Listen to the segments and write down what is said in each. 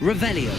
Revelio.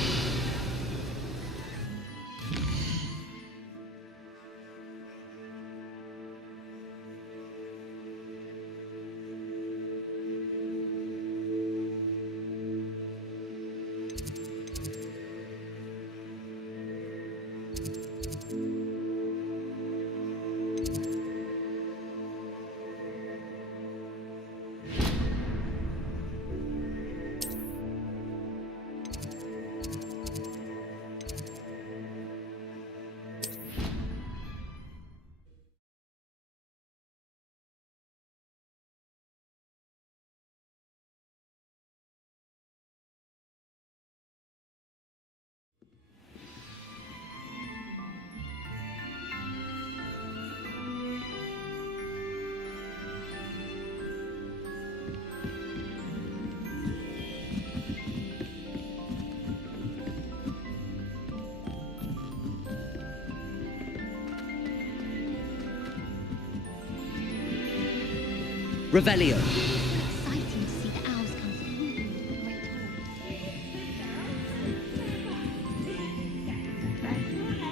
Revelio. Exciting to see the owls come swooping into the great hall.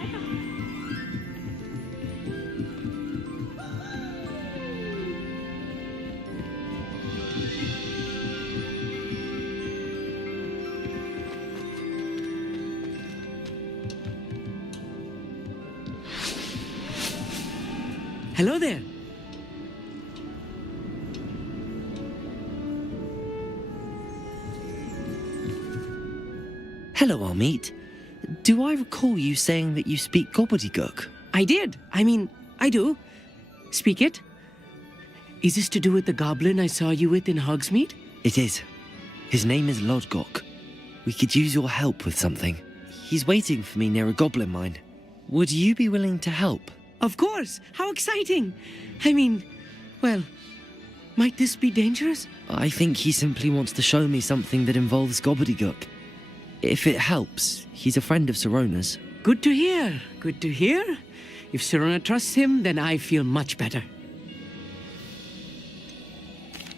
Hello there. Hello, Amit. Do I recall you saying that you speak gobbledygook? I did. I do. Speak it. Is this to do with the goblin I saw you with in Hogsmeade? It is. His name is Lodgok. We could use your help with something. He's waiting for me near a goblin mine. Would you be willing to help? Of course. How exciting. Well, might this be dangerous? I think he simply wants to show me something that involves gobbledygook. If it helps, he's a friend of Sirona's. Good to hear. Good to hear. If Sirona trusts him, then I feel much better.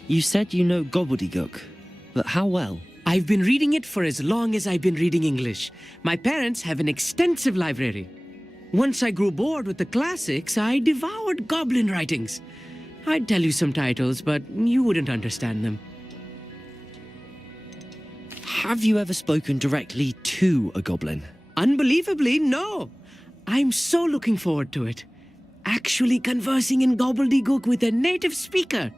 You said you know gobbledygook, but how well? I've been reading it for as long as I've been reading English. My parents have an extensive library. Once I grew bored with the classics, I devoured goblin writings. I'd tell you some titles, but you wouldn't understand them. Have you ever spoken directly to a goblin? Unbelievably, no. I'm so looking forward to it. Actually conversing in gobbledygook with a native speaker.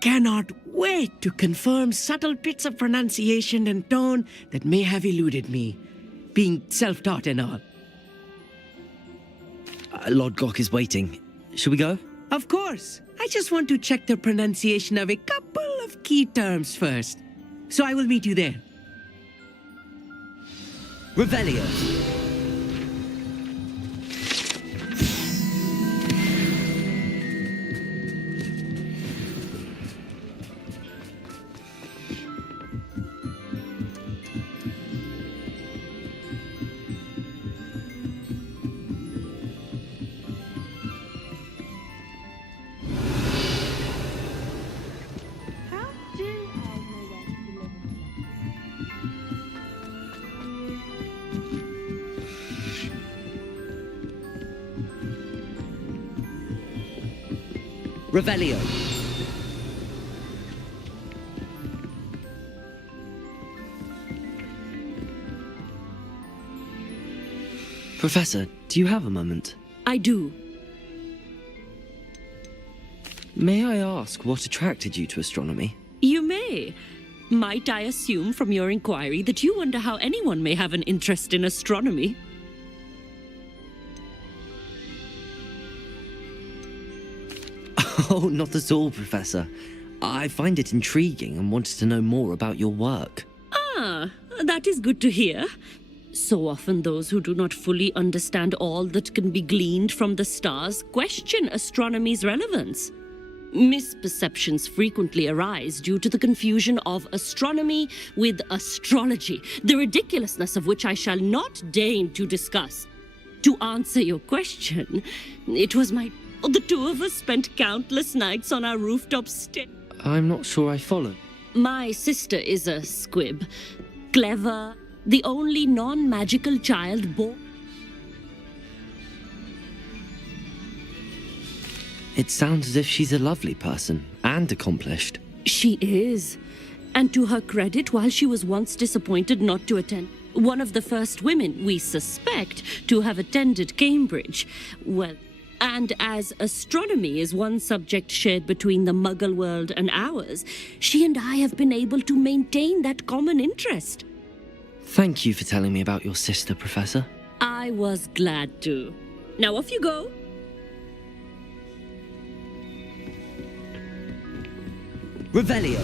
Cannot wait to confirm subtle bits of pronunciation and tone that may have eluded me, being self-taught and all. Lodgok is waiting. Shall we go? Of course. I just want to check the pronunciation of a couple of key terms first. So I will meet you there. Revelio. How do owls know where to deliver Revelio. Professor, do you have a moment? I do. May I ask what attracted you to astronomy? You may. Might I assume from your inquiry that you wonder how anyone may have an interest in astronomy? Oh, not at all, Professor. I find it intriguing and wanted to know more about your work. Ah, that is good to hear. So often those who do not fully understand all that can be gleaned from the stars question astronomy's relevance. Misperceptions frequently arise due to the confusion of astronomy with astrology, the ridiculousness of which I shall not deign to discuss. To answer your question, it was the two of us spent countless nights on our rooftop I'm not sure I follow. My sister is a squib. Clever, the only non-magical child born. It sounds as if she's a lovely person and accomplished. She is. And to her credit, while she was once disappointed not to attend, one of the first women, we suspect, to have attended Cambridge, well, and as astronomy is one subject shared between the Muggle world and ours, she and I have been able to maintain that common interest. Thank you for telling me about your sister, Professor. I was glad to. Now off you go. Revelio.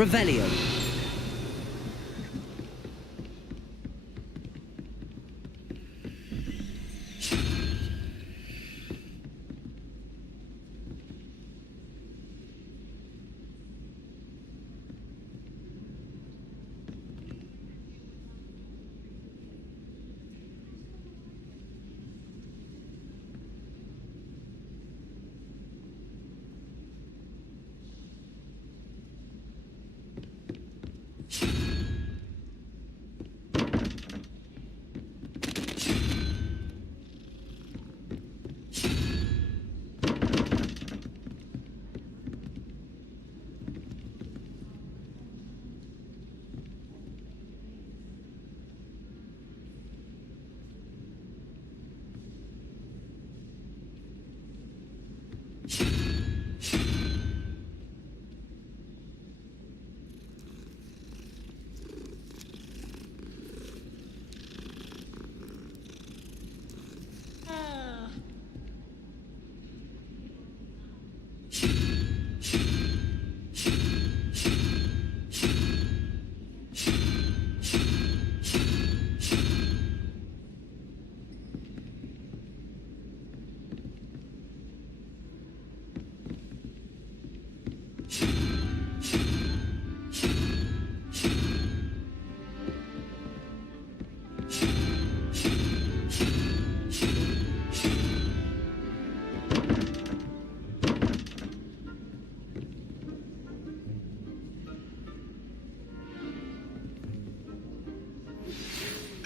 Revelio.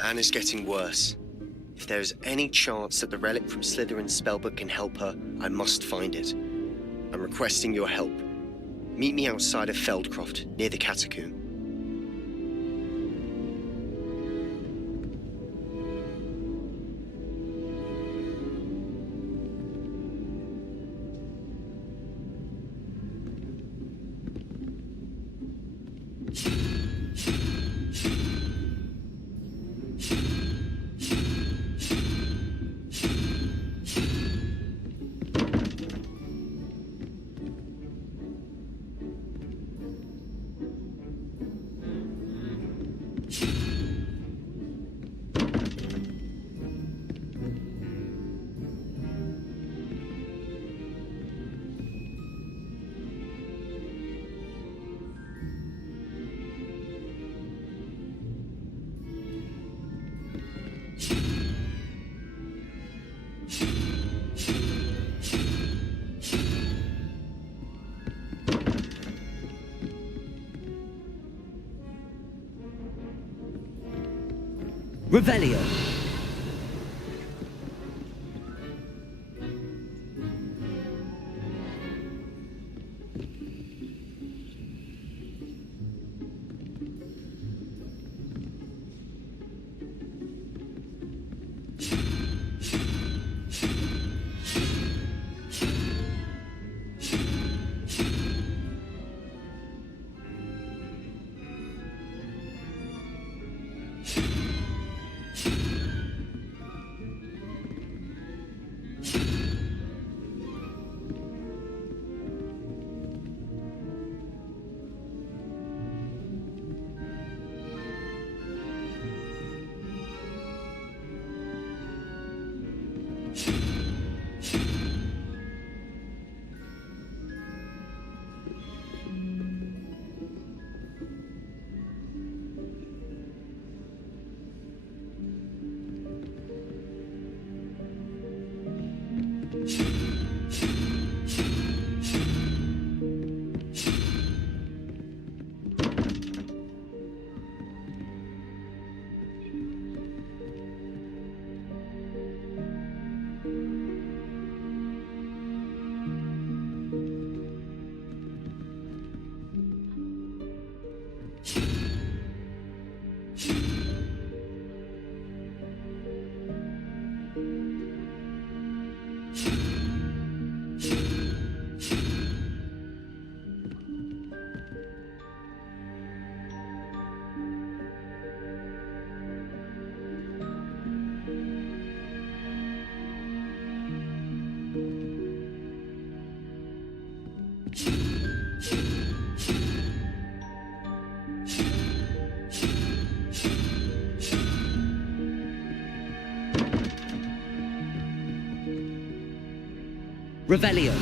Anne is getting worse. If there is any chance that the relic from Slytherin's spellbook can help her, I must find it. I'm requesting your help. Meet me outside of Feldcroft, near the catacomb. Revelio. Revelio.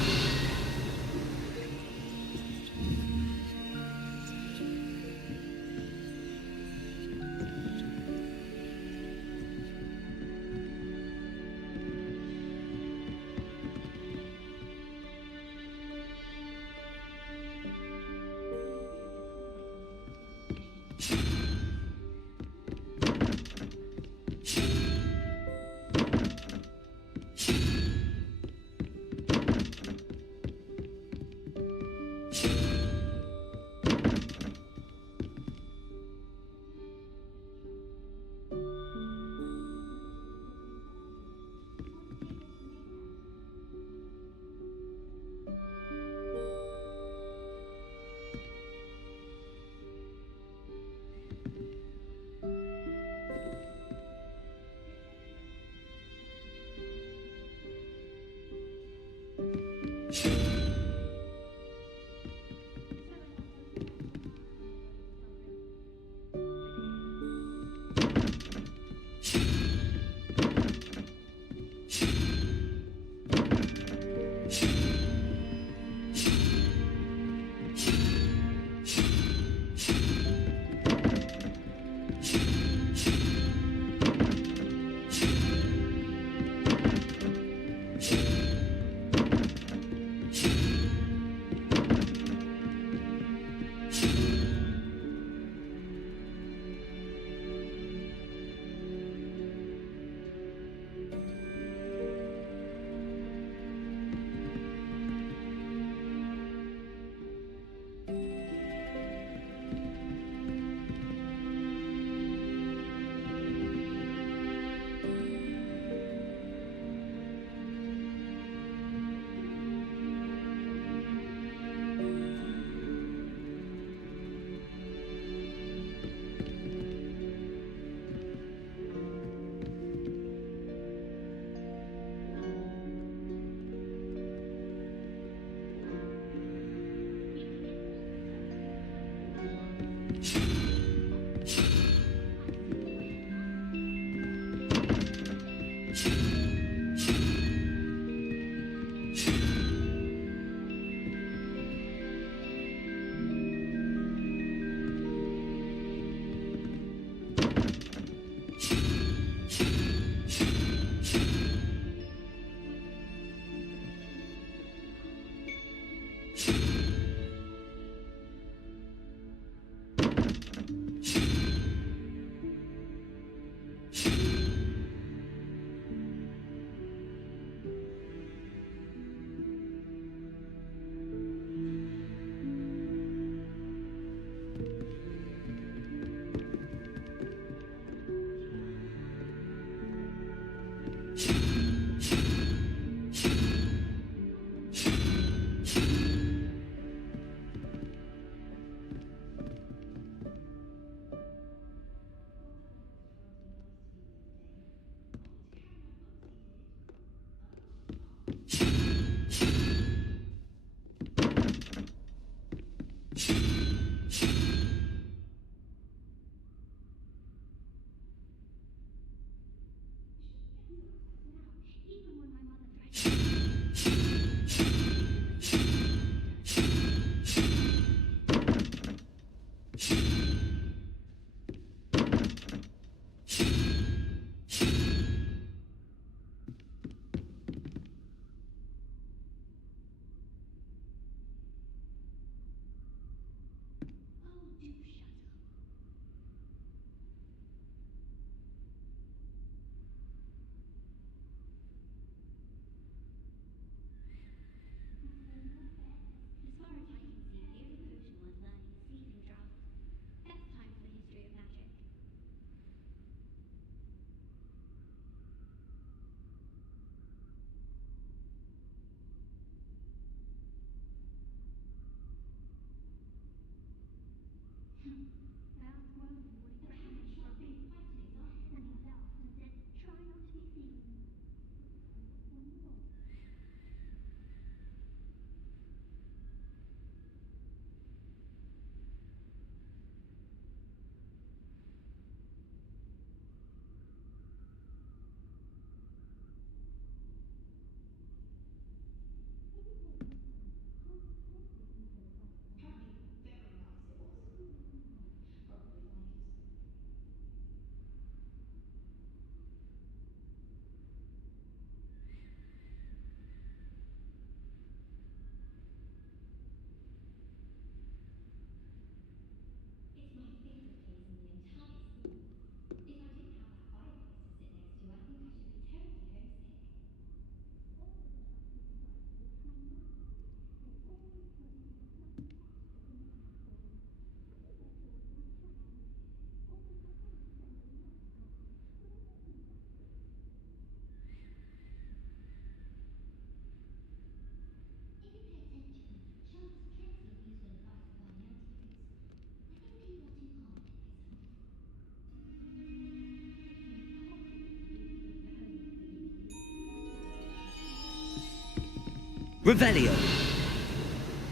Revelio. My aunt made some Algentia once. The old one well with my uncle. To the lake. Water is so soothing. I've already decided that Jason is my favourite planet. Although I suppose Saturn's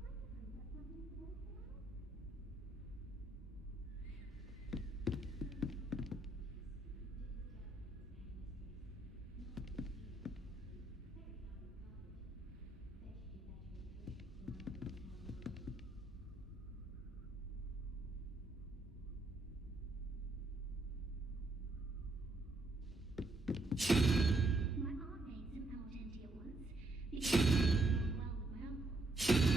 got the rings going for it. I don't trust anything. You might want to venomous tentacular on your pillow, and you don't do forget.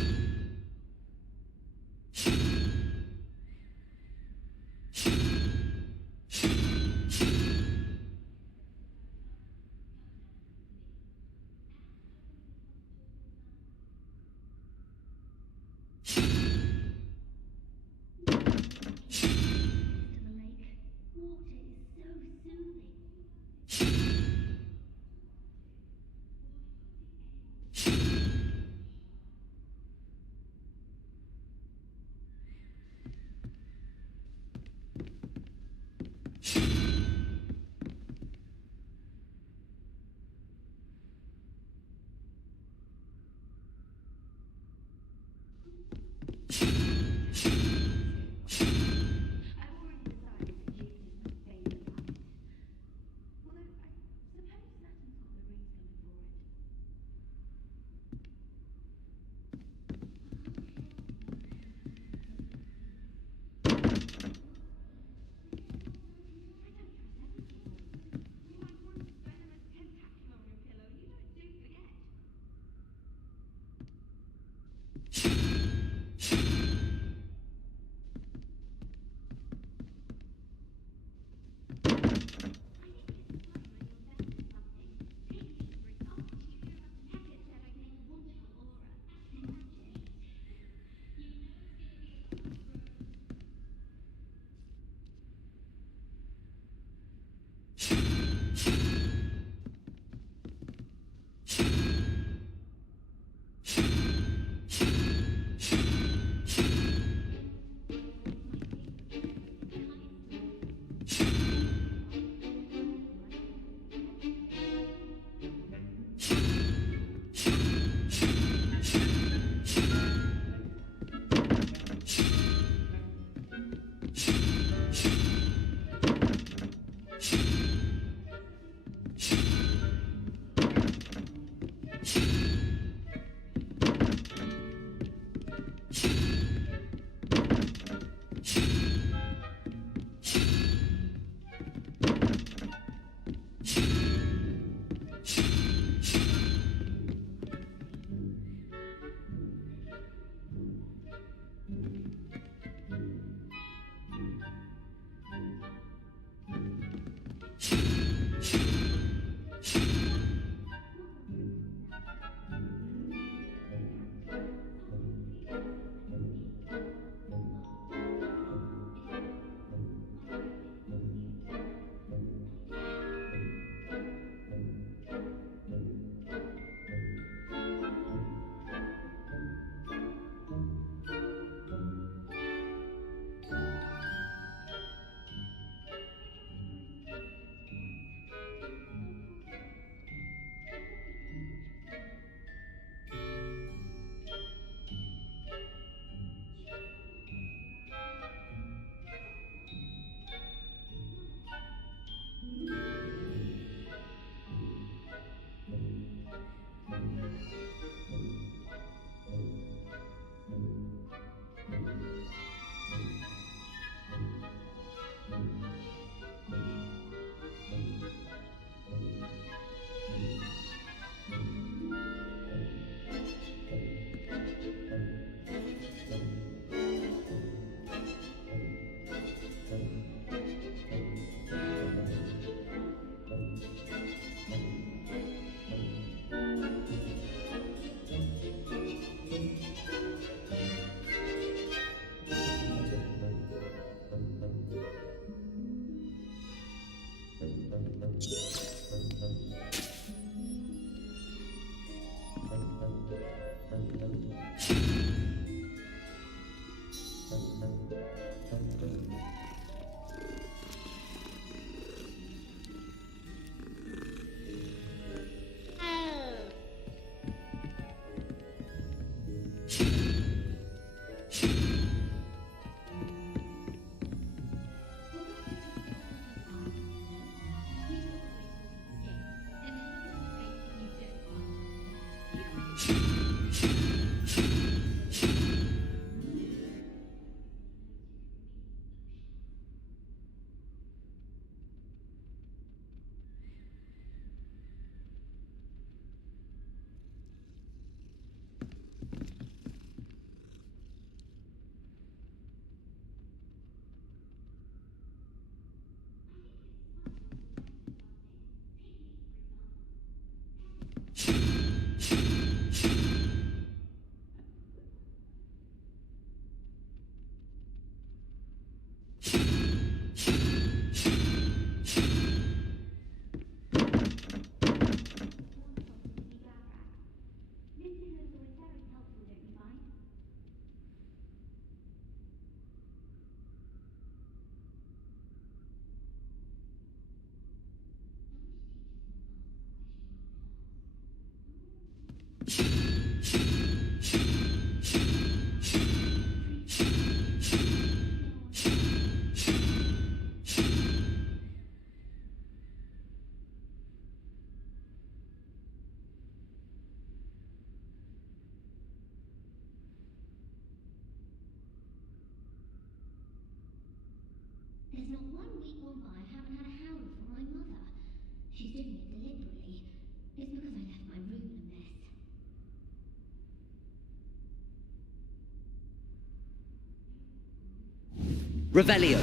Revelio.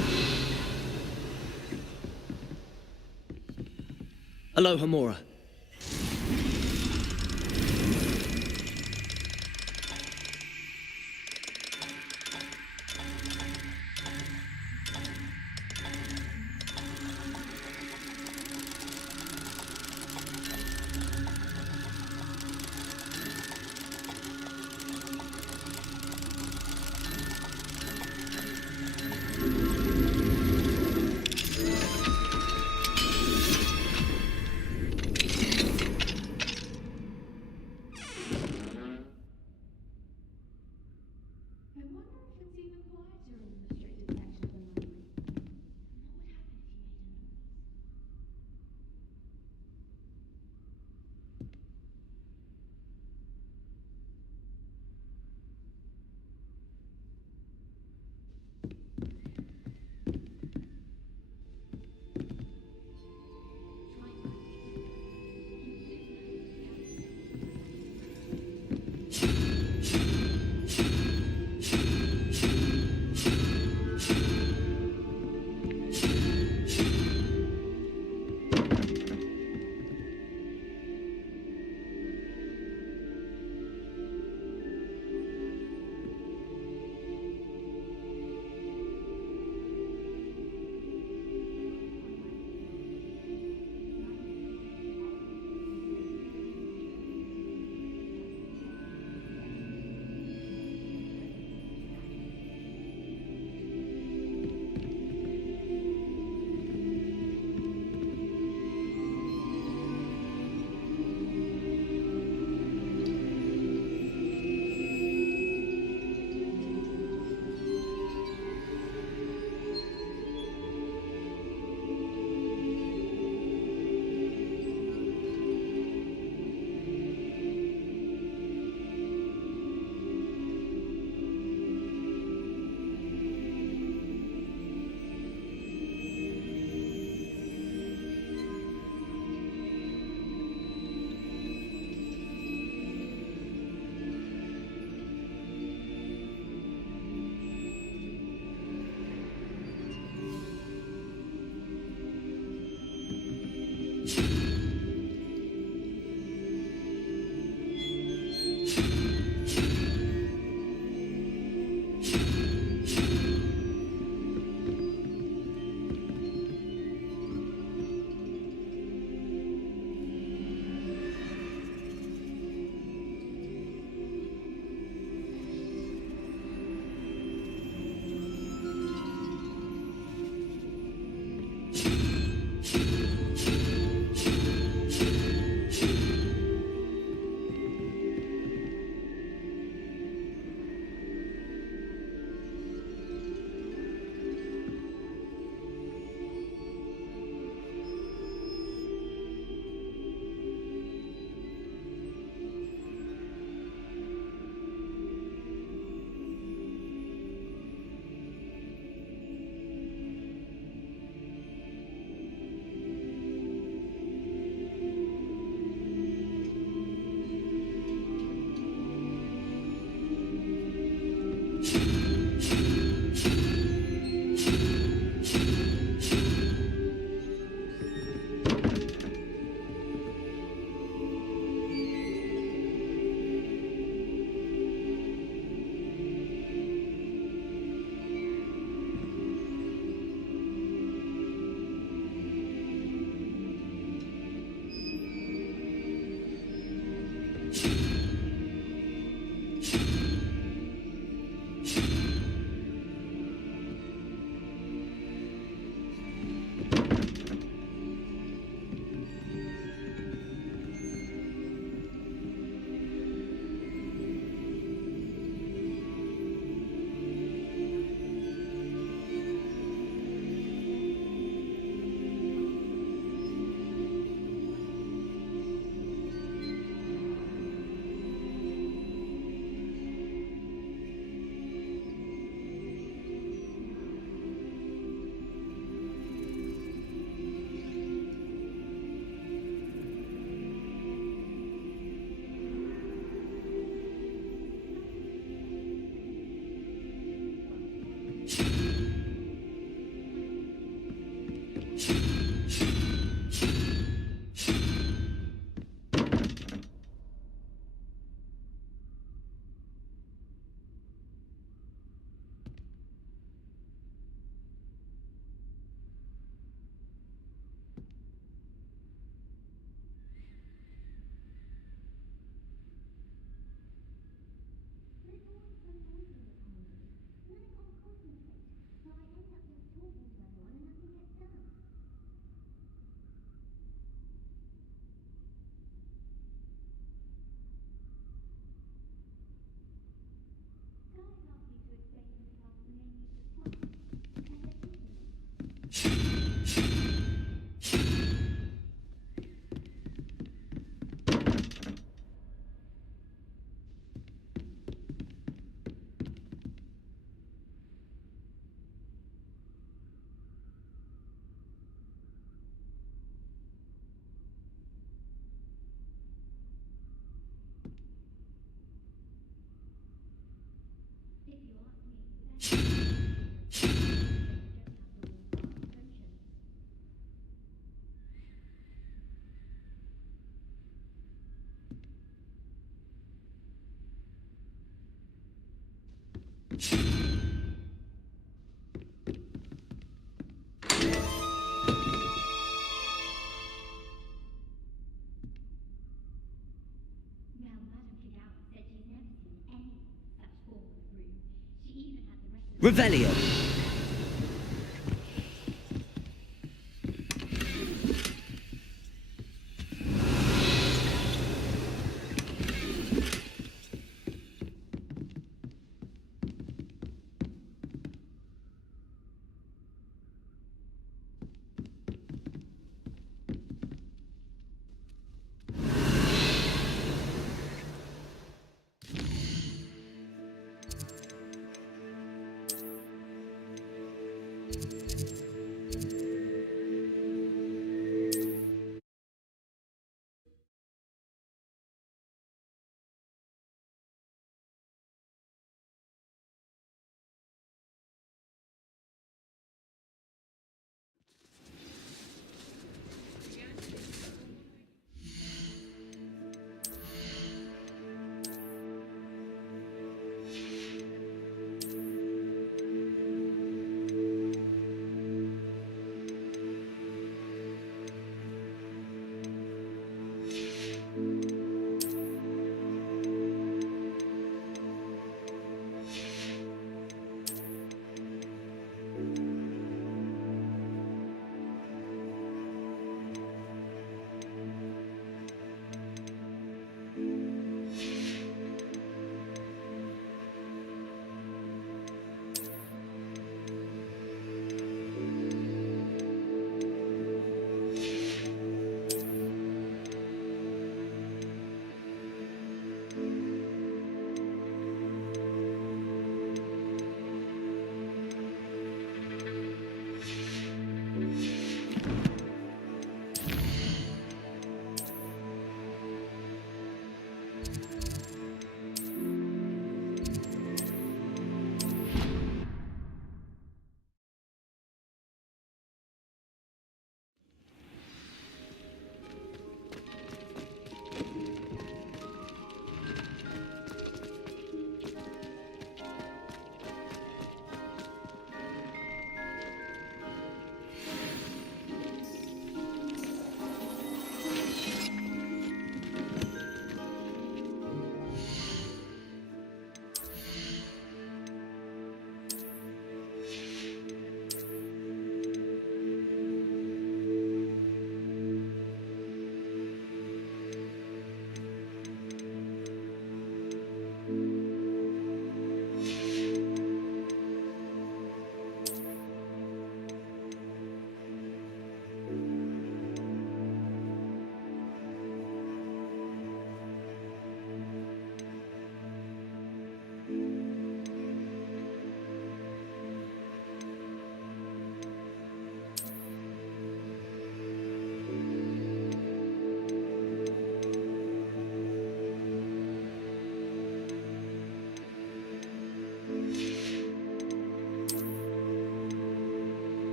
Aloha Mora. I wonder if it's even quieter in the restricted section at the moment. And what would happen if you made a noise? Now, Madame figured out that she's never seen any such form of room. She even had the rest of Revelio.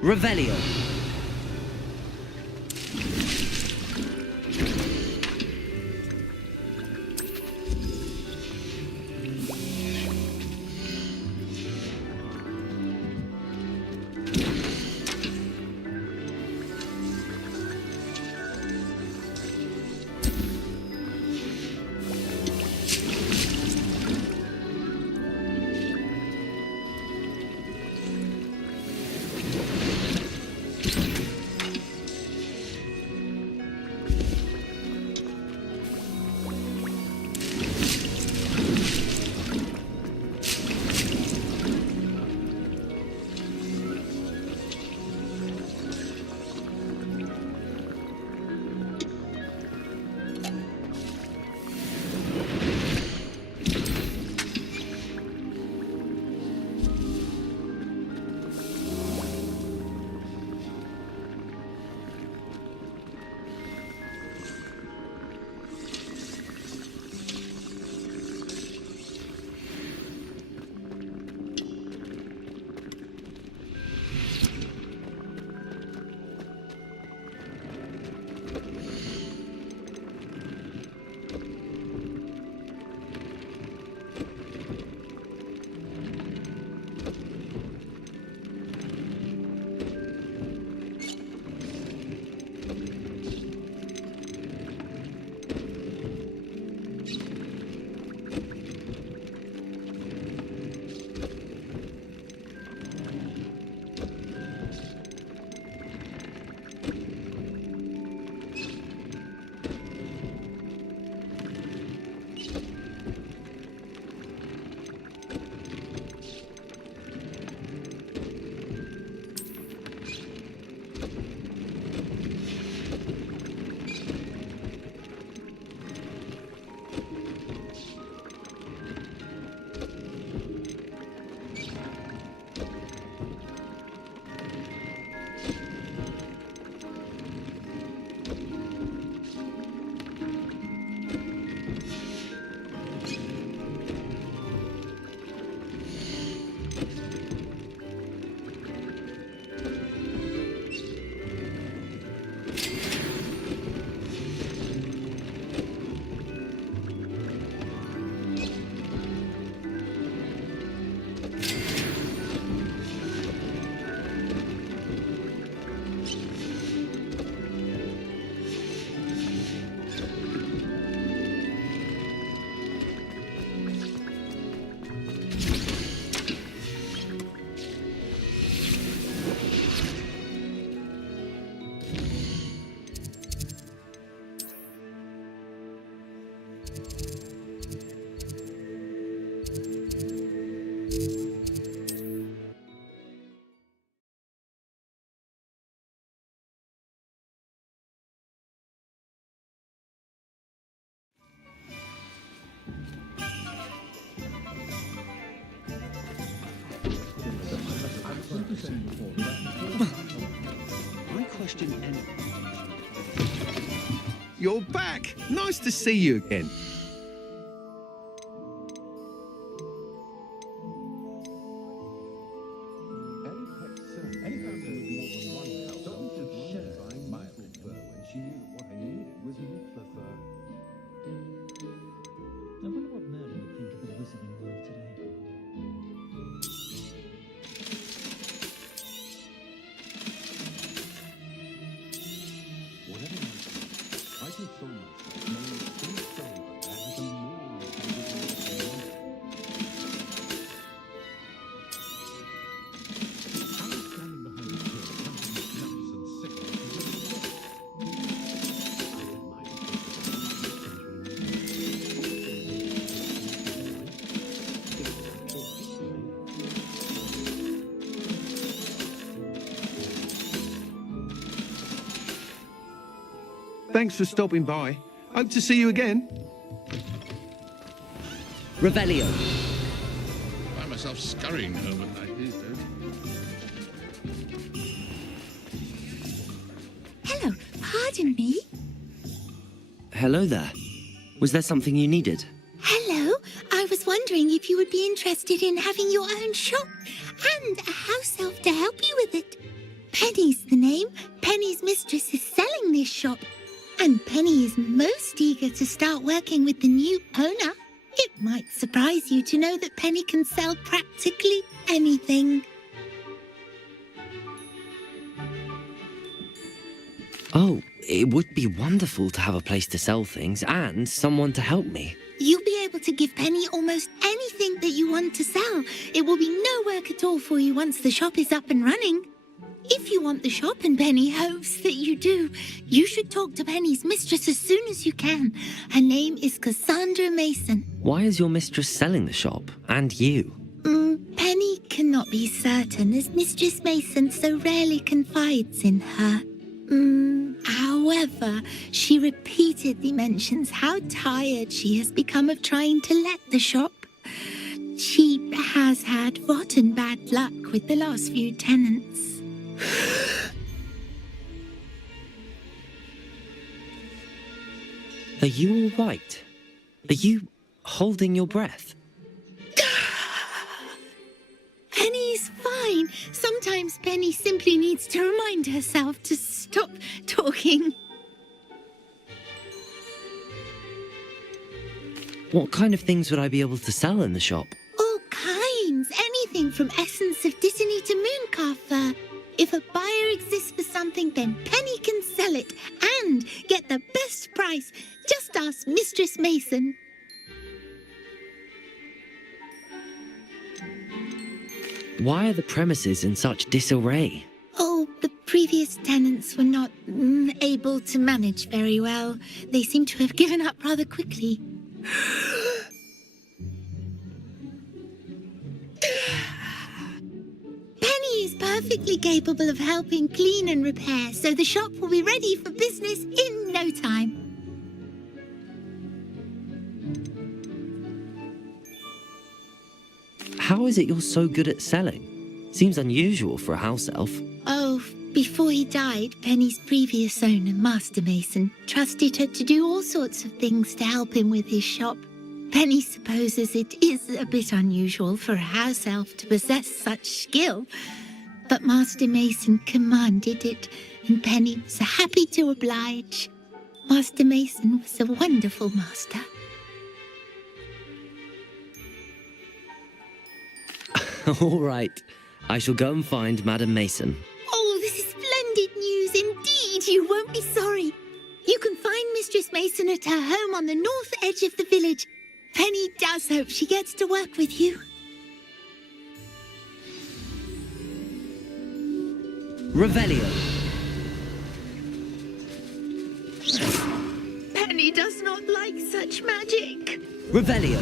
Revelio. I question any. You're back. Nice to see you again. I wonder what Merlin would think of the wizarding world today. Whatever happens, I can feel myself knowing that some story like that has a moral integrity. I was standing behind the curtain, something nuts and sickly. I don't mind Thanks for stopping by. Hope to see you again. Revelio. I find myself scurrying home at night these days. Hello, pardon me. Hello there. Was there something you needed? Hello, I was wondering if you would be interested in having your own shop and a house elf to help you with it. Penny's the name. Penny's mistress is selling this shop. And Penny is most eager to start working with the new owner. It might surprise you to know that Penny can sell practically anything. Oh, it would be wonderful to have a place to sell things and someone to help me. You'll be able to give Penny almost anything that you want to sell. It will be no work at all for you once the shop is up and running. If you want the shop and Penny hopes that you do, you should talk to Penny's mistress as soon as you can. Her name is Cassandra Mason. Why is your mistress selling the shop? And you? Penny cannot be certain as Mistress Mason so rarely confides in her. However, she repeatedly mentions how tired she has become of trying to let the shop. She has had rotten bad luck with the last few tenants. Are you all right? Are you holding your breath? Penny's fine. Sometimes Penny simply needs to remind herself to stop talking. What kind of things would I be able to sell in the shop? All kinds. Anything from essence of Disney to mooncalf fur. If a buyer exists for something, then Penny can sell it and get the best price. Just ask Mistress Mason. Why are the premises in such disarray? Oh, the previous tenants were not able to manage very well. They seem to have given up rather quickly. Penny is perfectly capable of helping clean and repair, so the shop will be ready for business in no time. How is it you're so good at selling? Seems unusual for a house elf. Oh, before he died, Penny's previous owner, Master Mason, trusted her to do all sorts of things to help him with his shop. Penny supposes it is a bit unusual for a house elf to possess such skill, but Master Mason commanded it, and Penny was happy to oblige. Master Mason was a wonderful master. All right. I shall go and find Madam Mason. Oh, this is splendid news indeed. You won't be sorry. You can find Mistress Mason at her home on the north edge of the village. Penny does hope she gets to work with you. Revelio. Penny does not like such magic. Revelio.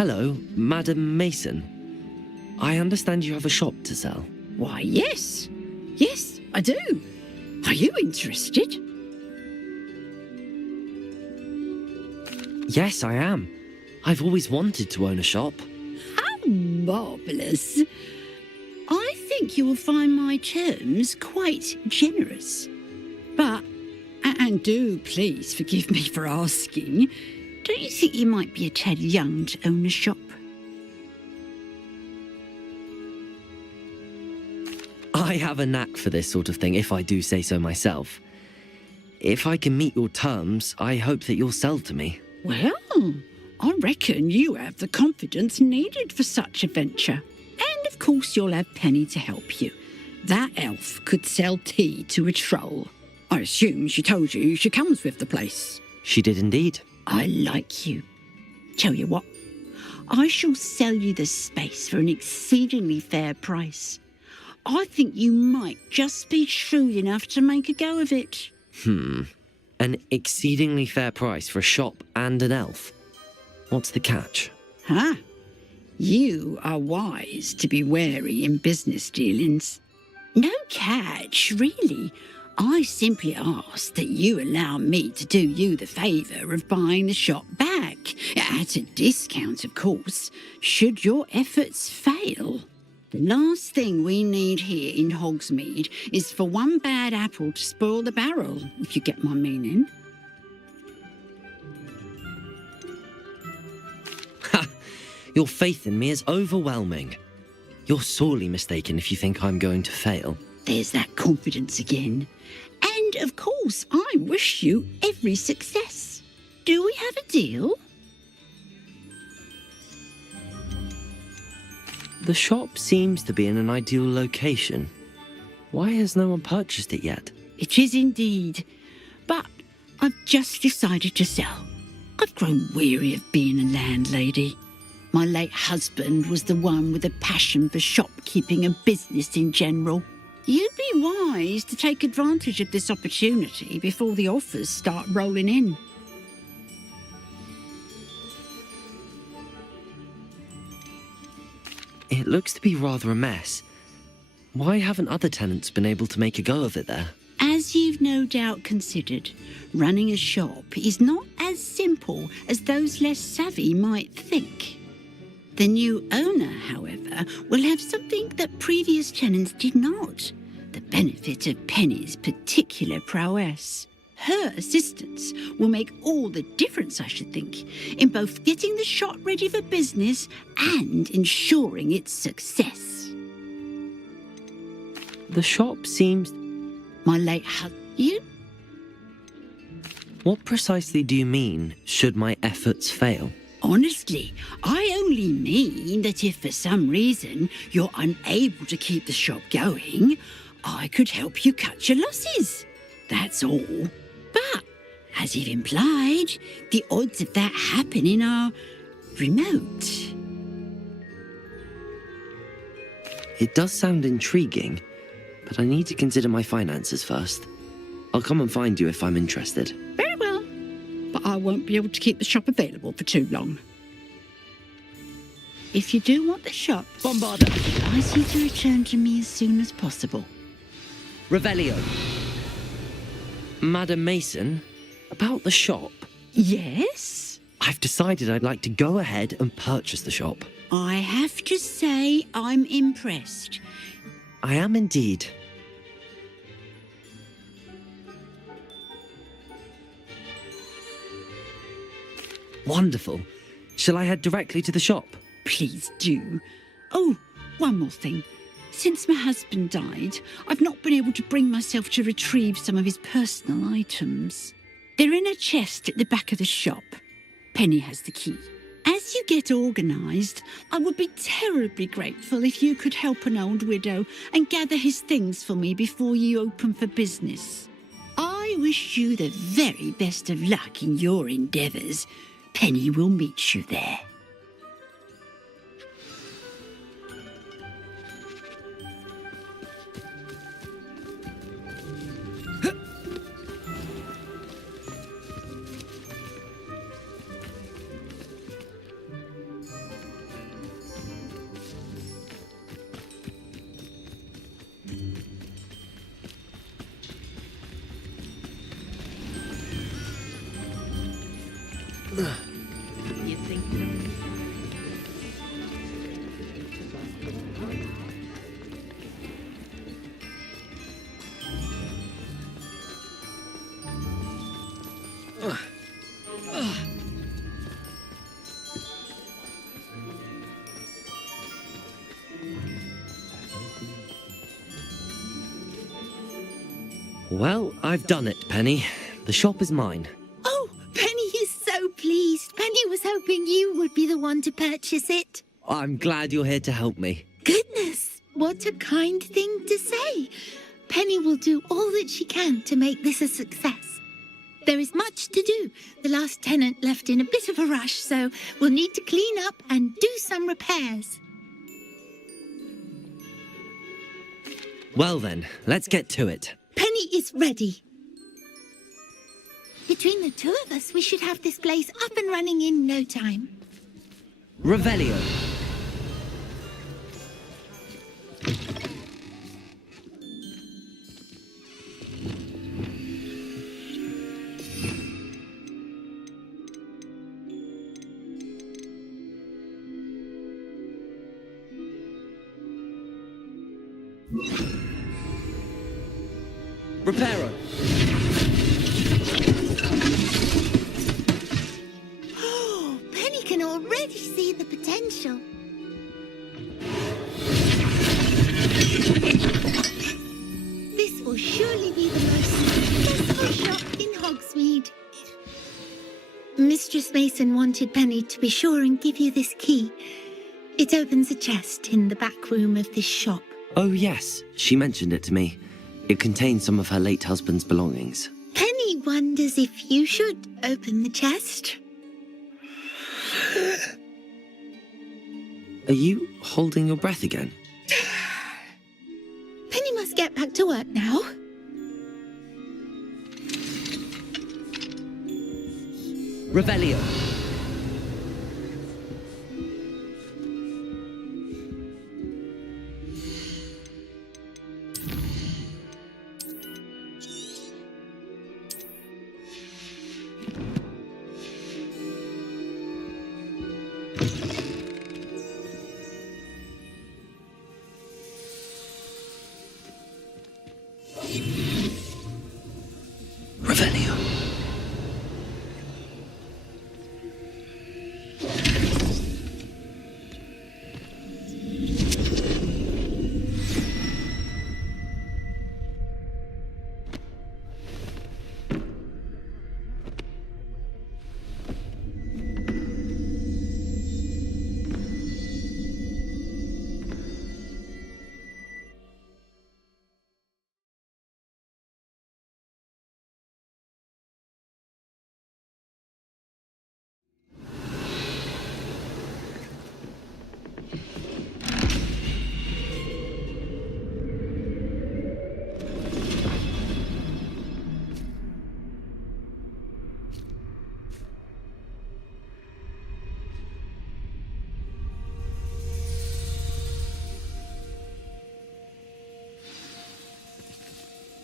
Hello, Madam Mason. I understand you have a shop to sell. Why, yes. Yes, I do. Are you interested? Yes, I am. I've always wanted to own a shop. How marvellous. I think you will find my terms quite generous. But, and do please forgive me for asking, don't you think you might be a tad young to own a shop? I have a knack for this sort of thing, if I do say so myself. If I can meet your terms, I hope that you'll sell to me. Well, I reckon you have the confidence needed for such a venture. And of course you'll have Penny to help you. That elf could sell tea to a troll. I assume she told you she comes with the place. She did indeed. I like you. Tell you what, I shall sell you the space for an exceedingly fair price. I think you might just be shrewd enough to make a go of it. An exceedingly fair price for a shop and an elf. What's the catch? Huh? You are wise to be wary in business dealings. No catch, really. I simply ask that you allow me to do you the favour of buying the shop back, at a discount, of course, should your efforts fail. The last thing we need here in Hogsmeade is for one bad apple to spoil the barrel, if you get my meaning. Ha! Your faith in me is overwhelming. You're sorely mistaken if you think I'm going to fail. There's that confidence again. And, of course, I wish you every success. Do we have a deal? The shop seems to be in an ideal location. Why has no one purchased it yet? It is indeed. But I've just decided to sell. I've grown weary of being a landlady. My late husband was the one with a passion for shopkeeping and business in general. You'd be wise to take advantage of this opportunity before the offers start rolling in. It looks to be rather a mess. Why haven't other tenants been able to make a go of it there? As you've no doubt considered, running a shop is not as simple as those less savvy might think. The new owner, however, will have something that previous tenants did not. The benefit of Penny's particular prowess. Her assistance will make all the difference, I should think, in both getting the shop ready for business and ensuring its success. The shop seems... My late husband... What precisely do you mean, should my efforts fail? Honestly, I only mean that if for some reason you're unable to keep the shop going, I could help you cut your losses. That's all. But, as you've implied, the odds of that happening are remote. It does sound intriguing, but I need to consider my finances first. I'll come and find you if I'm interested. Very well. But I won't be able to keep the shop available for too long. If you do want the shop, Bombarda! I advise you to return to me as soon as possible. Revelio! Madam Mason, about the shop. Yes? I've decided I'd like to go ahead and purchase the shop. I have to say I'm impressed. I am indeed. Wonderful. Shall I head directly to the shop? Please do. Oh, one more thing. Since my husband died, I've not been able to bring myself to retrieve some of his personal items. They're in a chest at the back of the shop. Penny has the key. As you get organised, I would be terribly grateful if you could help an old widow and gather his things for me before you open for business. I wish you the very best of luck in your endeavours. Penny will meet you there. Well, I've done it, Penny. The shop is mine. Oh, Penny is so pleased. Penny was hoping you would be the one to purchase it. I'm glad you're here to help me. Goodness, what a kind thing to say. Penny will do all that she can to make this a success. There is much to do. The last tenant left in a bit of a rush, so we'll need to clean up and do some repairs. Well then, let's get to it. Penny is ready. Between the two of us, we should have this place up and running in no time. Revelio. Reparo. Oh, Penny can already see the potential. This will surely be the most successful shop in Hogsmeade. Mistress Mason wanted Penny to be sure and give you this key. It opens a chest in the back room of this shop. Oh yes, she mentioned it to me. It contains some of her late husband's belongings. Penny wonders if you should open the chest. Are you holding your breath again? Penny must get back to work now. Revelio. Revelio.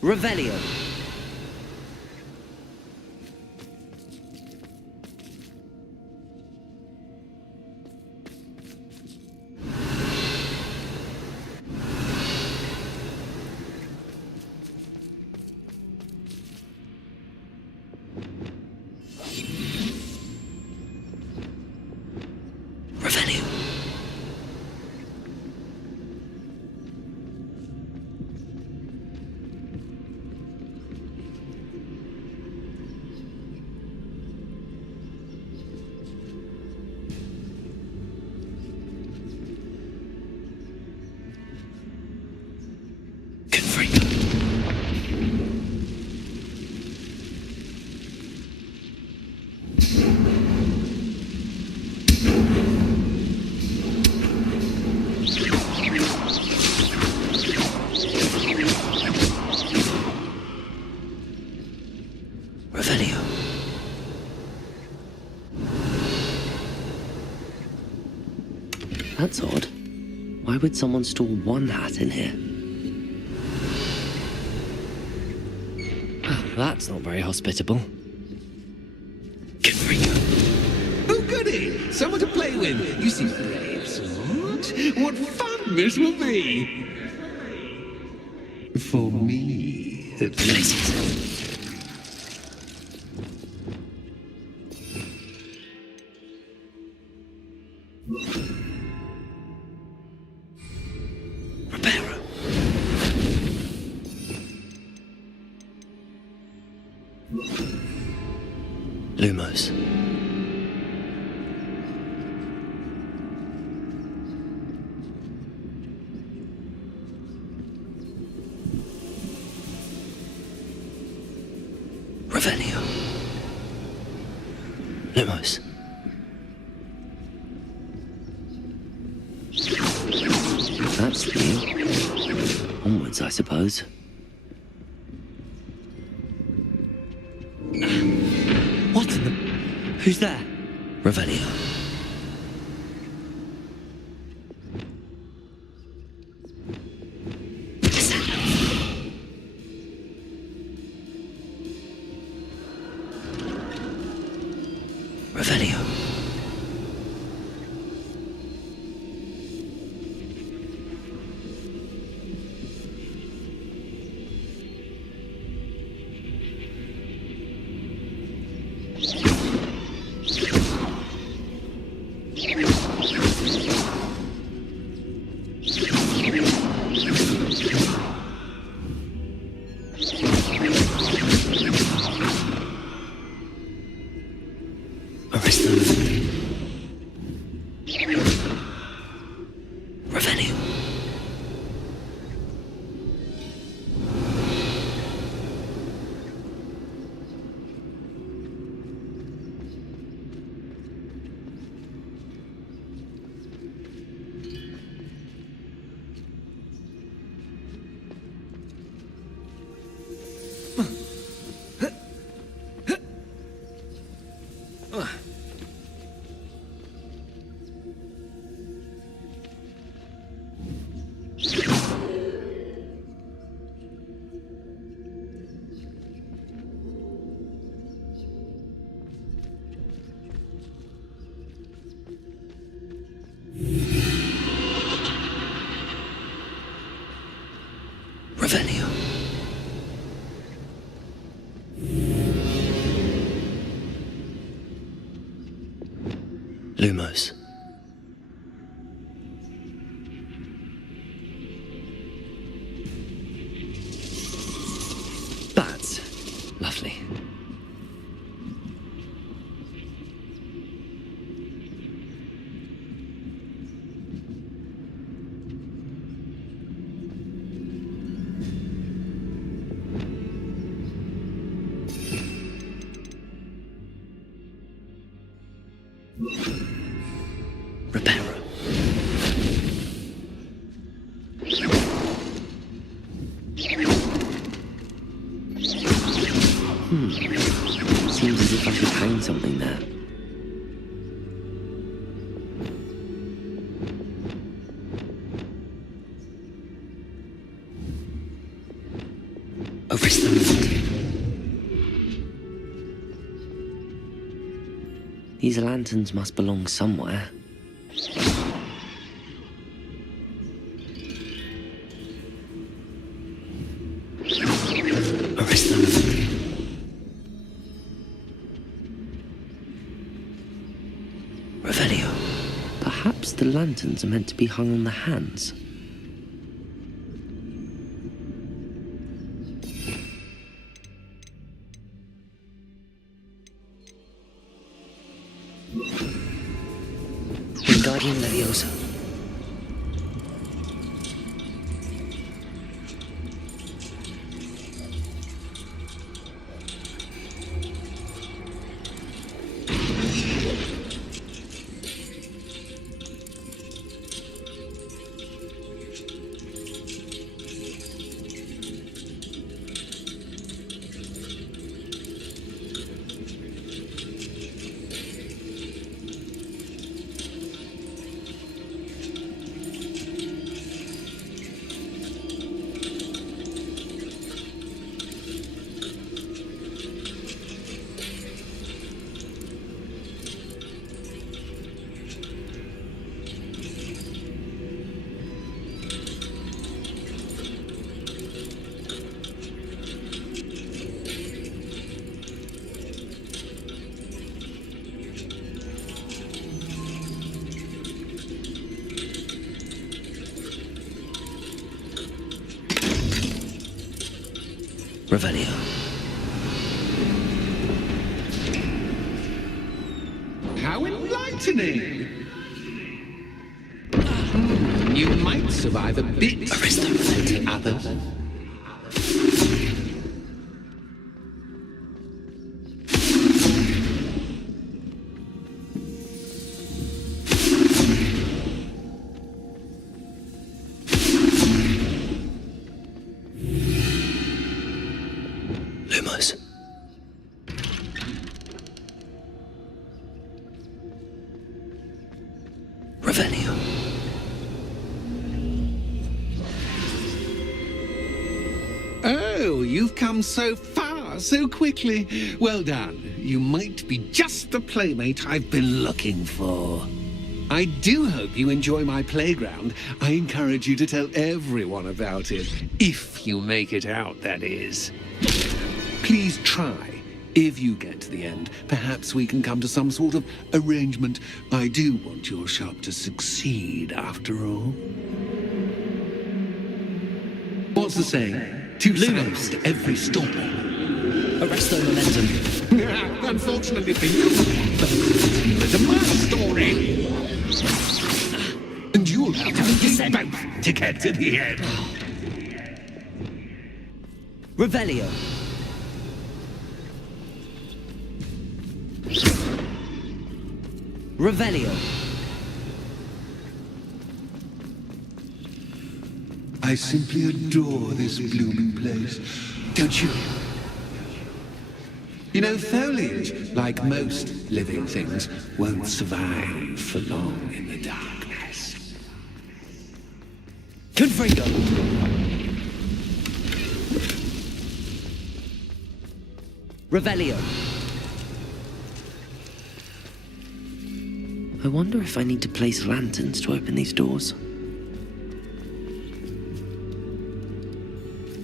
Revelio. Revelio. Revelio. That's odd. Why would someone store one hat in here? That's not very hospitable. Oh, goody! Someone to play with. You seem brave, sort. What fun this will be! For me, at least. Lumos. Revelio. Lumos. That's new. Onwards, I suppose. What in the... Who's there? Revelio. Revelio. Arrest them. Revelio. Revelio. Lumos. Bats. Lovely. Reparo. Seems as if I could hang something there. Arrest them. These lanterns must belong somewhere. Arrest them. Revelio. Perhaps the lanterns are meant to be hung on the hands. Wingardium Leviosa. Revelio. How enlightening! You might survive a bit than others. Lumos. Revelio. Oh, you've come so far, so quickly. Well done. You might be just the playmate I've been looking for. I do hope you enjoy my playground. I encourage you to tell everyone about it. If you make it out, that is. Please try. If you get to the end, perhaps we can come to some sort of arrangement. I do want your shop to succeed, after all. What's the saying? Two sides to every story. Arresto momentum. Unfortunately for you, there's a my story. And you'll have to beat both to get to the end. Revelio. Revelio. I simply adore this blooming place, don't you? You know, foliage, like most living things, won't survive for long in the darkness. Confringo. Revelio. I wonder if I need to place lanterns to open these doors.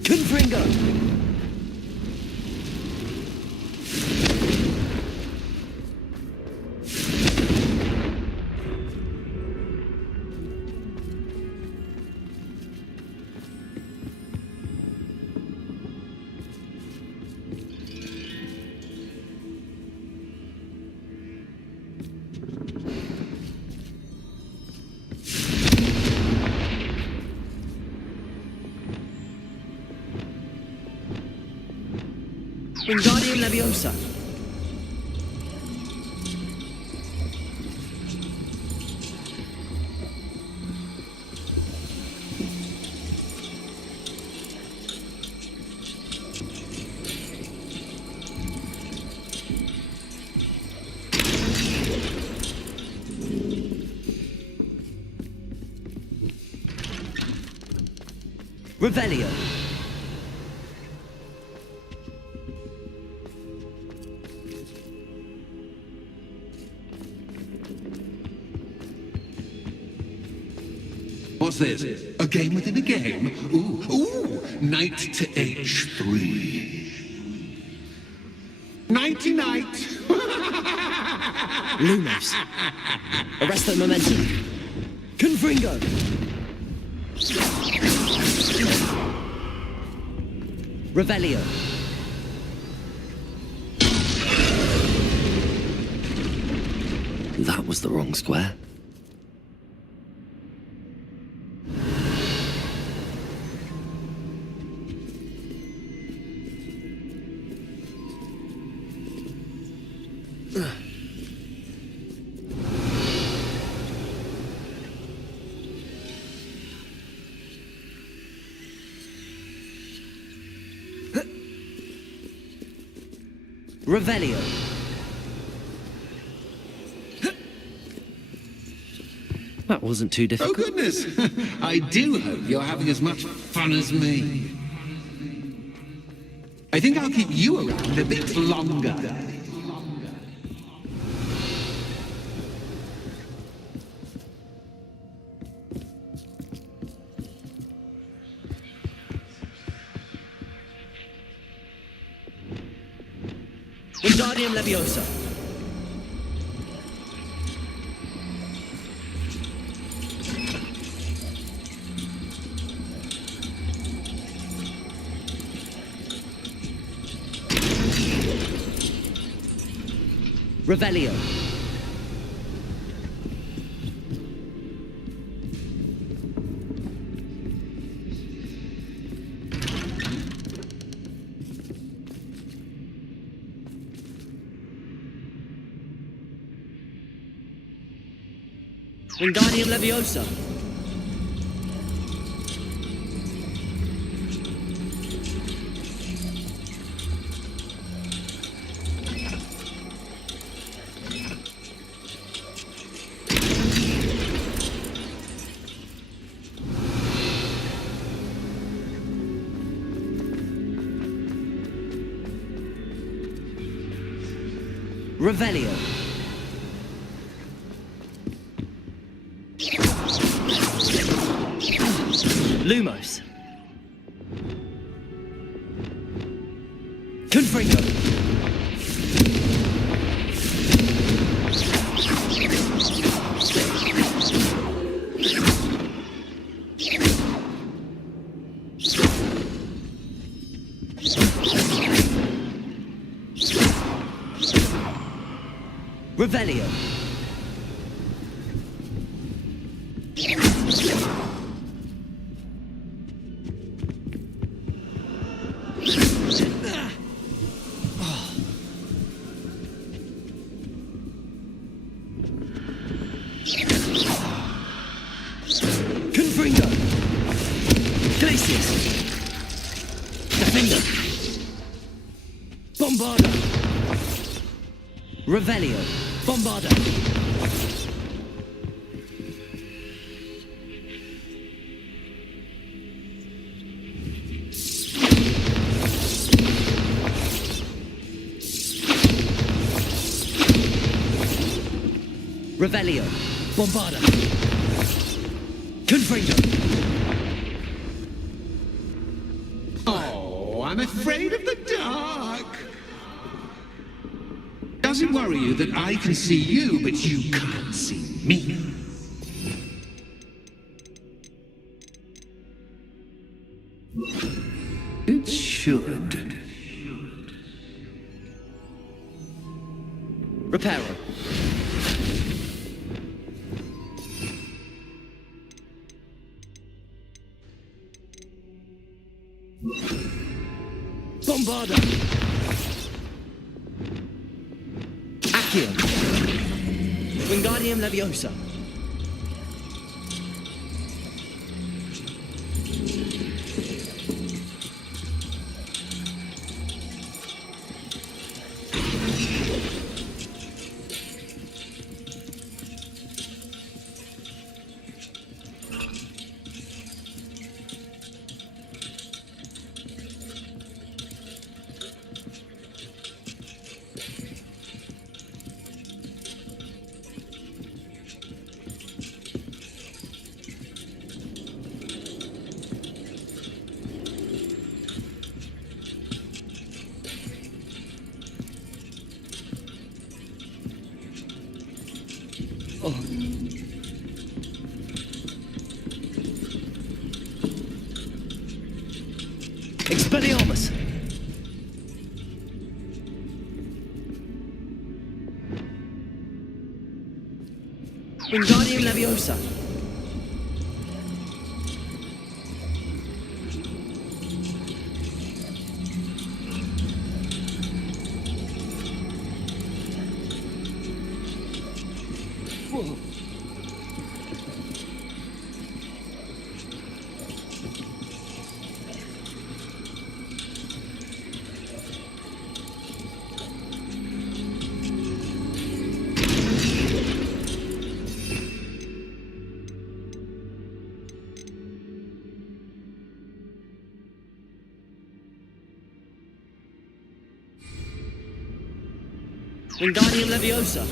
Confringo! Wingardium Leviosa. Revelio. What's this? A game within a game? Ooh, knight to h3. Nighty-night. Lumos. Arresto momentum. Confringo. Revelio. That was the wrong square. Revelio. That wasn't too Oh, difficult. goodness. I do hope you're having as much fun as me. I think I'll keep you around a bit longer. Wingardium Leviosa. Revelio. Wingardium Leviosa. Revelio. Lumos. Confringo. Revelio. Confringo. Glacius. Defender. Bombarda. Revelio. Bombarda. Revelio. Bombarda. Confringo. Oh, I'm afraid of the dark. Does it worry you that I can see you, but you can't see me? It should. Reparo. Bombarda. Accio. Wingardium Leviosa. Oh. Expelliarmus. Wingardium Leviosa. Whoa. Wingardium Leviosa.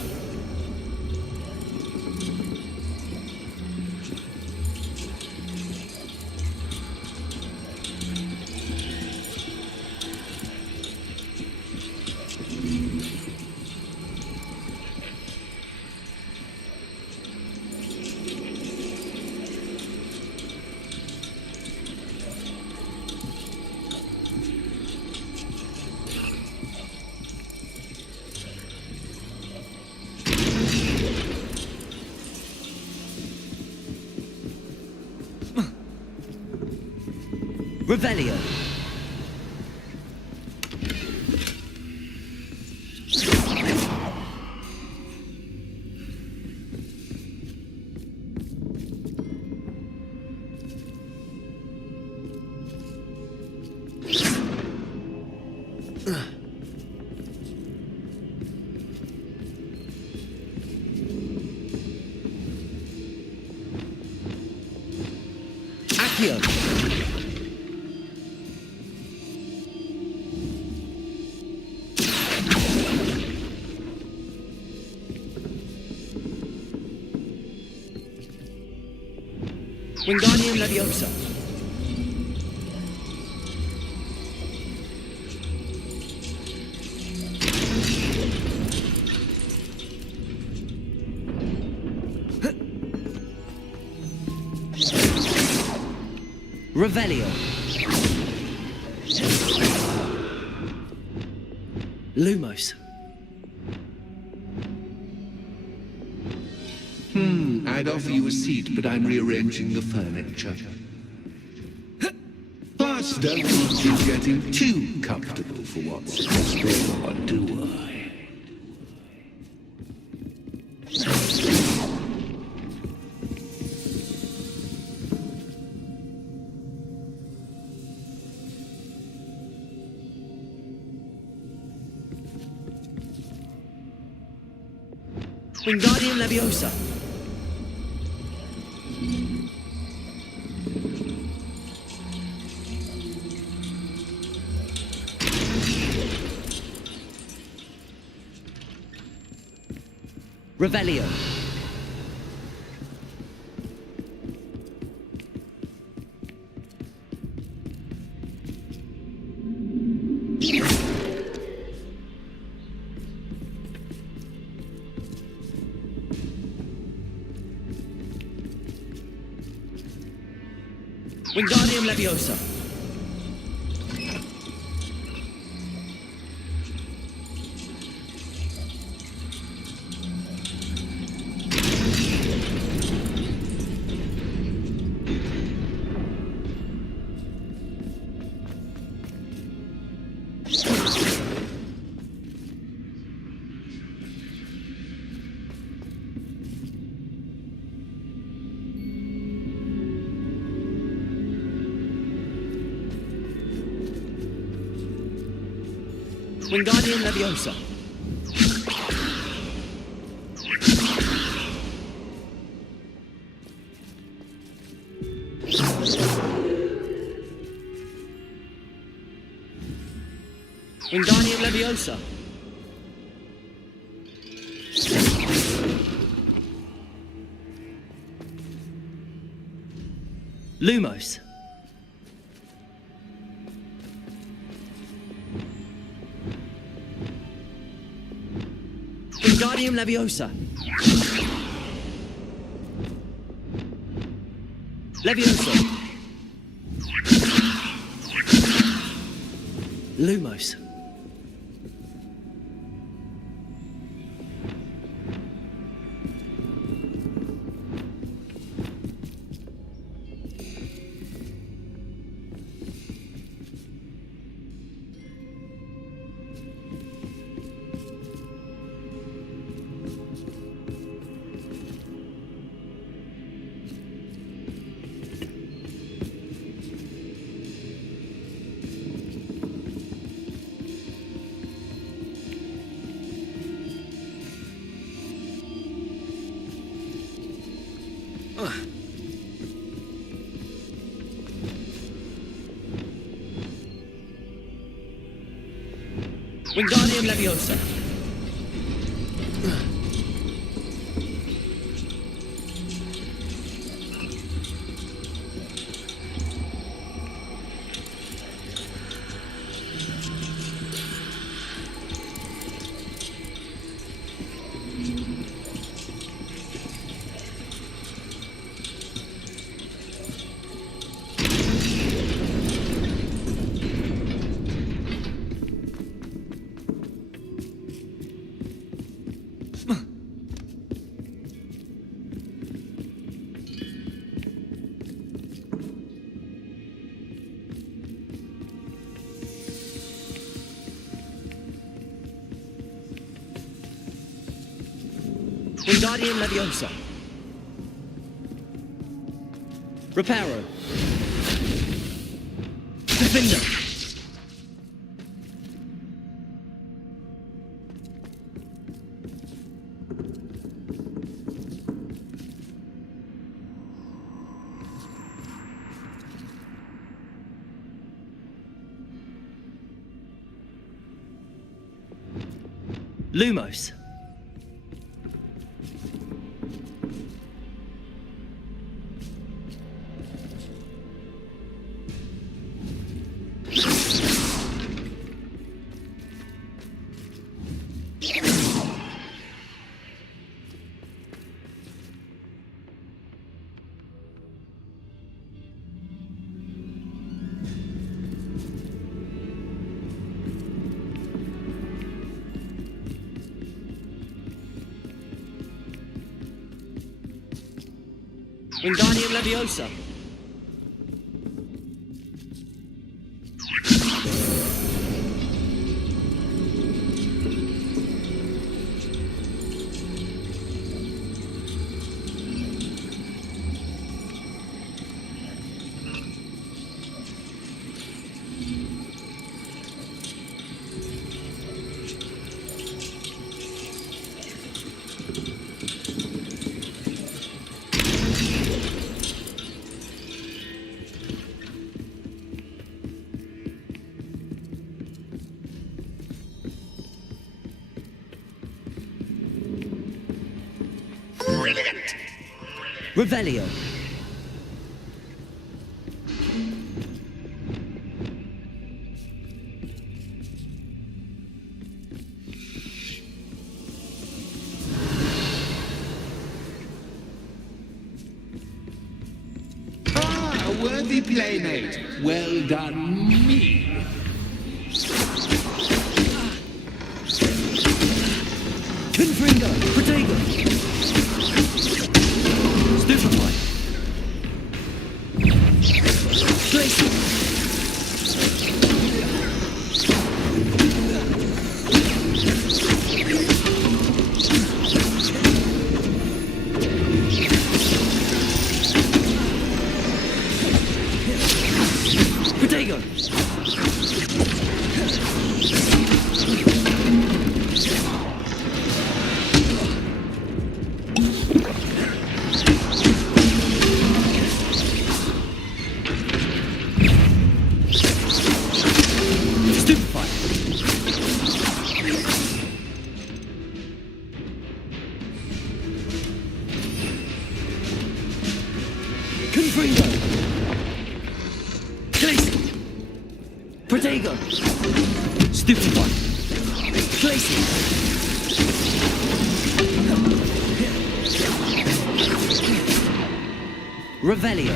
Revelio. Accio. Wingardium Leviosa. Revelio. Lumos. I'd offer you a seat, but I'm rearranging the furniture. Plus, don't want you getting too comfortable for what's before, do I? Wingardium Leviosa. Revelio. Wingardium Leviosa. Wingardium Leviosa. Wingardium Leviosa. Lumos. Wingardium Leviosa. Leviosa. Lumos. Wingardium Leviosa. Wingardium Leviosa. Reparo. Defender. Lumos. Wingardium Leviosa. Revelio. Ah, worthy playmate. Well done, me. Confringo. Protego. Stupefy. Glacier. Protego. Stupefy. Confringo. Glacier. Protego. Stupefy. Glacier. Revelio.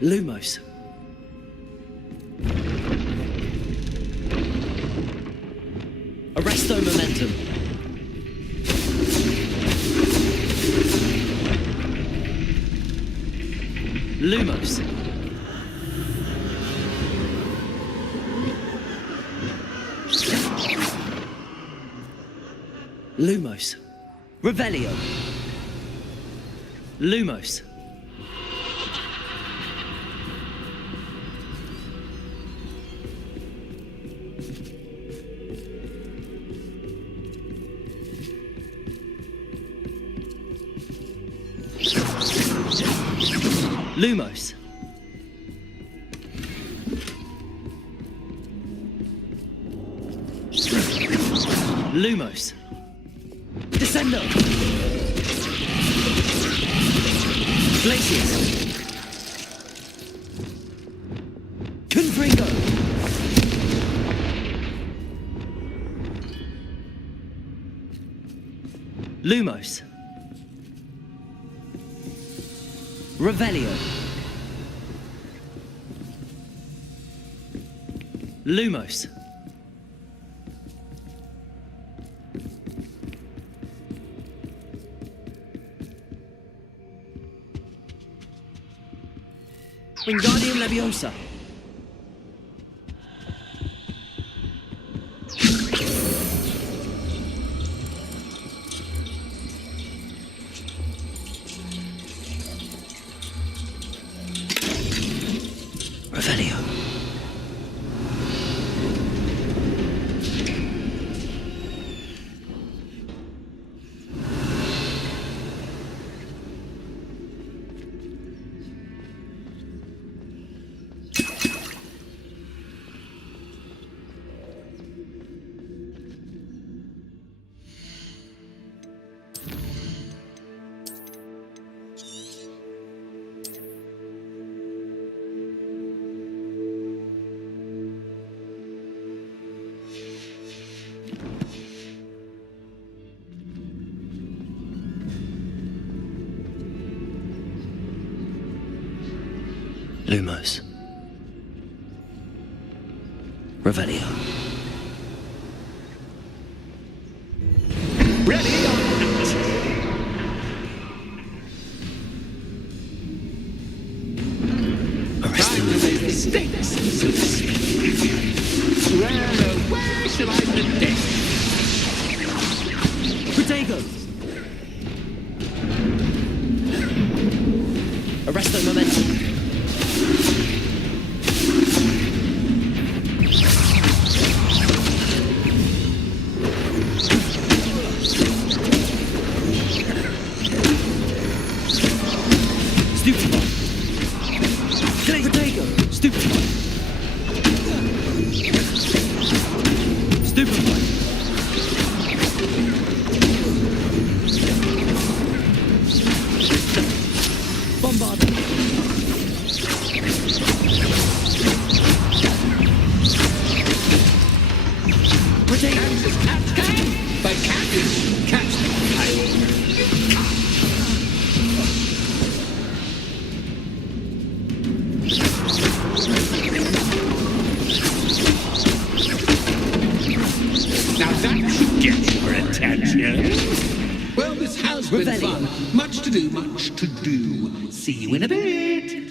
Lumos. Arresto momentum. Lumos. Lumos. Revelio. Lumos. Lumos. Lumos. Descendo. Glaciers. Confringo. Lumos. Revelio. Lumos. Wingardium Leviosa. Revelio. Lumos. Revelio. Ready or not? Arrest Time to make mistakes, so to speak. Where shall I put this? Protego! Arresto momentum. Stupefy. Protego! Stupefy. Stupefy. Bombard. Catch as catch can, but catch the Now that should get your attention. Well, this has been Revelio. fun. Much to do, much to do. See you in a bit.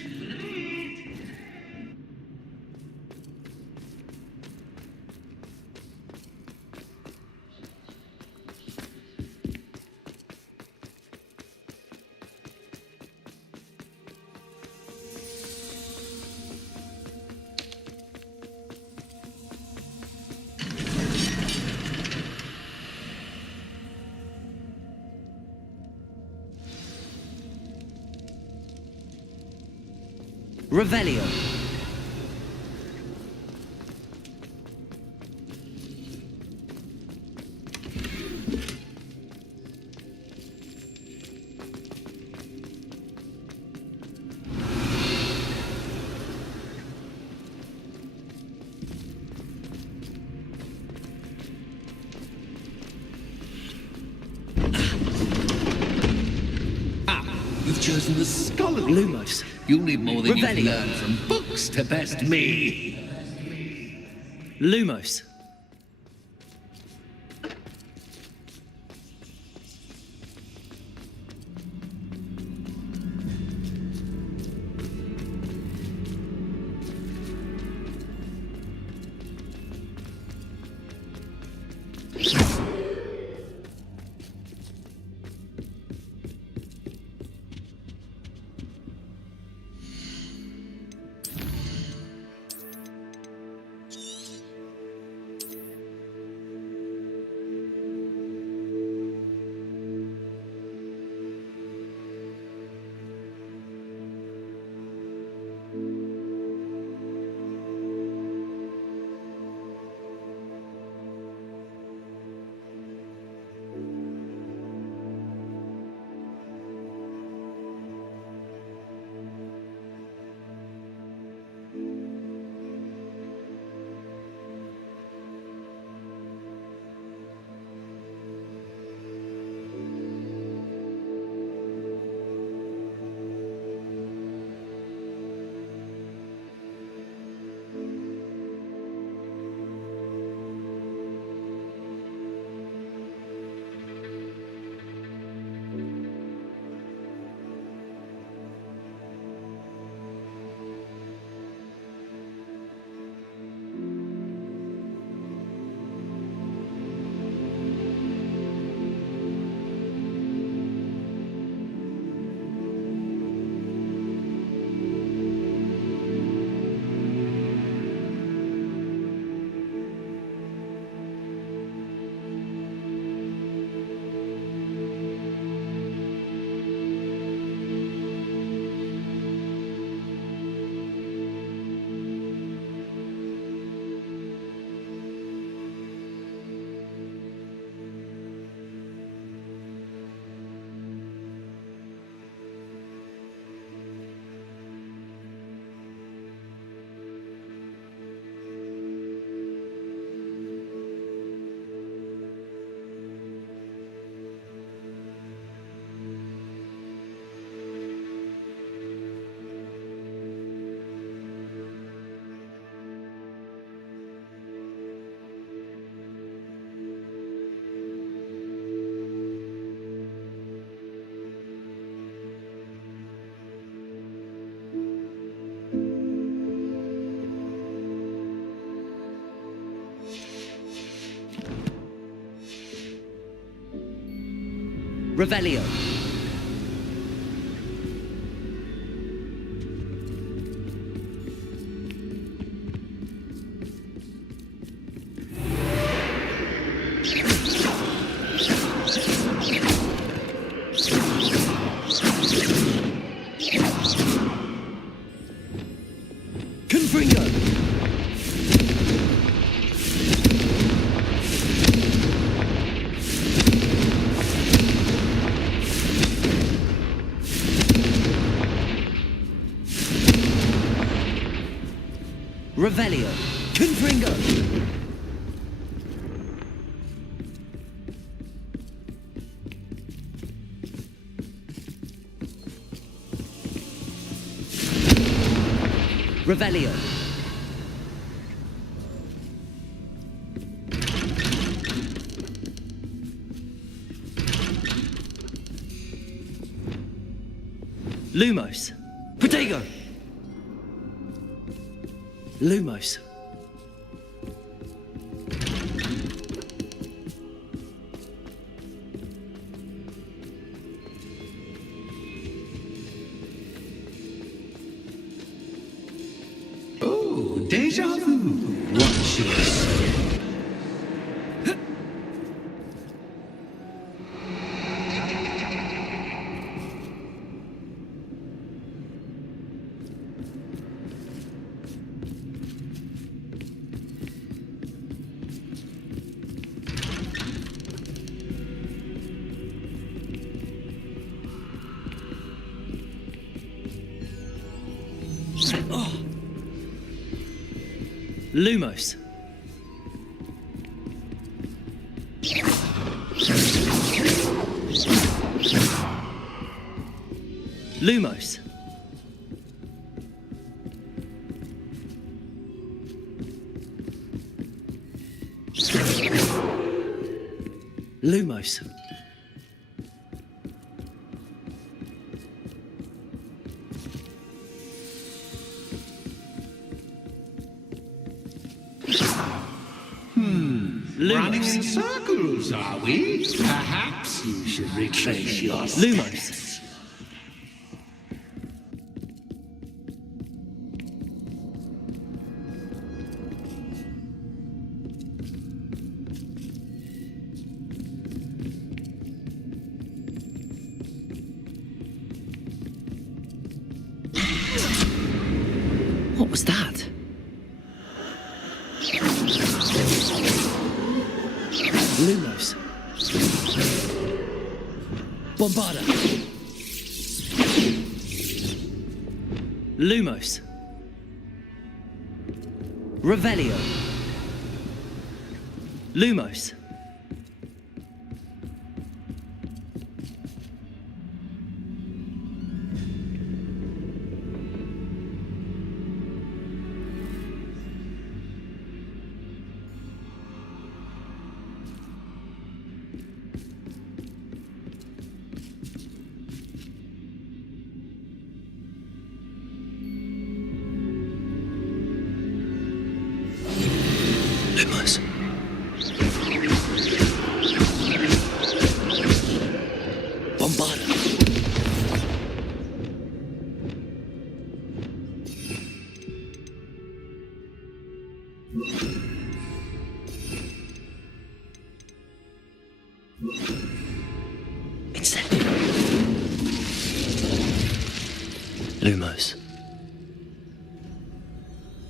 Revelio. You've chosen the scholarly. Lumos. You'll need more than Revelio. you've learned from books to best me. Lumos. Revelio. Confringo. Revelio. Confringo. Revelio. Lumos. Protego. Lumos. Oh, deja vu. Watch yourself. Lumos. Lumos. Lumos. Running in circles, are we? Perhaps you should retrace your Lumos. What was that? Lumos. Bombarda. Lumos. Revelio. Lumos. Lumos. Bombarda. Incendio. Lumos.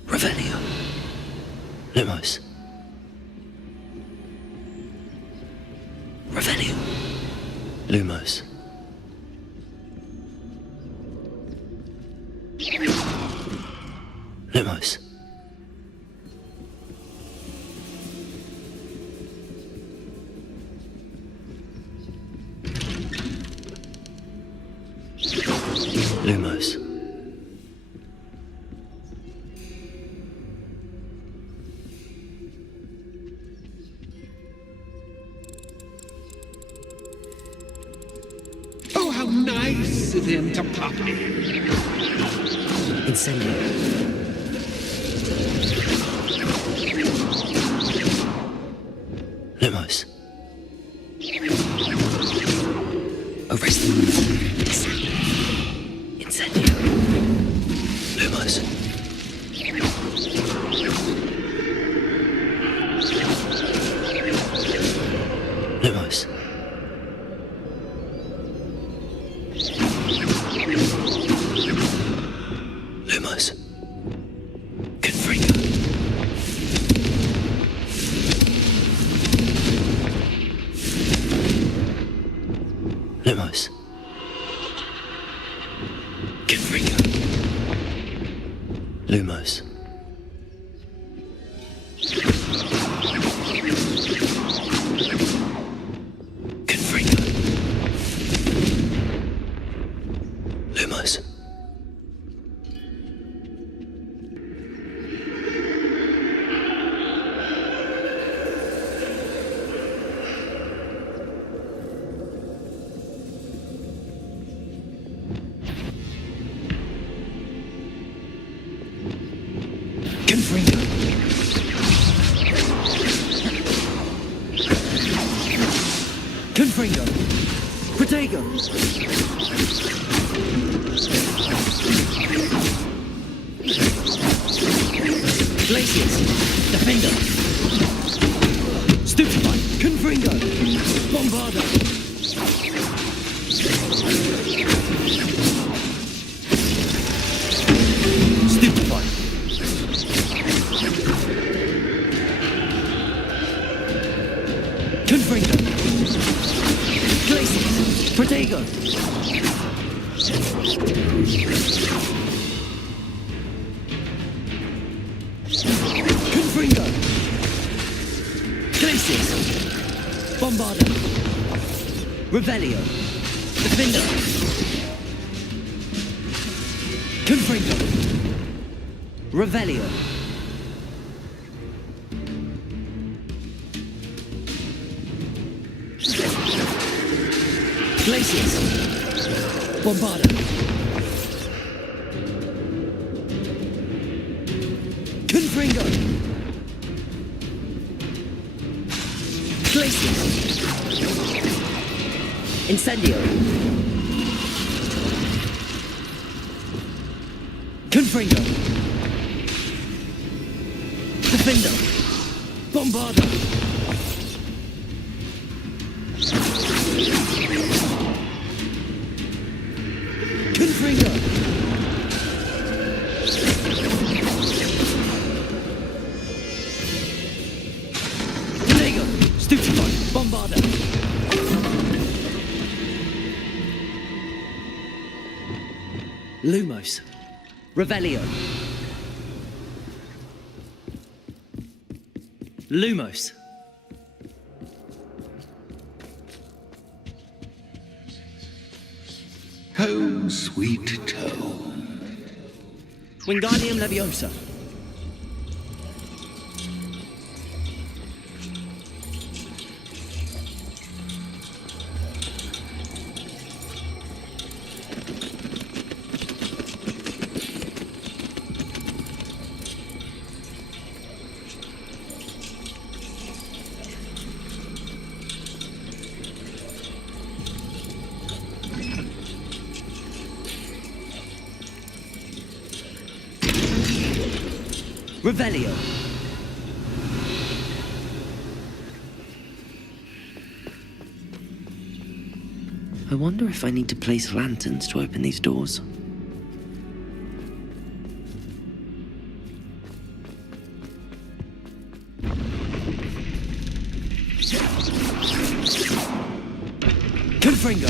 Revelio. Lumos. Revelio. Lumos. Lumos. Lumos. Oh, how nice of him to pop in. Incendio. Lumos. Lumos. Confringo. Lumos. Confringo. Confringo. Protego. Glacius. Defender. Stupefy. Confringo. Bombardo. Stupefy. Confringo. Glacius. Protego. Confringo. Glacius. Bombardo. Revelio. Defender. Confringo. Revelio. Glacius. Bombardo. Confringo. Glacius. Incendio. Confringo. Defender. Bombardo. Confringo. Lego. Stupefy. Bombardo. Lumos. Revelio. Lumos. Home, sweet home. Wingardium Leviosa. Revelio. I wonder if I need to place lanterns to open these doors. Confringo.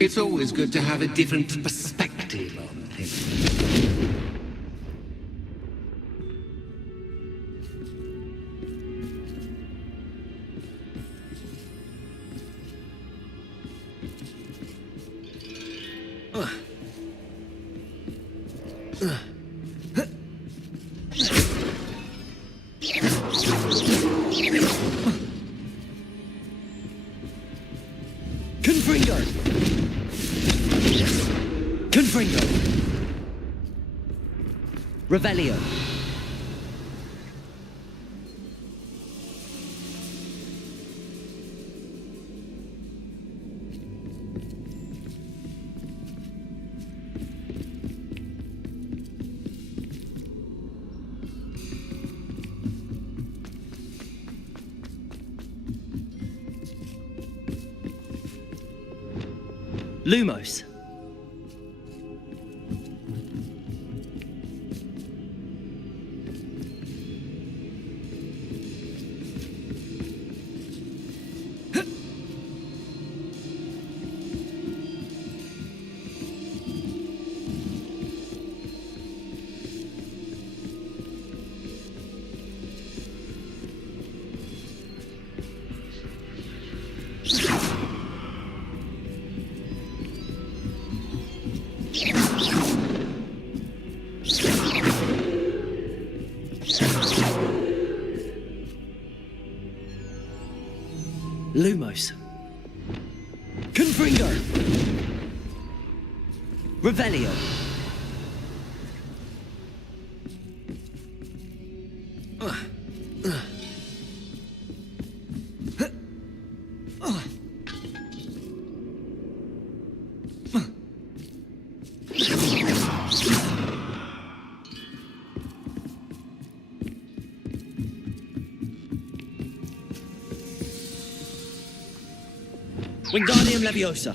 It's always good to have a different perspective on things. Confringo. Confringo. Revelio. Lumos. Lumos. Confringo. Revelio. Wingardium Leviosa.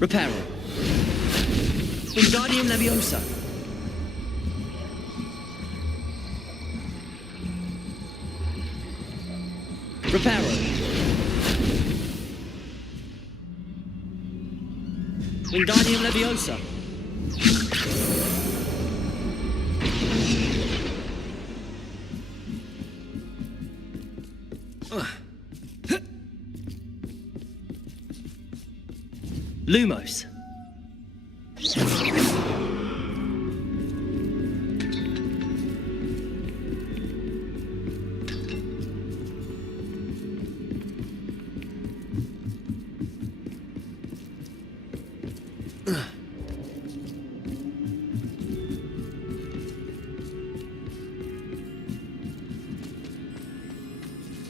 Reparo. Wingardium Leviosa. Reparo. Wingardium Leviosa. Lumos.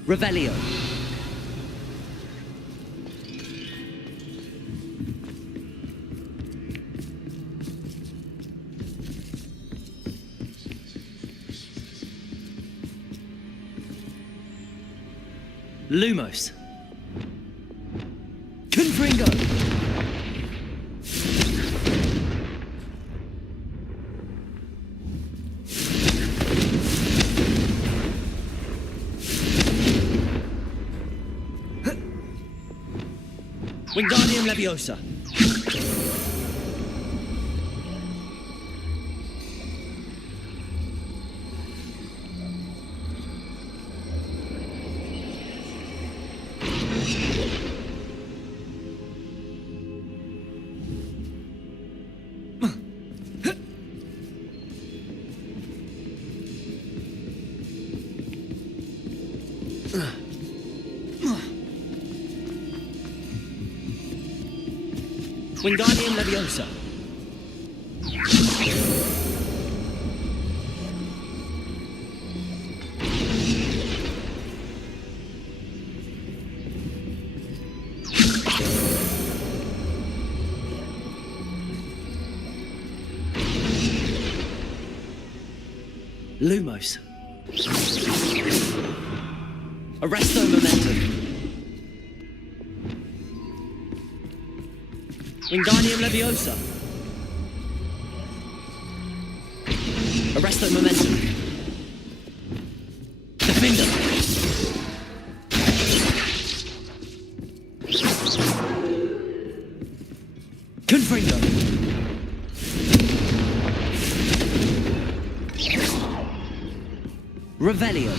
Revelio. Lumos. Confringo. Wingardium Leviosa. Wingardium Leviosa. Lumos. Arresto Momentum. Wingardium Leviosa. Arresto Momentum. Defender. Confringo. Revelio.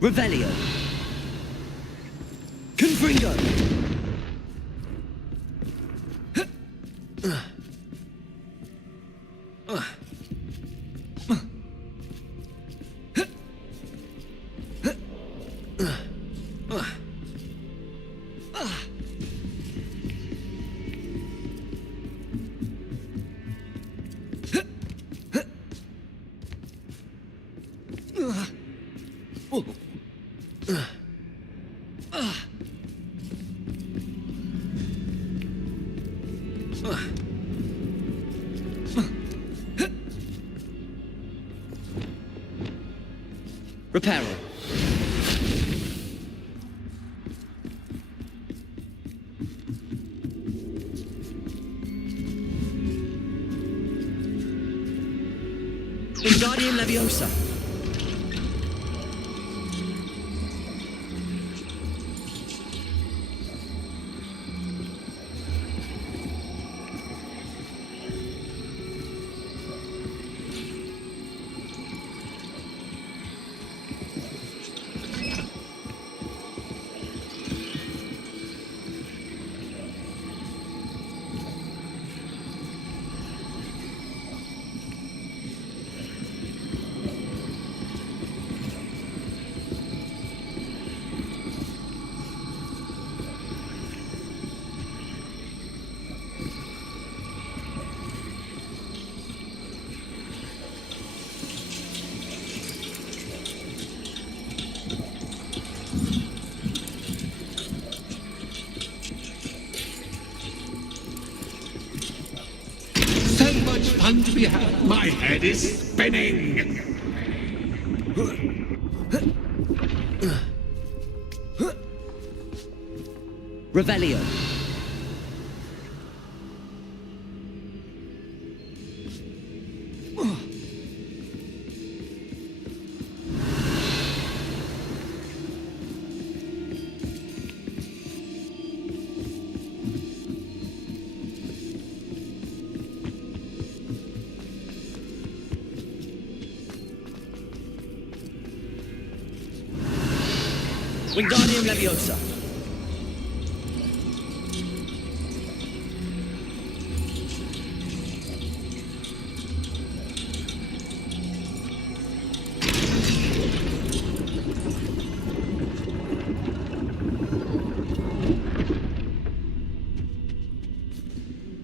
Revelio. Confringo. Reparo. Wingardium Leviosa. So much fun to be had. My head is spinning. Revelio. Wingardium Leviosa.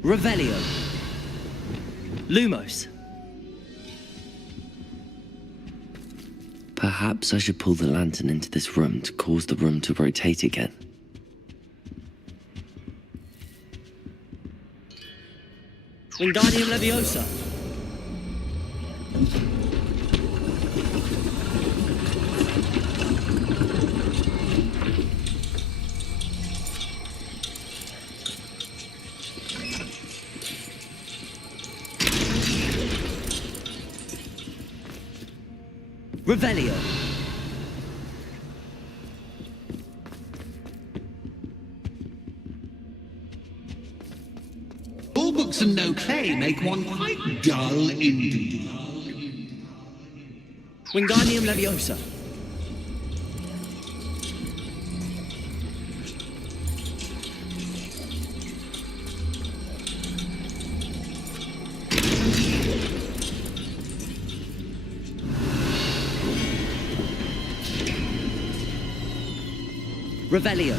Revelio. Lumos. Perhaps I should pull the lantern into this room to cause the room to rotate again. Wingardium Leviosa. Revelio. All books and no play make one quite dull indeed. Wingardium Leviosa. Revelio.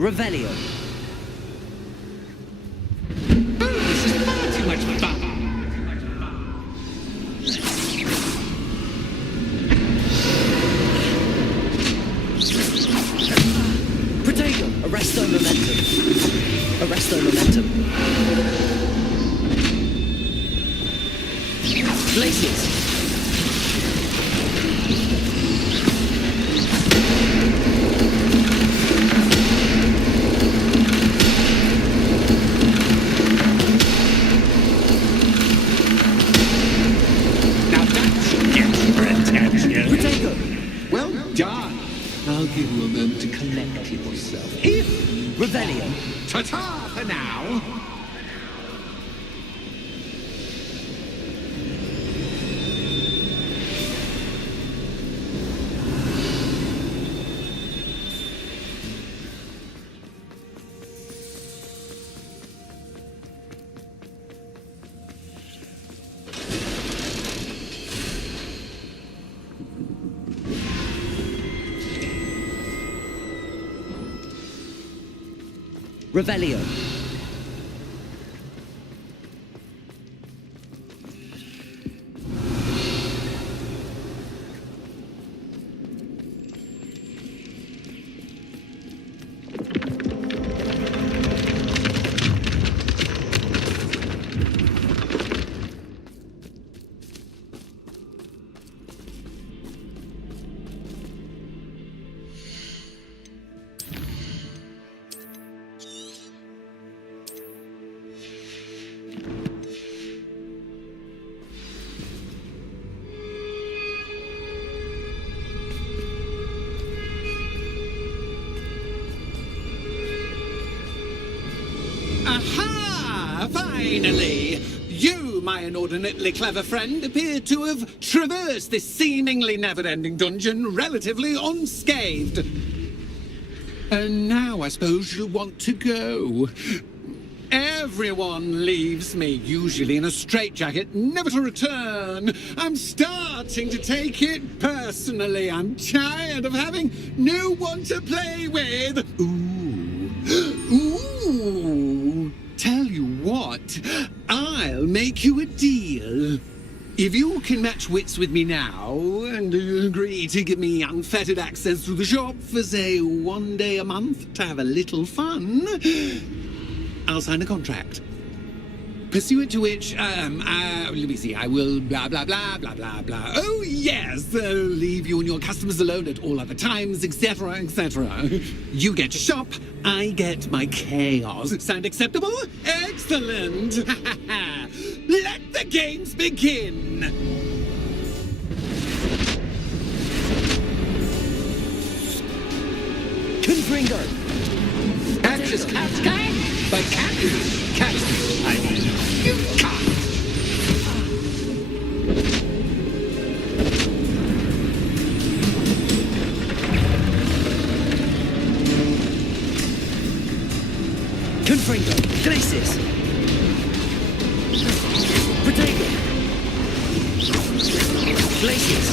Revelio. This is far too much fun. Protego. Arresto momentum. Arresto momentum. Glacius. Well done. I'll give you a moment to collect yourself. yourself. If Revelio. ta-ta for now. Revelio. Aha! Finally! You, my inordinately clever friend, appear to have traversed this seemingly never-ending dungeon relatively unscathed. And now I suppose you'll want to go. Everyone leaves me, usually in a straitjacket, never to return. I'm starting to take it personally. I'm tired of having no one to play with. Ooh. Tell you what, I'll make you a deal. If you can match wits with me now, and agree to give me unfettered access to the shop for, say, 1 day a month to have a little fun, I'll sign a contract. Pursuant to which, let me see, I will blah, blah, blah, blah, blah, blah. Oh, yes, leave you and your customers alone at all other times, etc., etc. You get your shop, I get my chaos. Sound acceptable? Excellent! Let the games begin! Confringo. Catch as catch can, but can you catch me? I mean, you can't. Confringo. Glacis. Protego. Glacis.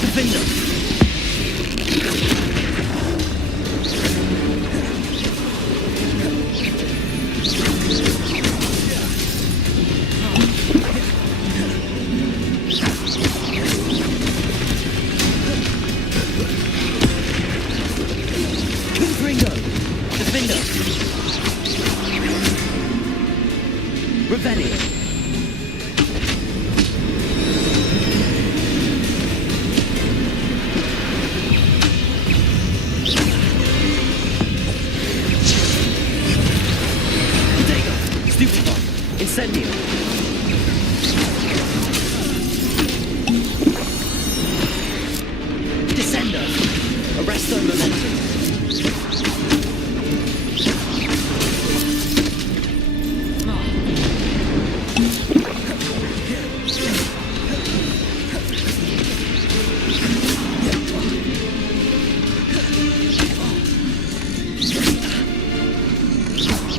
Defender. Confringo. Defender. Revelio. Stupefy. Incendio. Descender. Arresto Momentum.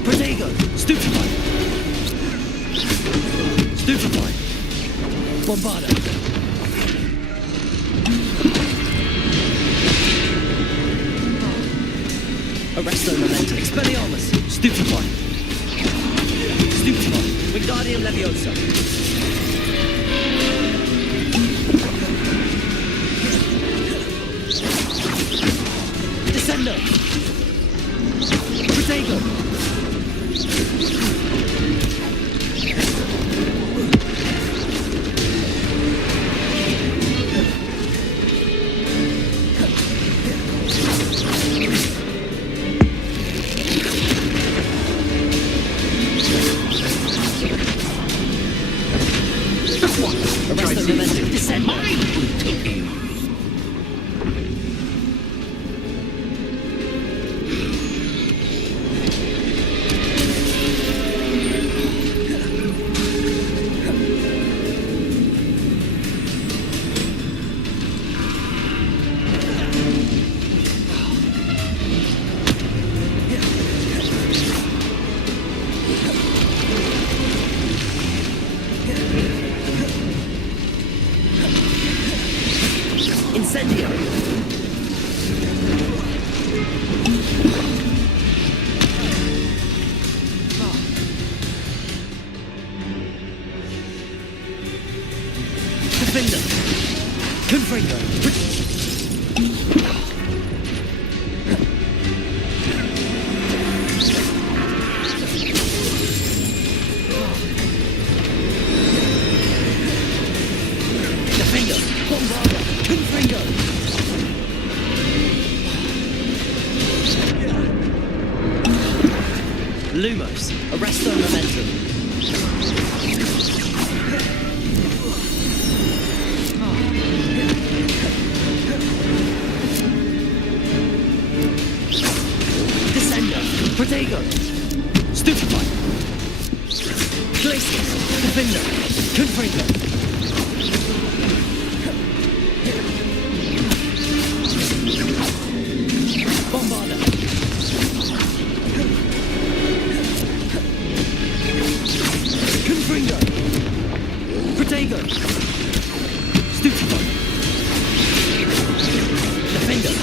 Protego. Stupefy. Stupefy. Bombardo. Arresto Momentum. Expelliarmus. Stupefy. Stupefy. Wingardium Leviosa. Descender. Protego. Arresto Momentum. Descender. Lumos, Arresto Momentum. Descender, Protego, Stupefy, Glacius, Defender, Confringo. Bombarder. Confringo. Protego. Stupefy. Defender.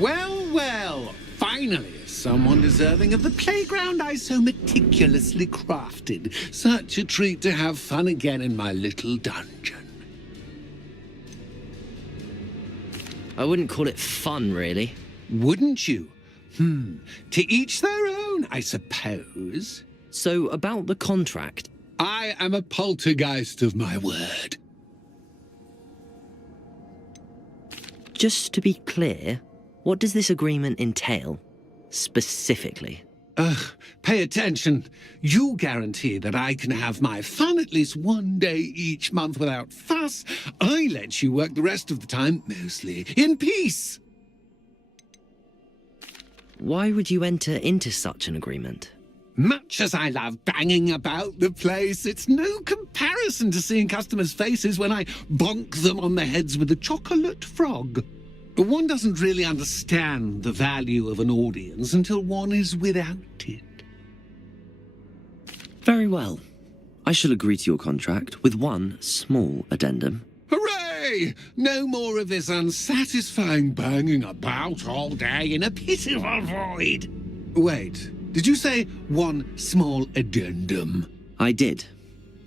Well, well, finally, someone deserving of the playground I so meticulously crafted. Such a treat to have fun again in my little dungeon. I wouldn't call it fun, really. Wouldn't you? To each their own, I suppose. So, about the contract. I am a poltergeist of my word. Just to be clear, what does this agreement entail? Specifically. Pay attention. You guarantee that I can have my fun at least one day each month without fuss. I let you work the rest of the time, mostly in peace. Why would you enter into such an agreement? Much as I love banging about the place, it's no comparison to seeing customers' faces when I bonk them on the heads with a chocolate frog. One doesn't really understand the value of an audience until one is without it. Very well. I shall agree to your contract with one small addendum. Hooray! No more of this unsatisfying banging about all day in a pitiful void. Wait, did you say one small addendum? I did.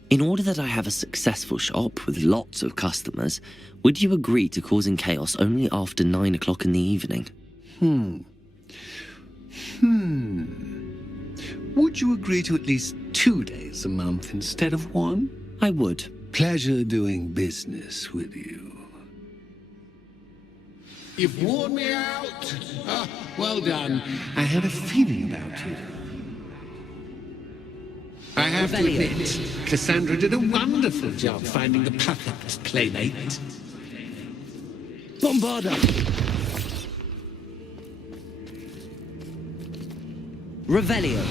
In order that I have a successful shop with lots of customers, would you agree to causing chaos only after 9 o'clock in the evening? Would you agree to at least 2 days a month instead of one? I would. Pleasure doing business with you. You've worn me out. Well done. I had a feeling about you. I have to admit, Cassandra did a wonderful job finding the perfect playmate. Bombarder! Revelio.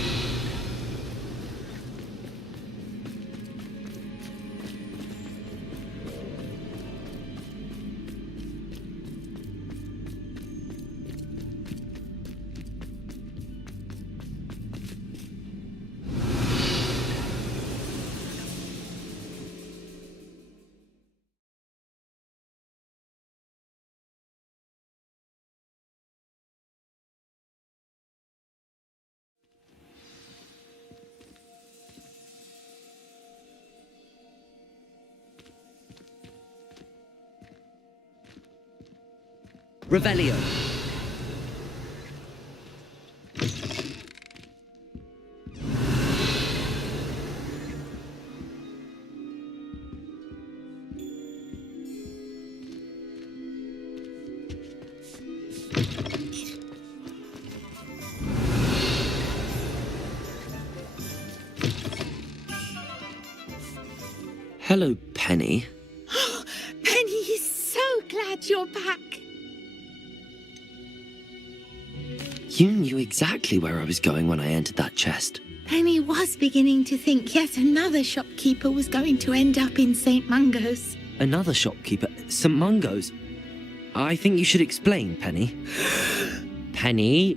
Revelio. Hello, Penny. Penny is so glad you're back. You knew exactly where I was going when I entered that chest. Penny was beginning to think yet another shopkeeper was going to end up in St. Mungo's. Another shopkeeper, St. Mungo's. I think you should explain, Penny. Penny,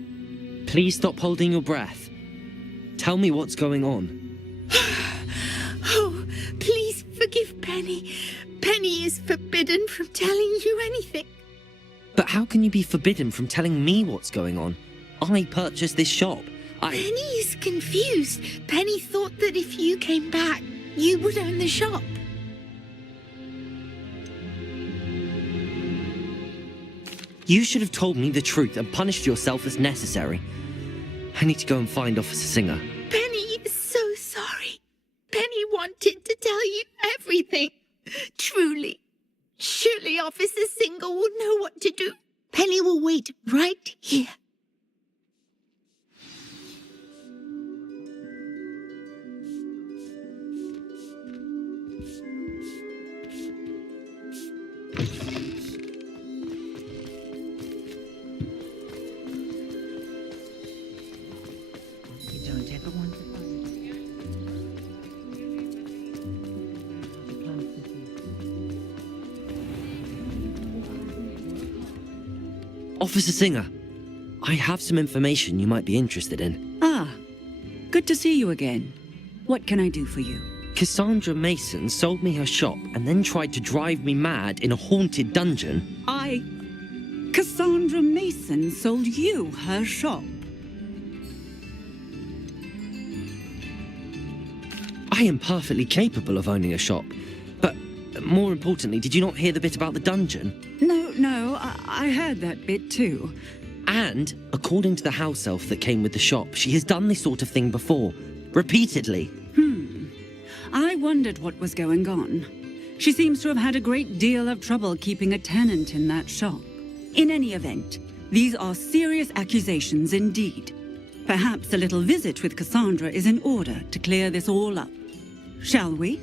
please stop holding your breath. Tell me what's going on. Oh, please forgive Penny. Penny is forbidden from telling you anything. But how can you be forbidden from telling me what's going on? I purchased this shop. Penny is confused. Penny thought that if you came back, you would own the shop. You should have told me the truth and punished yourself as necessary. I need to go and find Officer Singer. Penny is so sorry. Penny wanted to tell you everything. Truly. Officer Singer will know what to do. Penny will wait right here. You don't ever want to find the plans to see. Officer Singer, I have some information you might be interested in. Ah, good to see you again. What can I do for you? Cassandra Mason sold me her shop and then tried to drive me mad in a haunted dungeon. Cassandra Mason sold you her shop. I am perfectly capable of owning a shop. But more importantly, did you not hear the bit about the dungeon? No, I heard that bit too. And, according to the house elf that came with the shop, she has done this sort of thing before. Repeatedly. I wondered what was going on. She seems to have had a great deal of trouble keeping a tenant in that shop. In any event, these are serious accusations indeed. Perhaps a little visit with Cassandra is in order to clear this all up. Shall we?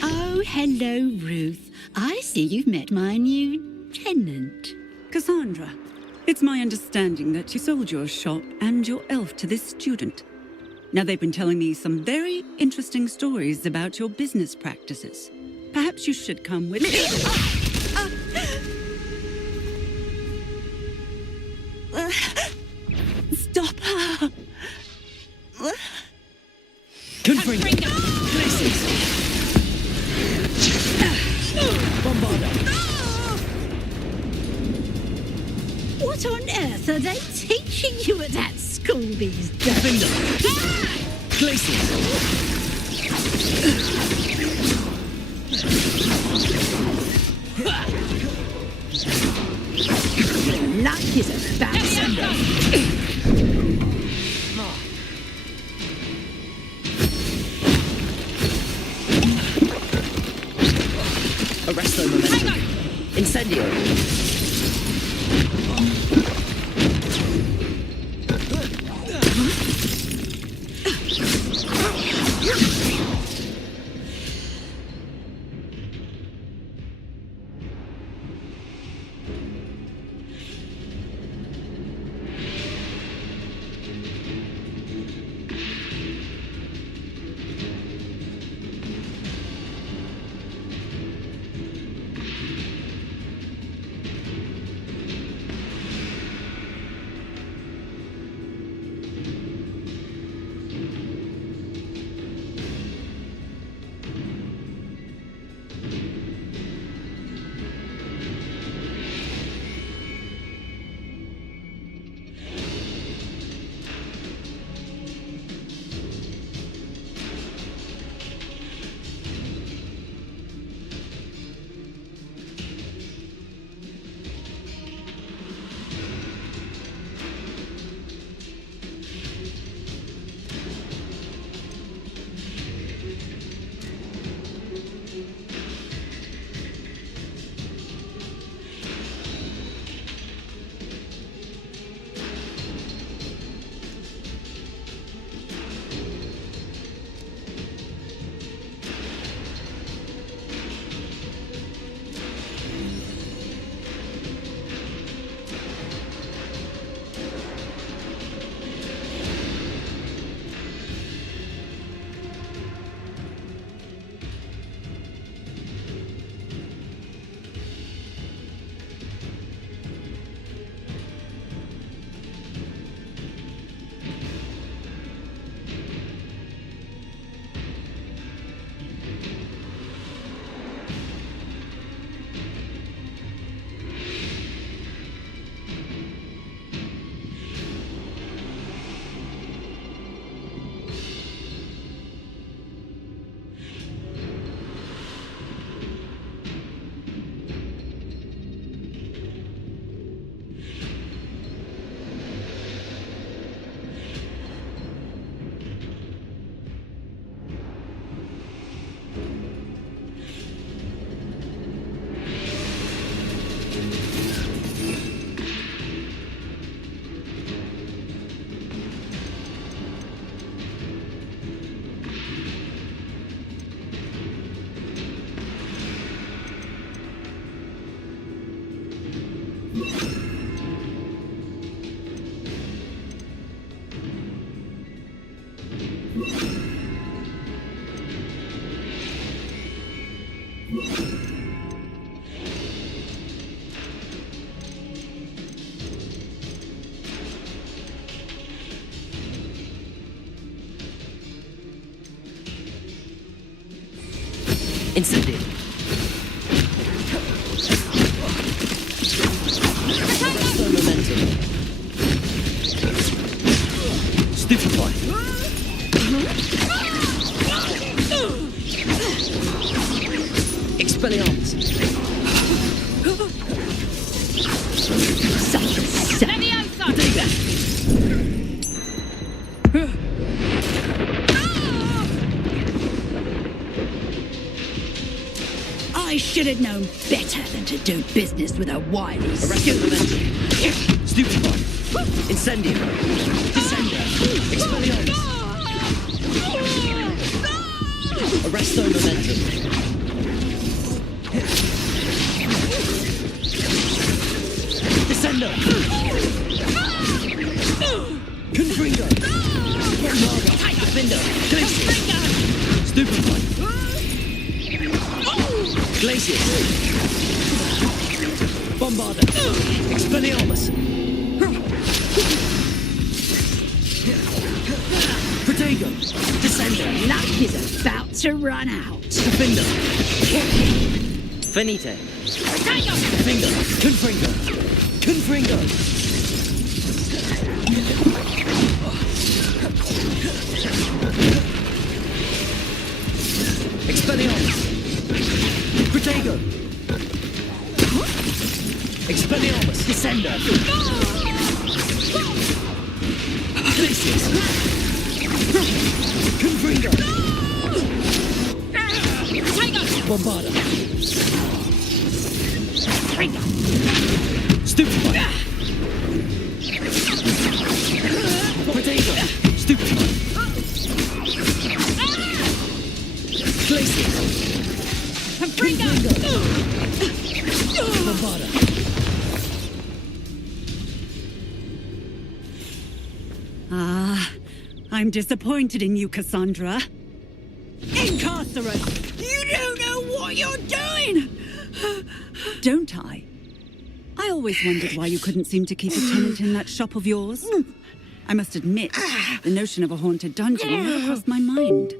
Oh, hello, Ruth. I see you've met my new tenant. Cassandra, it's my understanding that you sold your shop and your elf to this student. Now, they've been telling me some very interesting stories about your business practices. Perhaps you should come with me. Stop her! Confringo! What on earth are they teaching you at that school these days? Luck is a bad Arresto momentum. Incendio. Incendio. Arresto momentum. Stupefy. Expelliarmus. I should have known better than to do business with a wily Arresto momentum. Stupefy. Incendio. Descender. Expelliarmus. Arresto momentum. Descender. Confringo. Bombarda. Defender. Glacius. Stupefy. Glacius. Bombarda. Expelliarmus. Protego. Descender. luck is about to run out. Defender. Finite. Defender. Confringo. Confringo. Expelliarmus. Protego. Expelliarmus. Descender. Glacius. Confringo. Bombarda. Stupefy. Protego. Stupefy. Glacius. Confringo. Bombarda. Ah, I'm disappointed in you, Cassandra. Incarcerate! You don't know what you're doing! Don't I? I always wondered why you couldn't seem to keep a tenant in that shop of yours. I must admit, the notion of a haunted dungeon never crossed my mind.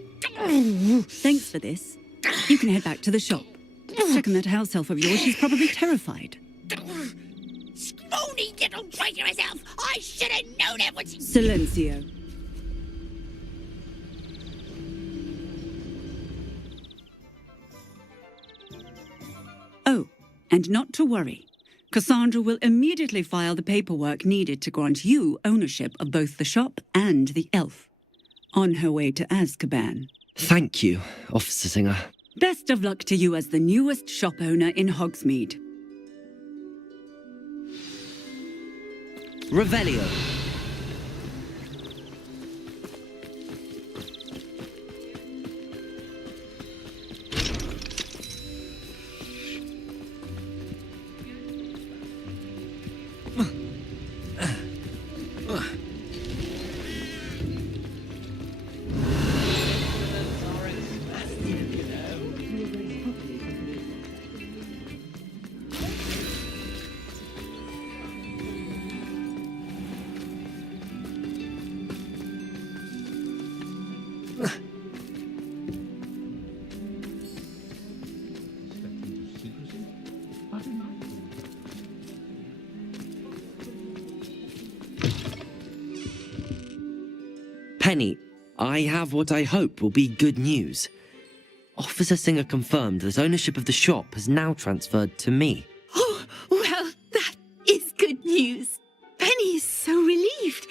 Thanks for this. You can head back to the shop. Check on that house elf of yours. She's probably terrified. Scrawny little traitor herself! I should have known it was... Silencio. Oh, and not to worry. Cassandra will immediately file the paperwork needed to grant you ownership of both the shop and the elf. On her way to Azkaban. Thank you, Officer Singer. Best of luck to you as the newest shop owner in Hogsmeade. Revelio. Penny, I have what I hope will be good news. Officer Singer confirmed that ownership of the shop has now transferred to me. Oh, well, that is good news. Penny is so relieved.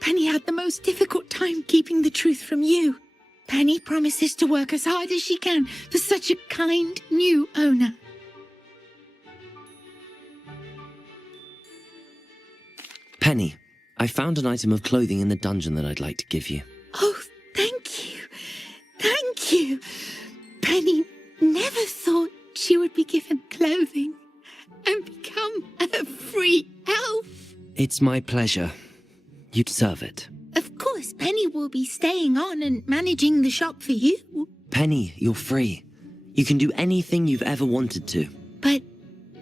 Penny had the most difficult time keeping the truth from you. Penny promises to work as hard as she can for such a kind new owner. Penny, I found an item of clothing in the dungeon that I'd like to give you. Oh, thank you. Thank you. Penny never thought she would be given clothing and become a free elf. It's my pleasure. You deserve it. Of course, Penny will be staying on and managing the shop for you. Penny, you're free. You can do anything you've ever wanted to. But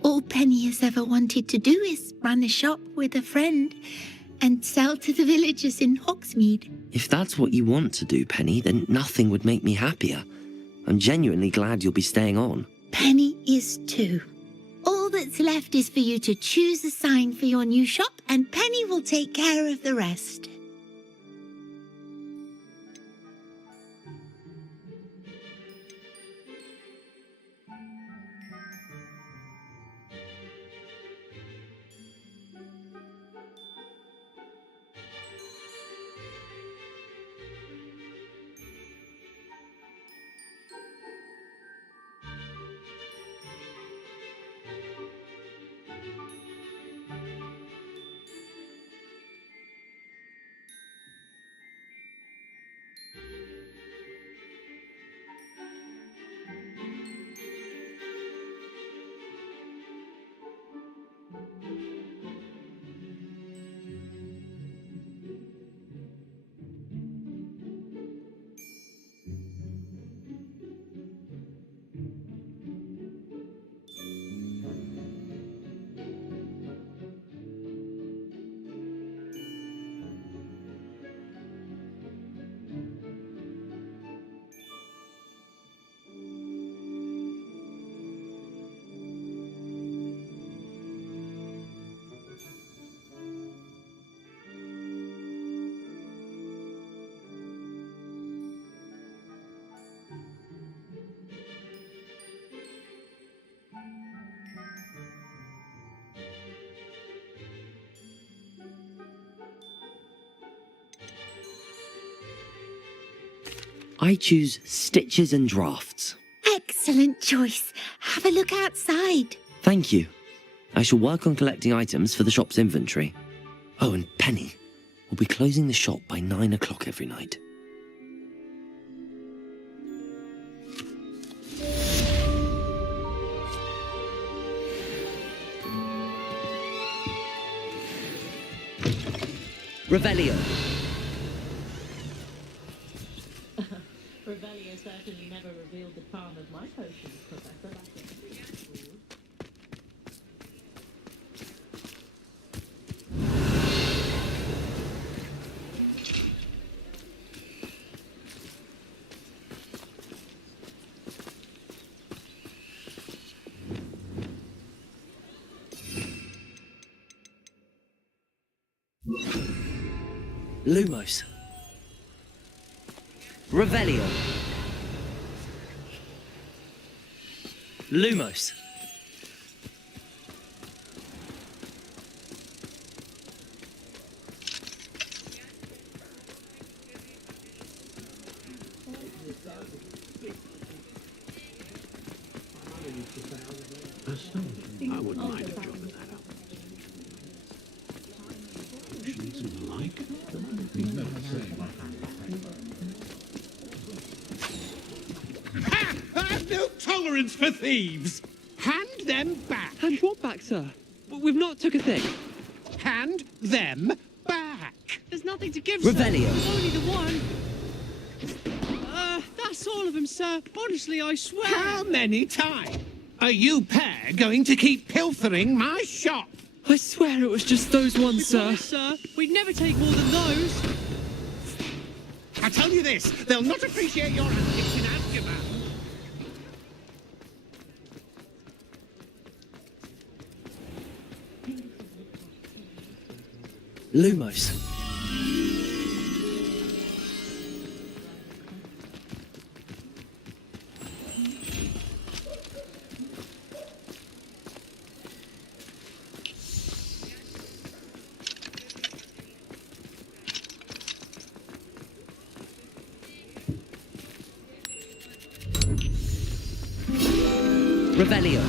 all Penny has ever wanted to do is run a shop with a friend and sell to the villagers in Hogsmeade. If that's what you want to do, Penny, then nothing would make me happier. I'm genuinely glad you'll be staying on. Penny is too. All that's left is for you to choose a sign for your new shop, and Penny will take care of the rest. I choose stitches and drafts. Excellent choice. Have a look outside. Thank you. I shall work on collecting items for the shop's inventory. Oh, and Penny, we'll be closing the shop by 9 o'clock every night. Revelio. Revelio certainly never revealed the charm of my potions, Professor. Lumos. Revelio. Lumos. I wouldn't mind a job at that. Potions and the like. Ha! I have no tolerance for thieves! Hand them back! Hand what back, sir? We've not took a thing. Hand them back! There's nothing to give, sir. Revelio. There's only the one. That's all of them, sir. Honestly, I swear. How many times are you pair going to keep pilfering my shop? I swear it was just those ones, sir. Sir, we'd never take more than those. I tell you this, they'll not appreciate your antics in Azkaban. Lumos. Revelio.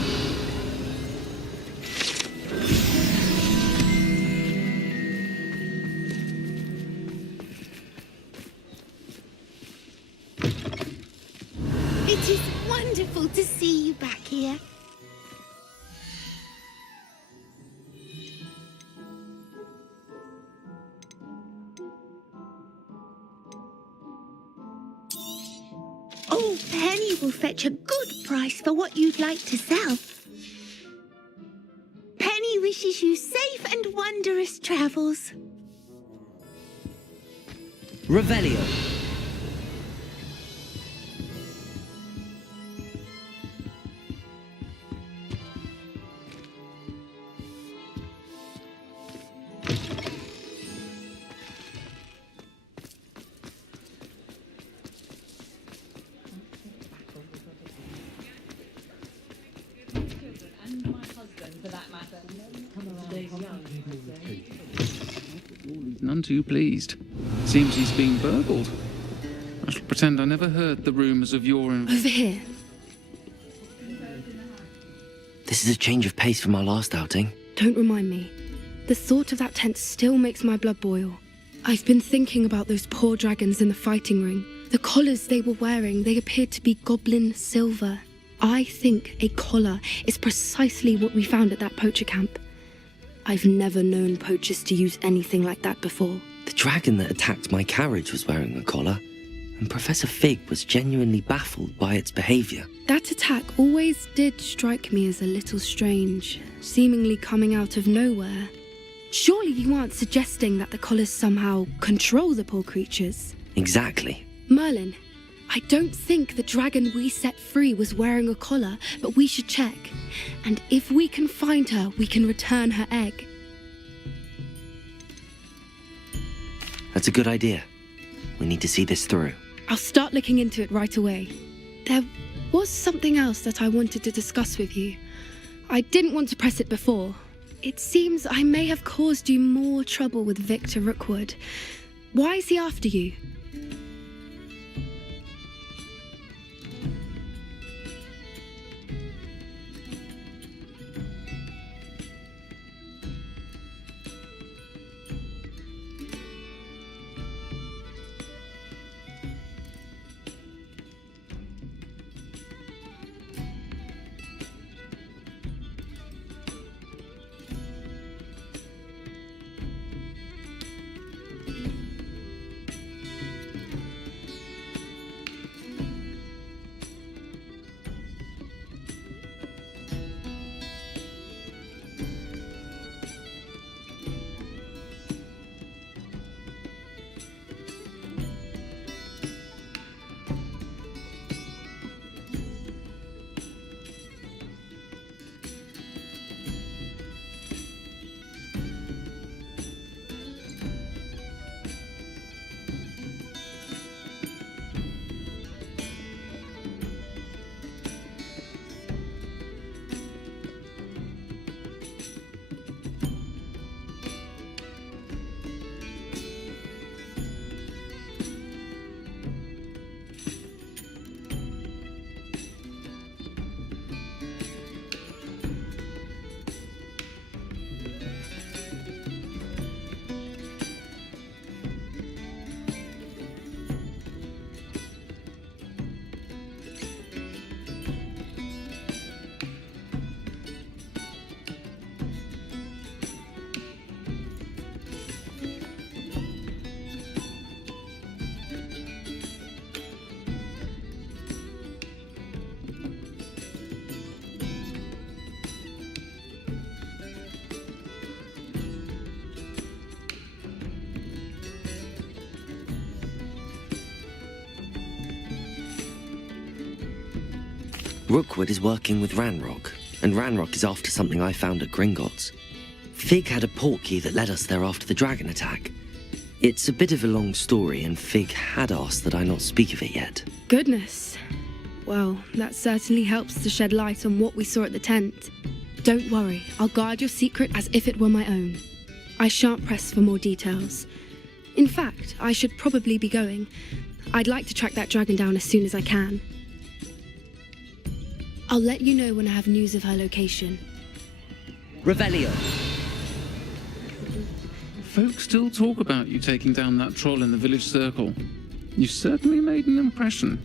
It is wonderful to see you back here. Oh, Penny will fetch a good price for what you'd like to sell. Penny wishes you safe and wondrous travels. Revelio. none too pleased. Seems he's been burgled. I shall pretend I never heard the rumours of your Over here. This is a change of pace from our last outing. Don't remind me. The thought of that tent still makes my blood boil. I've been thinking about those poor dragons in the fighting ring. The collars they were wearing, they appeared to be goblin silver. I think a collar is precisely what we found at that poacher camp. I've never known poachers to use anything like that before. The dragon that attacked my carriage was wearing a collar, and Professor Fig was genuinely baffled by its behaviour. That attack always did strike me as a little strange, seemingly coming out of nowhere. Surely you aren't suggesting that the collars somehow control the poor creatures? Exactly. Merlin, I don't think the dragon we set free was wearing a collar, but we should check. And if we can find her, we can return her egg. That's a good idea. We need to see this through. I'll start looking into it right away. There was something else that I wanted to discuss with you. I didn't want to press it before. It seems I may have caused you more trouble with Victor Rookwood. Why is he after you? Rookwood is working with Ranrock, and Ranrock is after something I found at Gringotts. Fig had a portkey that led us there after the dragon attack. It's a bit of a long story, and Fig had asked that I not speak of it yet. Goodness. Well, that certainly helps to shed light on what we saw at the tent. Don't worry, I'll guard your secret as if it were my own. I shan't press for more details. In fact, I should probably be going. I'd like to track that dragon down as soon as I can. I'll let you know when I have news of her location. Revelio. Folk still talk about you taking down that troll in the village circle. You certainly made an impression.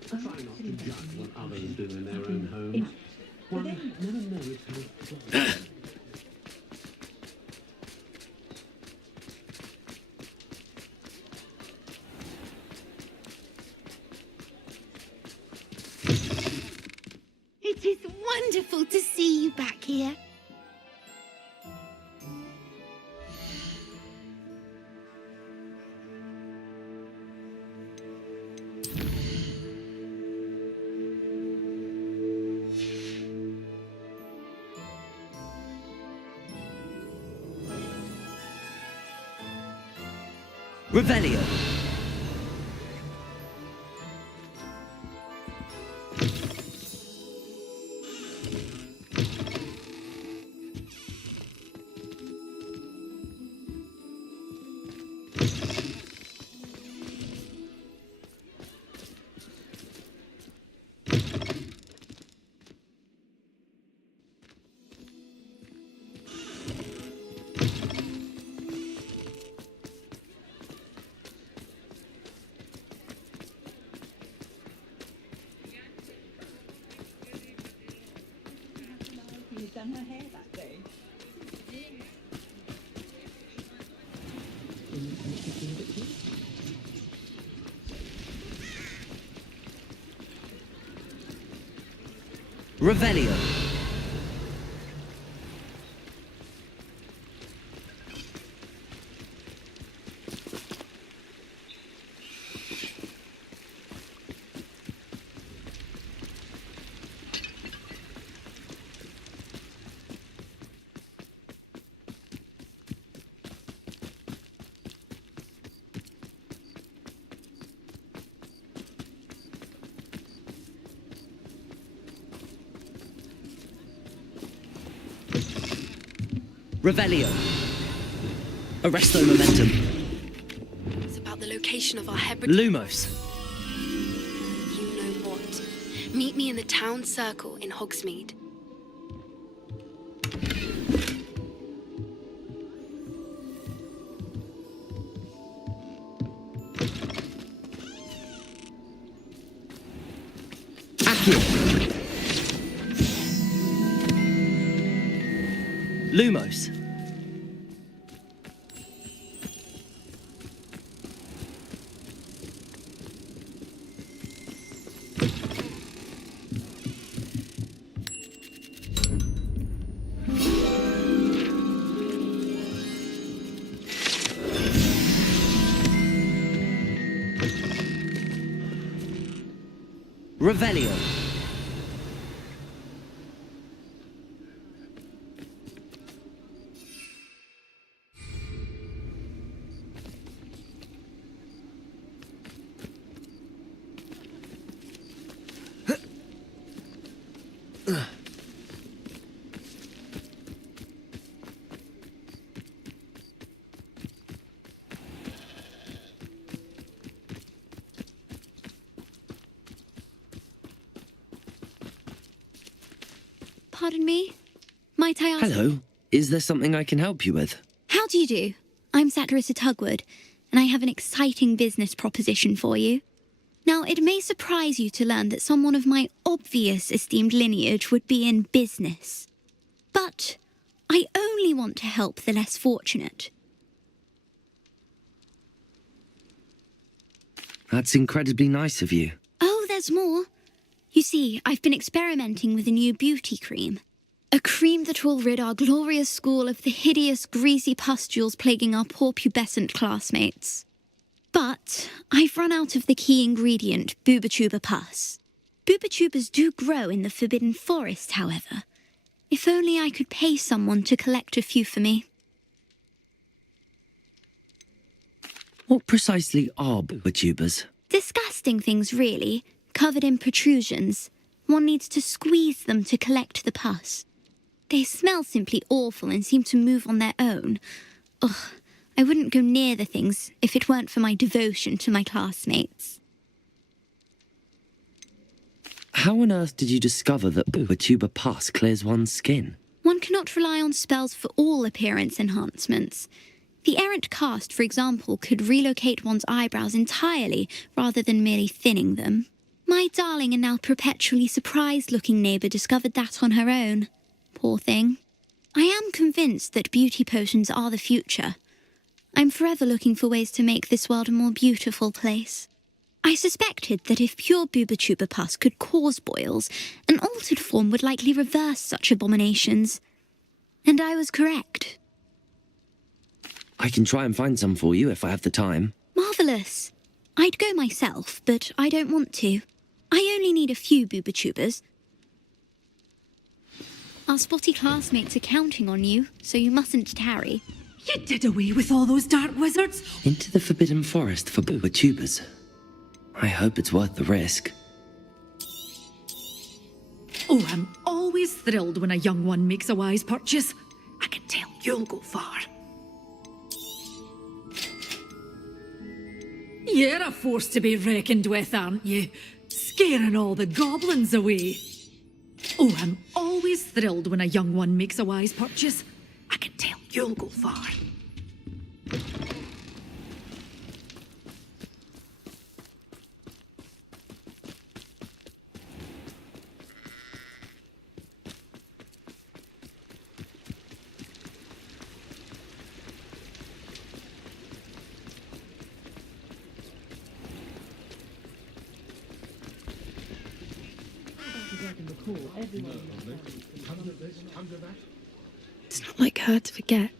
Try not to judge what others do in their own homes. One never knows how it's It is wonderful to see you back here. Revelio. Revelio. Revelio. Arresto momentum. It's about the location of our Hebron. Lumos. You know what? Meet me in the town circle in Hogsmeade. Accio. Lumos. Revelio. Pardon me? Might I ask... Hello. Is there something I can help you with? How do you do? I'm Saccharissa Tugwood, and I have an exciting business proposition for you. Now, it may surprise you to learn that someone of my obvious esteemed lineage would be in business. But I only want to help the less fortunate. That's incredibly nice of you. Oh, there's more. You see, I've been experimenting with a new beauty cream. A cream that will rid our glorious school of the hideous, greasy pustules plaguing our poor pubescent classmates. But I've run out of the key ingredient, Bubatuba pus. Bubatubas do grow in the Forbidden Forest, however. If only I could pay someone to collect a few for me. What precisely are Bubatubas? Disgusting things, really, covered in protrusions. One needs to squeeze them to collect the pus. They smell simply awful and seem to move on their own. Ugh, I wouldn't go near the things if it weren't for my devotion to my classmates. How on earth did you discover that Bubatuba pus clears one's skin? One cannot rely on spells for all appearance enhancements. The errant cast, for example, could relocate one's eyebrows entirely rather than merely thinning them. My My darling and now perpetually surprised-looking neighbour discovered that on her own. Poor thing. I am convinced that beauty potions are the future. I'm forever looking for ways to make this world a more beautiful place. I suspected that if pure Booba pus could cause boils, an altered form would likely reverse such abominations. And I was correct. I can try and find some for you if I have the time. Marvellous. I'd go myself, but I don't want to. I only need a few Booba. Our spotty classmates are counting on you, so you mustn't tarry. You did away with all those dark wizards? Into the Forbidden Forest for Booba. I hope it's worth the risk. Oh, I'm always thrilled when a young one makes a wise purchase. I can tell you'll go far. You're a force to be reckoned with, aren't you? Scaring all the goblins away. Oh, I'm always thrilled when a young one makes a wise purchase. I can tell you'll go far. It's not like her to forget.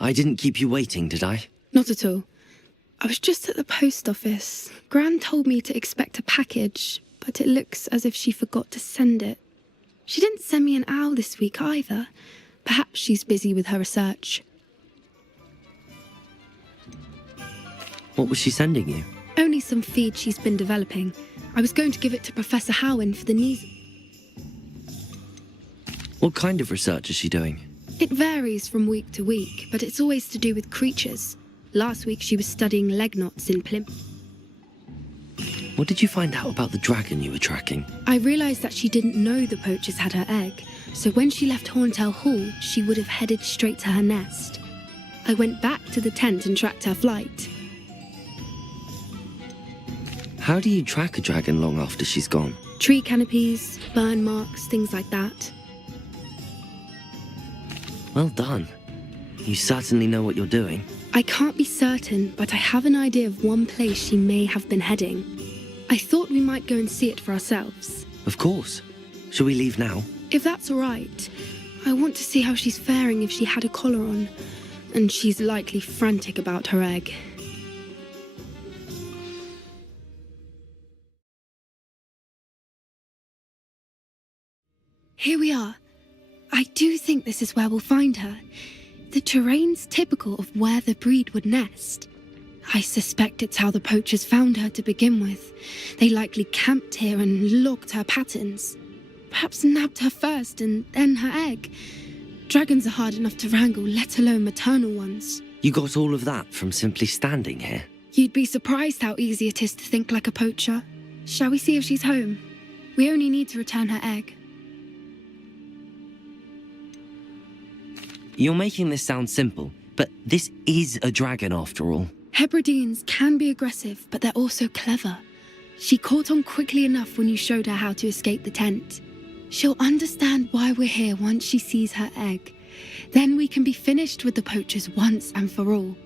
I didn't keep you waiting, did I? Not at all. I was just at the post office. Gran told me to expect a package, but it looks as if she forgot to send it. She didn't send me an owl this week either. Perhaps she's busy with her research. What was she sending you? Only some feed she's been developing. I was going to give it to Professor Howen for the news. What kind of research is she doing? It varies from week to week, but it's always to do with creatures. Last week she was studying leg knots in Plymouth. What did you find out about the dragon you were tracking? I realised that she didn't know the poachers had her egg, so when she left Horntail Hall, she would have headed straight to her nest. I went back to the tent and tracked her flight. How do you track a dragon long after she's gone? Tree canopies, burn marks, things like that. Well done. You certainly know what you're doing. I can't be certain, but I have an idea of one place she may have been heading. I thought we might go and see it for ourselves. Of course. Shall we leave now? If that's all right. I want to see how she's faring if she had a collar on. And she's likely frantic about her egg. Here we are. I do think this is where we'll find her. The terrain's typical of where the breed would nest. I suspect it's how the poachers found her to begin with. They likely camped here and logged her patterns. Perhaps nabbed her first and then her egg. Dragons are hard enough to wrangle, let alone maternal ones. You got all of that from simply standing here? You'd be surprised how easy it is to think like a poacher. Shall we see if she's home? We only need to return her egg. You're making this sound simple, but this is a dragon after all. Hebrideans can be aggressive, but they're also clever. She caught on quickly enough when you showed her how to escape the tent. She'll understand why we're here once she sees her egg. Then we can be finished with the poachers once and for all.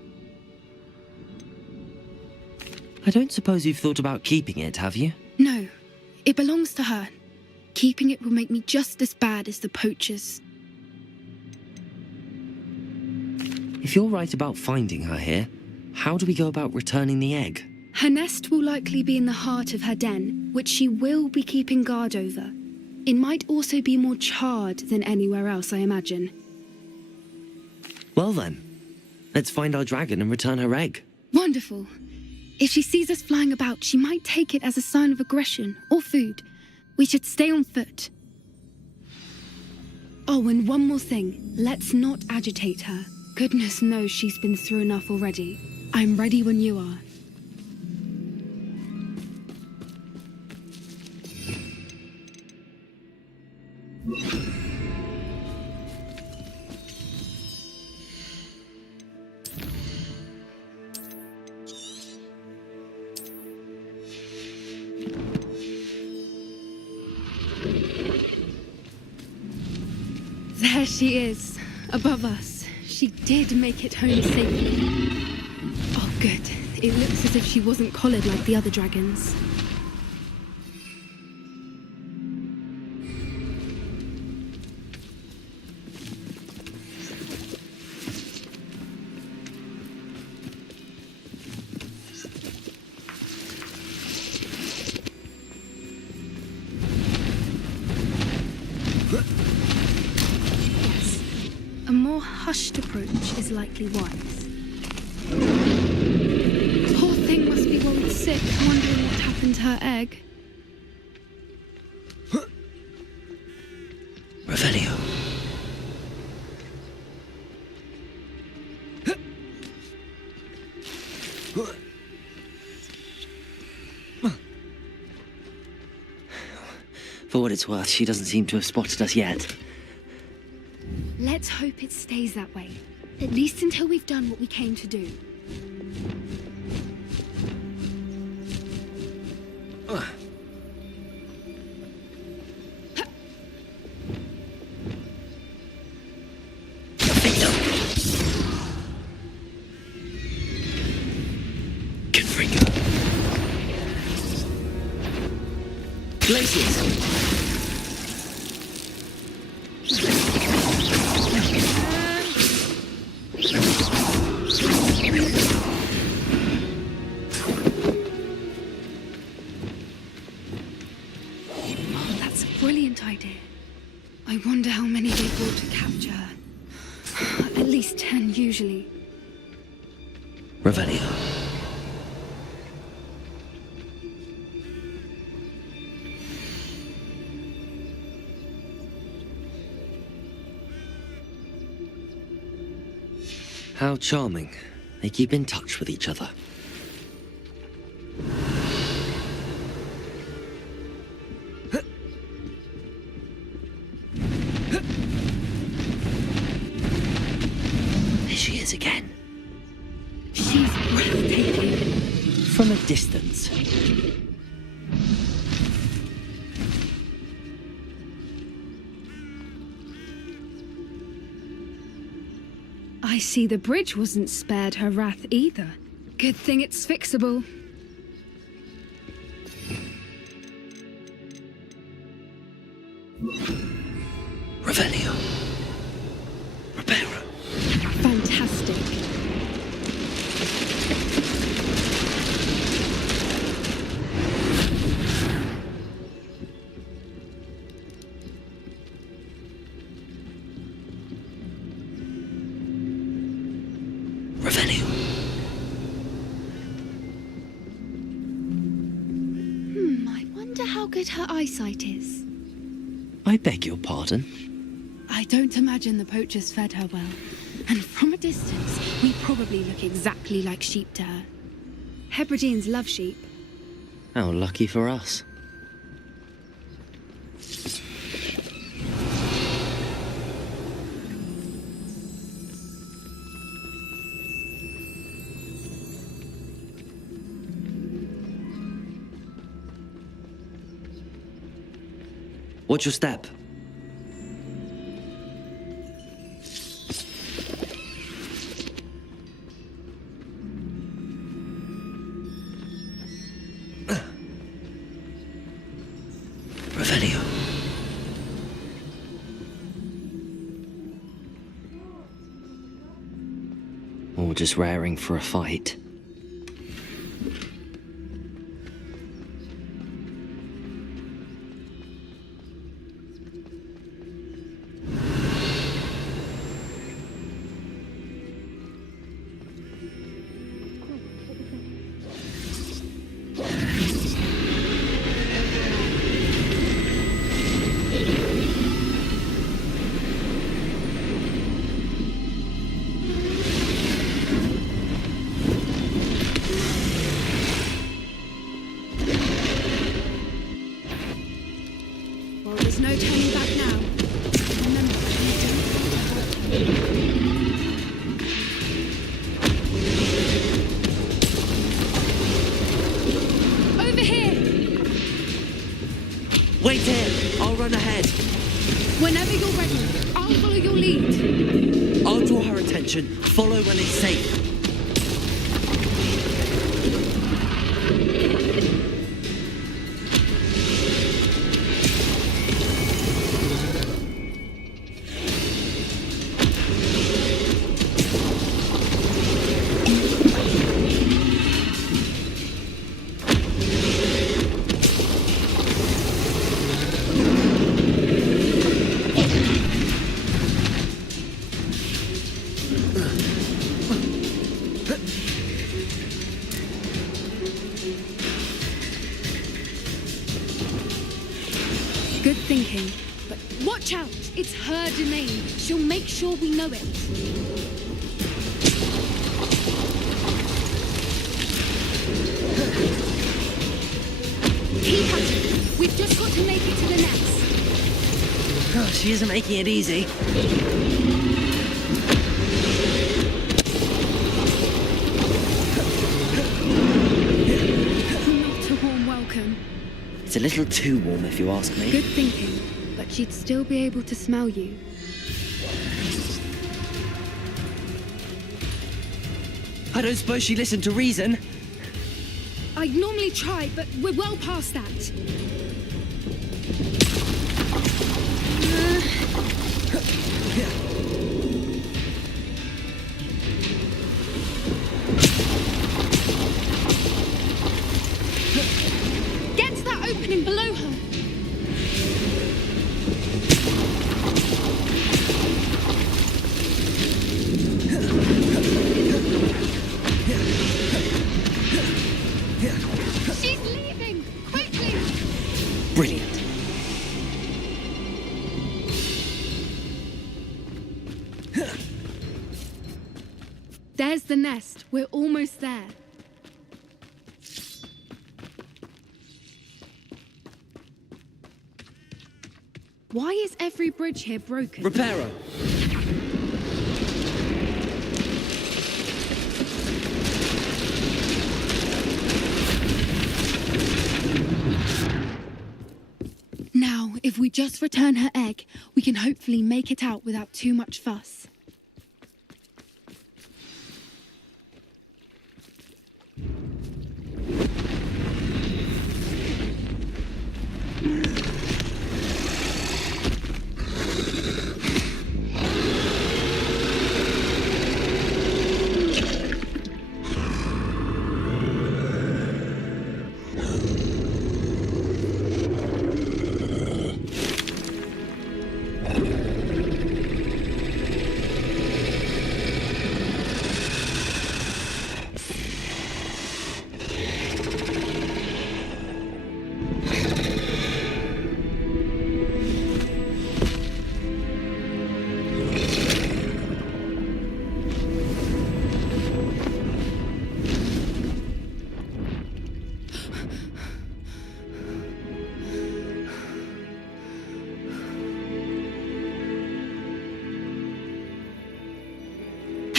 I don't suppose you've thought about keeping it, have you? No, it belongs to her. Keeping it will make me just as bad as the poachers. If you're right about finding her here, how do we go about returning the egg? Her nest will likely be in the heart of her den, which she will be keeping guard over. It might also be more charred than anywhere else, I imagine. Well then, let's find our dragon and return her egg. Wonderful. If she sees us flying about, she might take it as a sign of aggression or food. We should stay on foot. Oh, and one more thing. Let's not agitate her. Goodness knows she's been through enough already. I'm ready when you are. There she is, above us. She did make it home safely. Oh, good. It looks as if she wasn't collared like the other dragons. A more hushed approach is likely wise. Poor thing must be worried sick, wondering what happened to her egg. Revelio. For what it's worth, she doesn't seem to have spotted us yet. Let's hope it stays that way. At least until we've done what we came to do. Glaciers! Oh, that's a brilliant idea. I wonder how many they brought to capture her. At least 10 usually. Revelio. How charming. They keep in touch with each other. There she is again. She's breathtaking. From a distance. I see the bridge wasn't spared her wrath either. Good thing it's fixable. Revelio. Reparo. Fantastic. Revelio. I wonder how good her eyesight is. I beg your pardon? I don't imagine the poachers fed her well. And from a distance, we probably look exactly like sheep to her. Hebrideans love sheep. How lucky for us. Watch your step. Revelio. Or just raring for a fight. Well, there's no turning back now. Remember, over here! Wait here! I'll run ahead. Whenever you're ready, I'll I'll follow your lead. I'll draw her attention. Follow when it's safe. Good thinking. But watch out! It's her domain. She'll make sure we know it. Keep at it. We've just got to make it to the nest. Oh, she isn't making it easy. Not a warm welcome. It's a little too warm, if you ask me. Good thinking. But she'd still be able to smell you. I don't suppose she listened to reason. I'd normally try, but we're well past that. Get to that opening below her. She's leaving! Quickly! Brilliant. There's the nest. We're almost there. Why is every bridge here broken? Reparo. Now, if we just return her egg, we can hopefully make it out without too much fuss.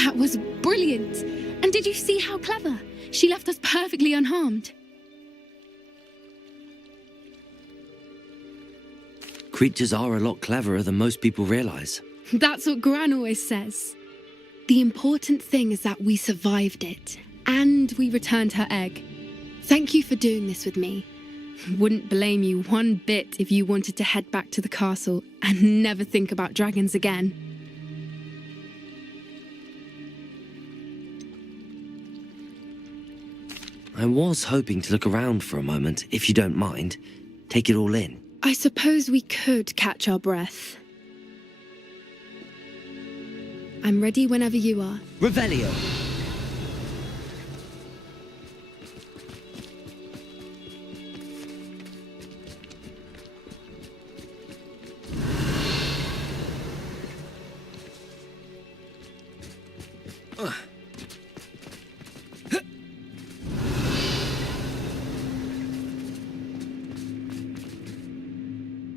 That was brilliant! And did you see how clever? She left us perfectly unharmed. Creatures are a lot cleverer than most people realize. That's what Gran always says. The important thing is that we survived it, and we returned her egg. Thank you for doing this with me. Wouldn't blame you one bit if you wanted to head back to the castle and never think about dragons again. I was hoping to look around for a moment, if you don't mind. Take it all in. I suppose we could catch our breath. I'm ready whenever you are. Revelio.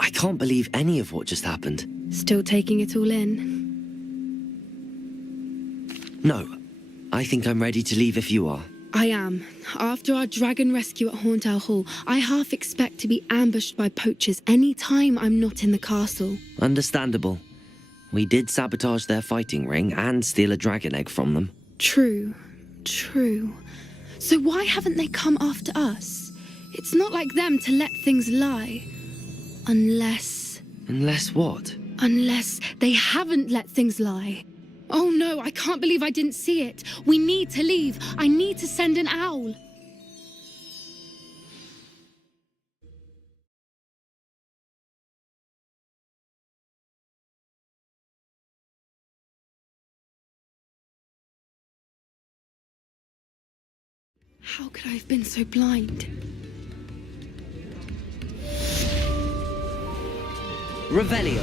I can't believe any of what just happened. Still taking it all in? No, I think I'm ready to leave if you are. I am. After our dragon rescue at Hauntowl Hall, I half expect to be ambushed by poachers any time I'm not in the castle. Understandable. We did sabotage their fighting ring and steal a dragon egg from them. True. So why haven't they come after us? It's not like them to let things lie. Unless What? Unless they haven't let things lie. Oh no, I can't believe I didn't see it. We need to leave. I need to send an owl. How could I have been so blind? Revelio.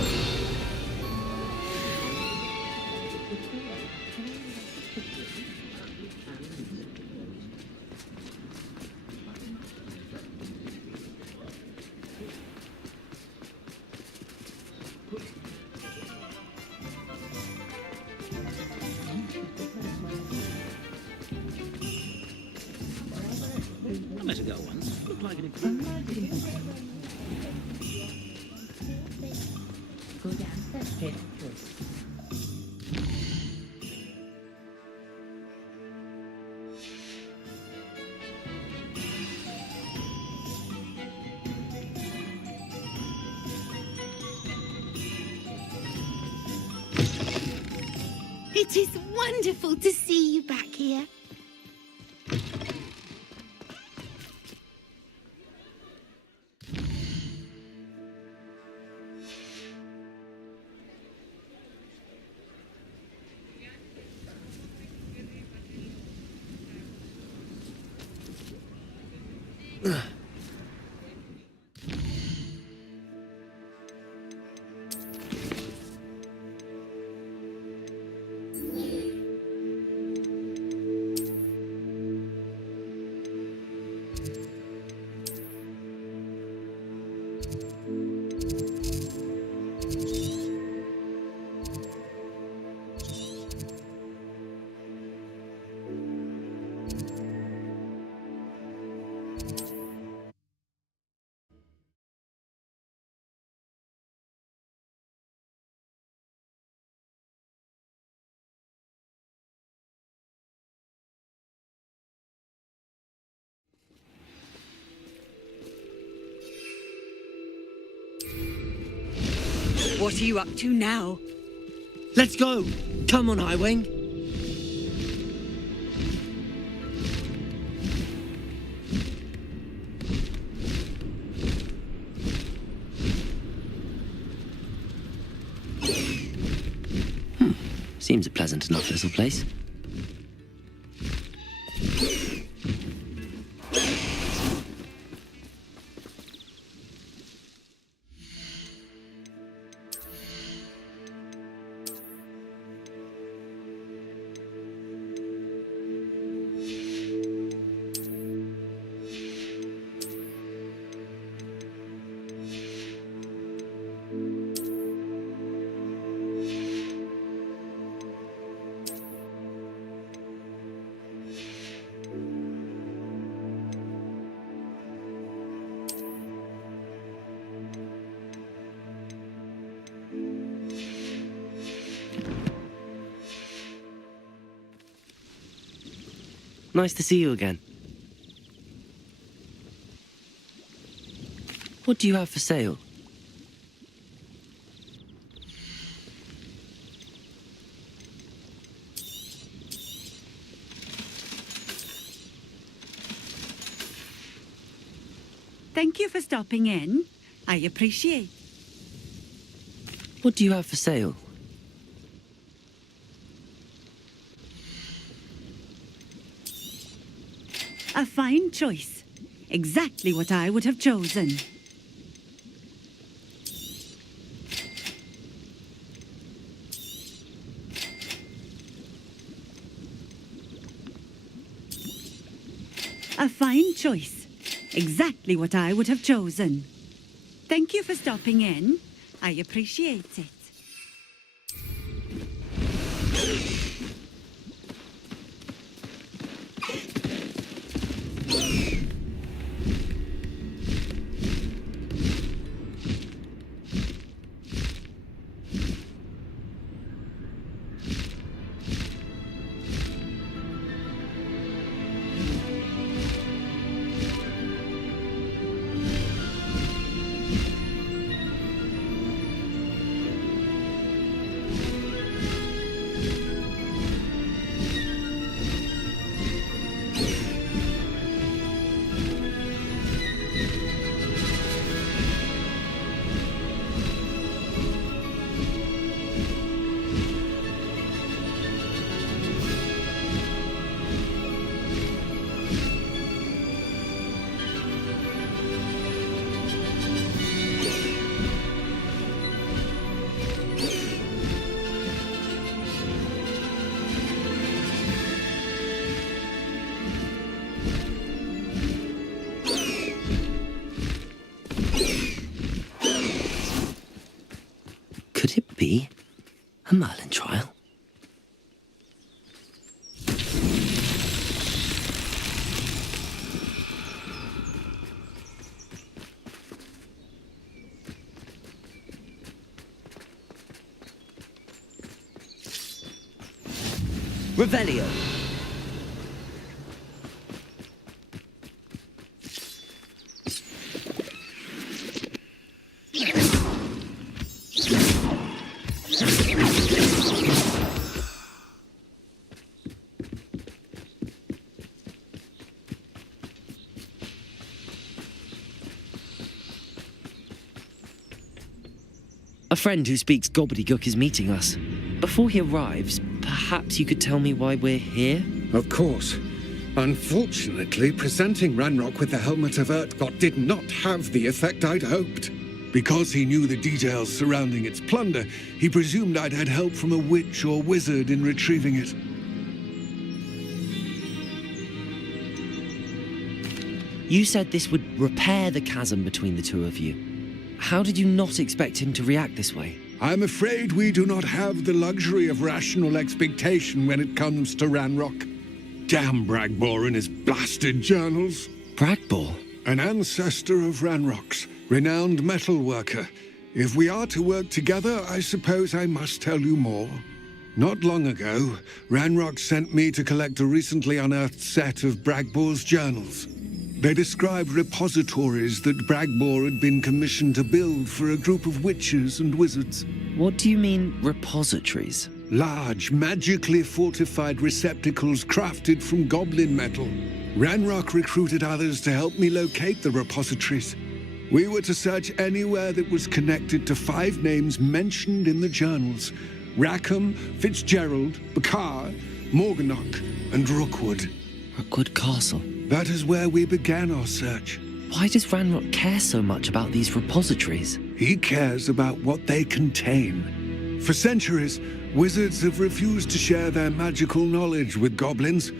I met a girl once. Looked like an It is wonderful to see you back here. What are you up to now? Let's go! Come on, Highwing! Seems a pleasant enough little place. Nice to see you again. What do you have for sale? Thank you for stopping in. I appreciate. What do you have for sale? A fine choice. Exactly what I would have chosen. A fine choice. Exactly what I would have chosen. Thank you for stopping in. I appreciate it. A Merlin trial? Revelio! A friend who speaks gobbledygook is meeting us. Before he arrives, perhaps you could tell me why we're here? Of course. Unfortunately, presenting Ranrock with the Helmet of Urtkot did not have the effect I'd hoped. Because he knew the details surrounding its plunder, he presumed I'd had help from a witch or wizard in retrieving it. You said this would repair the chasm between the two of you. How did you not expect him to react this way? I'm afraid we do not have the luxury of rational expectation when it comes to Ranrock. Damn Bragbor and his blasted journals. Bragbor? An ancestor of Ranrock's, renowned metal worker. If we are to work together, I suppose I must tell you more. Not long ago, Ranrock sent me to collect a recently unearthed set of Bragbor's journals. They described repositories that Bragbor had been commissioned to build for a group of witches and wizards. What do you mean, repositories? Large, magically fortified receptacles crafted from goblin metal. Ranrock recruited others to help me locate the repositories. We were to search anywhere that was connected to 5 names mentioned in the journals: Rackham, Fitzgerald, Bakar, Morganach, and Rookwood. Rookwood Castle. That is where we began our search. Why does Ranrock care so much about these repositories? He cares about what they contain. For centuries, wizards have refused to share their magical knowledge with goblins.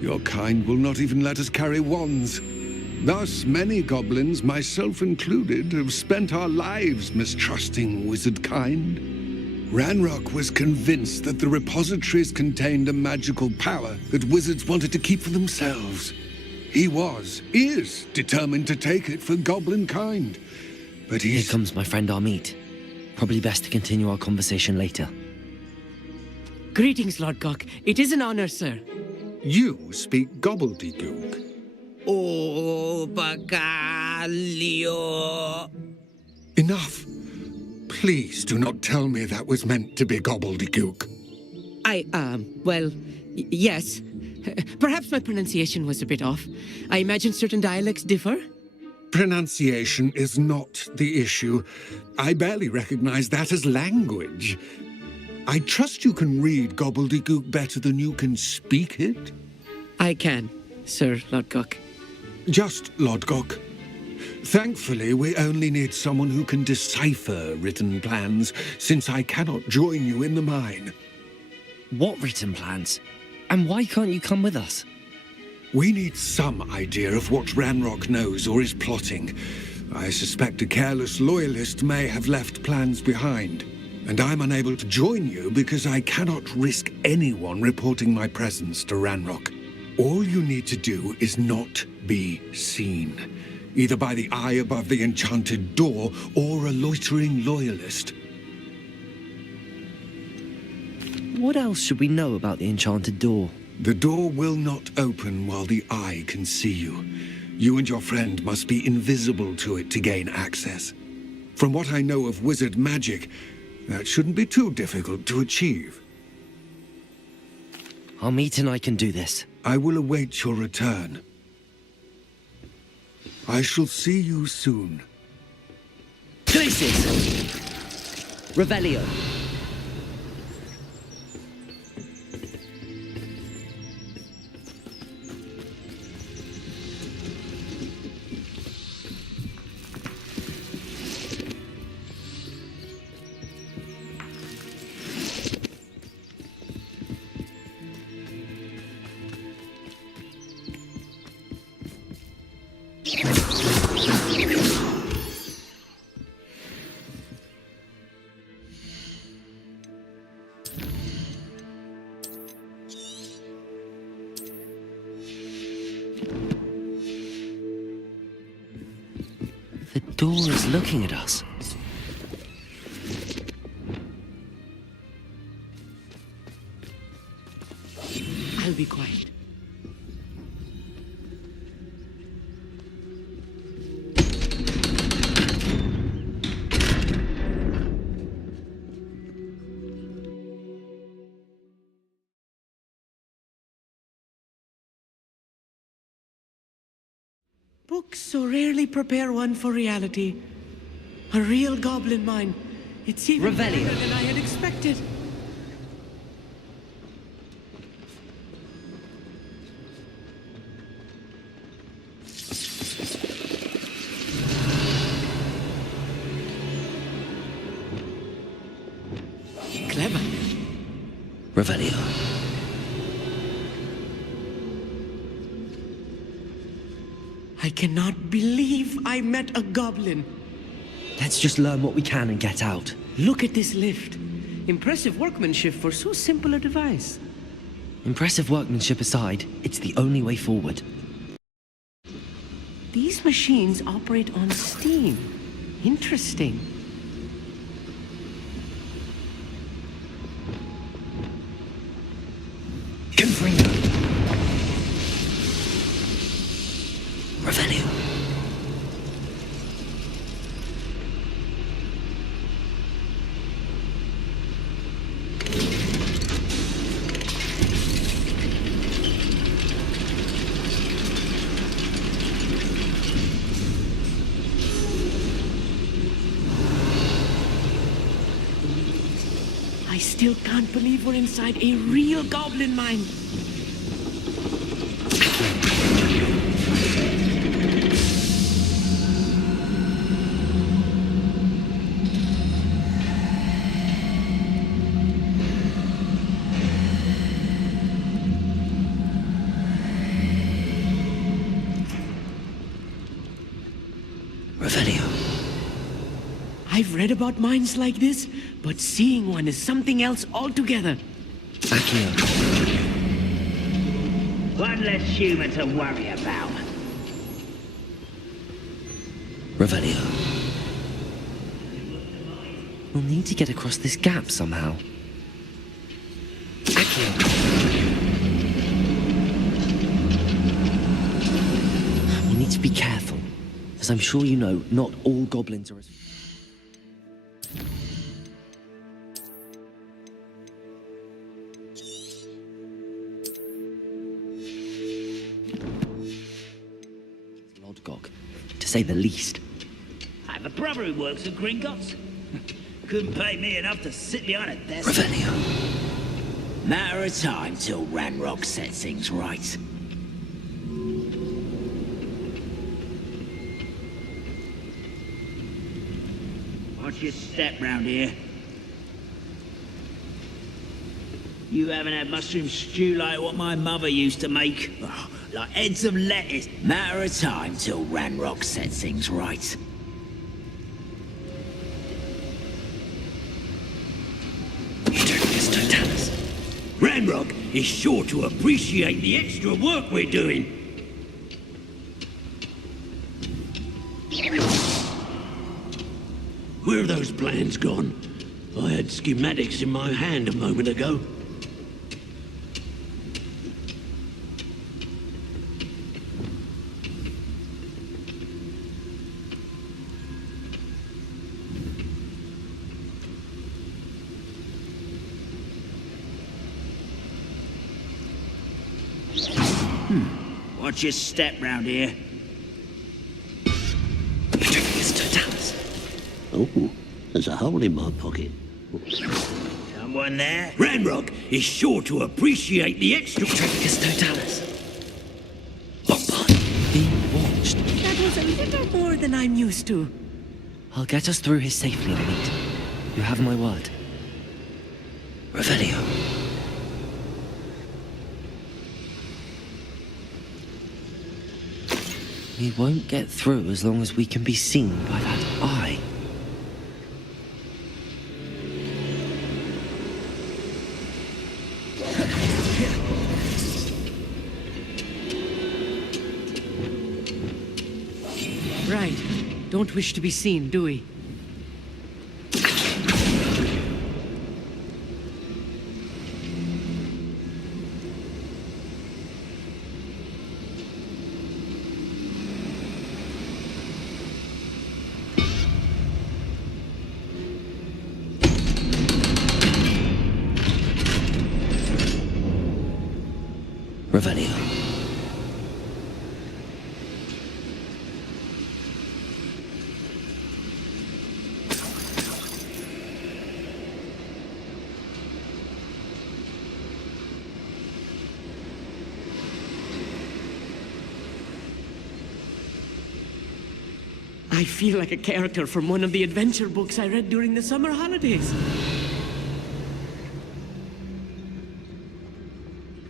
Your kind will not even let us carry wands. Thus, many goblins, myself included, have spent our lives mistrusting wizard kind. Ranrock was convinced that the repositories contained a magical power that wizards wanted to keep for themselves. He is determined to take it for goblin kind. But Here comes my friend Amit. Probably best to continue our conversation later. Greetings, Lord Gok. It is an honor, sir. You speak gobbledygook. Oh, Bacalio. Enough. Please do not tell me that was meant to be gobbledygook. Yes. Perhaps my pronunciation was a bit off. I imagine certain dialects differ. Pronunciation is not the issue. I barely recognize that as language. I trust you can read gobbledygook better than you can speak it? I can, Sir Lodgok. Just Lodgok. Thankfully, we only need someone who can decipher written plans, since I cannot join you in the mine. What written plans? And why can't you come with us? We need some idea of what Ranrock knows or is plotting. I suspect a careless loyalist may have left plans behind. And I'm unable to join you because I cannot risk anyone reporting my presence to Ranrock. All you need to do is not be seen, either by the eye above the enchanted door or a loitering loyalist. What else should we know about the enchanted door? The door will not open while the eye can see you. You and your friend must be invisible to it to gain access. From what I know of wizard magic, that shouldn't be too difficult to achieve. Amit and I can do this. I will await your return. I shall see you soon. Glacis! Revelio! The door is looking at us. I'll be quiet. Books so rarely prepare one for reality. A real goblin mine. It's even Revelio. better than I had expected. Clever. Revelio. I cannot believe I met a goblin. Let's just learn what we can and get out. Look at this lift. Impressive workmanship for so simple a device. Impressive workmanship aside, it's the only way forward. These machines operate on steam. Interesting. Confringo. Revelio. I still can't believe we're inside a real goblin mine. Revelio. I've read about mines like this, but seeing one is something else altogether. Accio. One less human to worry about. Revelio. We'll need to get across this gap somehow. Accio. We need to be careful. As I'm sure you know, not all goblins are as... Lodgok, to say the least. I have a brother who works at Gringotts. Couldn't pay me enough to sit behind a desk. Revelio. Matter of time till Ranrock sets things right. Watch your step round here. You haven't had mushroom stew like what my mother used to make. Oh, like heads of lettuce. Matter of time till Ranrock sets things right. Ranrock is sure to appreciate the extra work we're doing. Where have those plans gone? I had schematics in my hand a moment ago. Watch your step round here. Oh, there's a hole in my pocket. Someone there? Ranrock is sure to appreciate the extra... Tricus totalis. Being watched. That was a little more than I'm used to. I'll get us through here safely, Elite. You have my word. Revelio. We won't get through as long as we can be seen by that eye. Right. don't wish to be seen, do we? Revelio. I feel like a character from one of the adventure books I read during the summer holidays.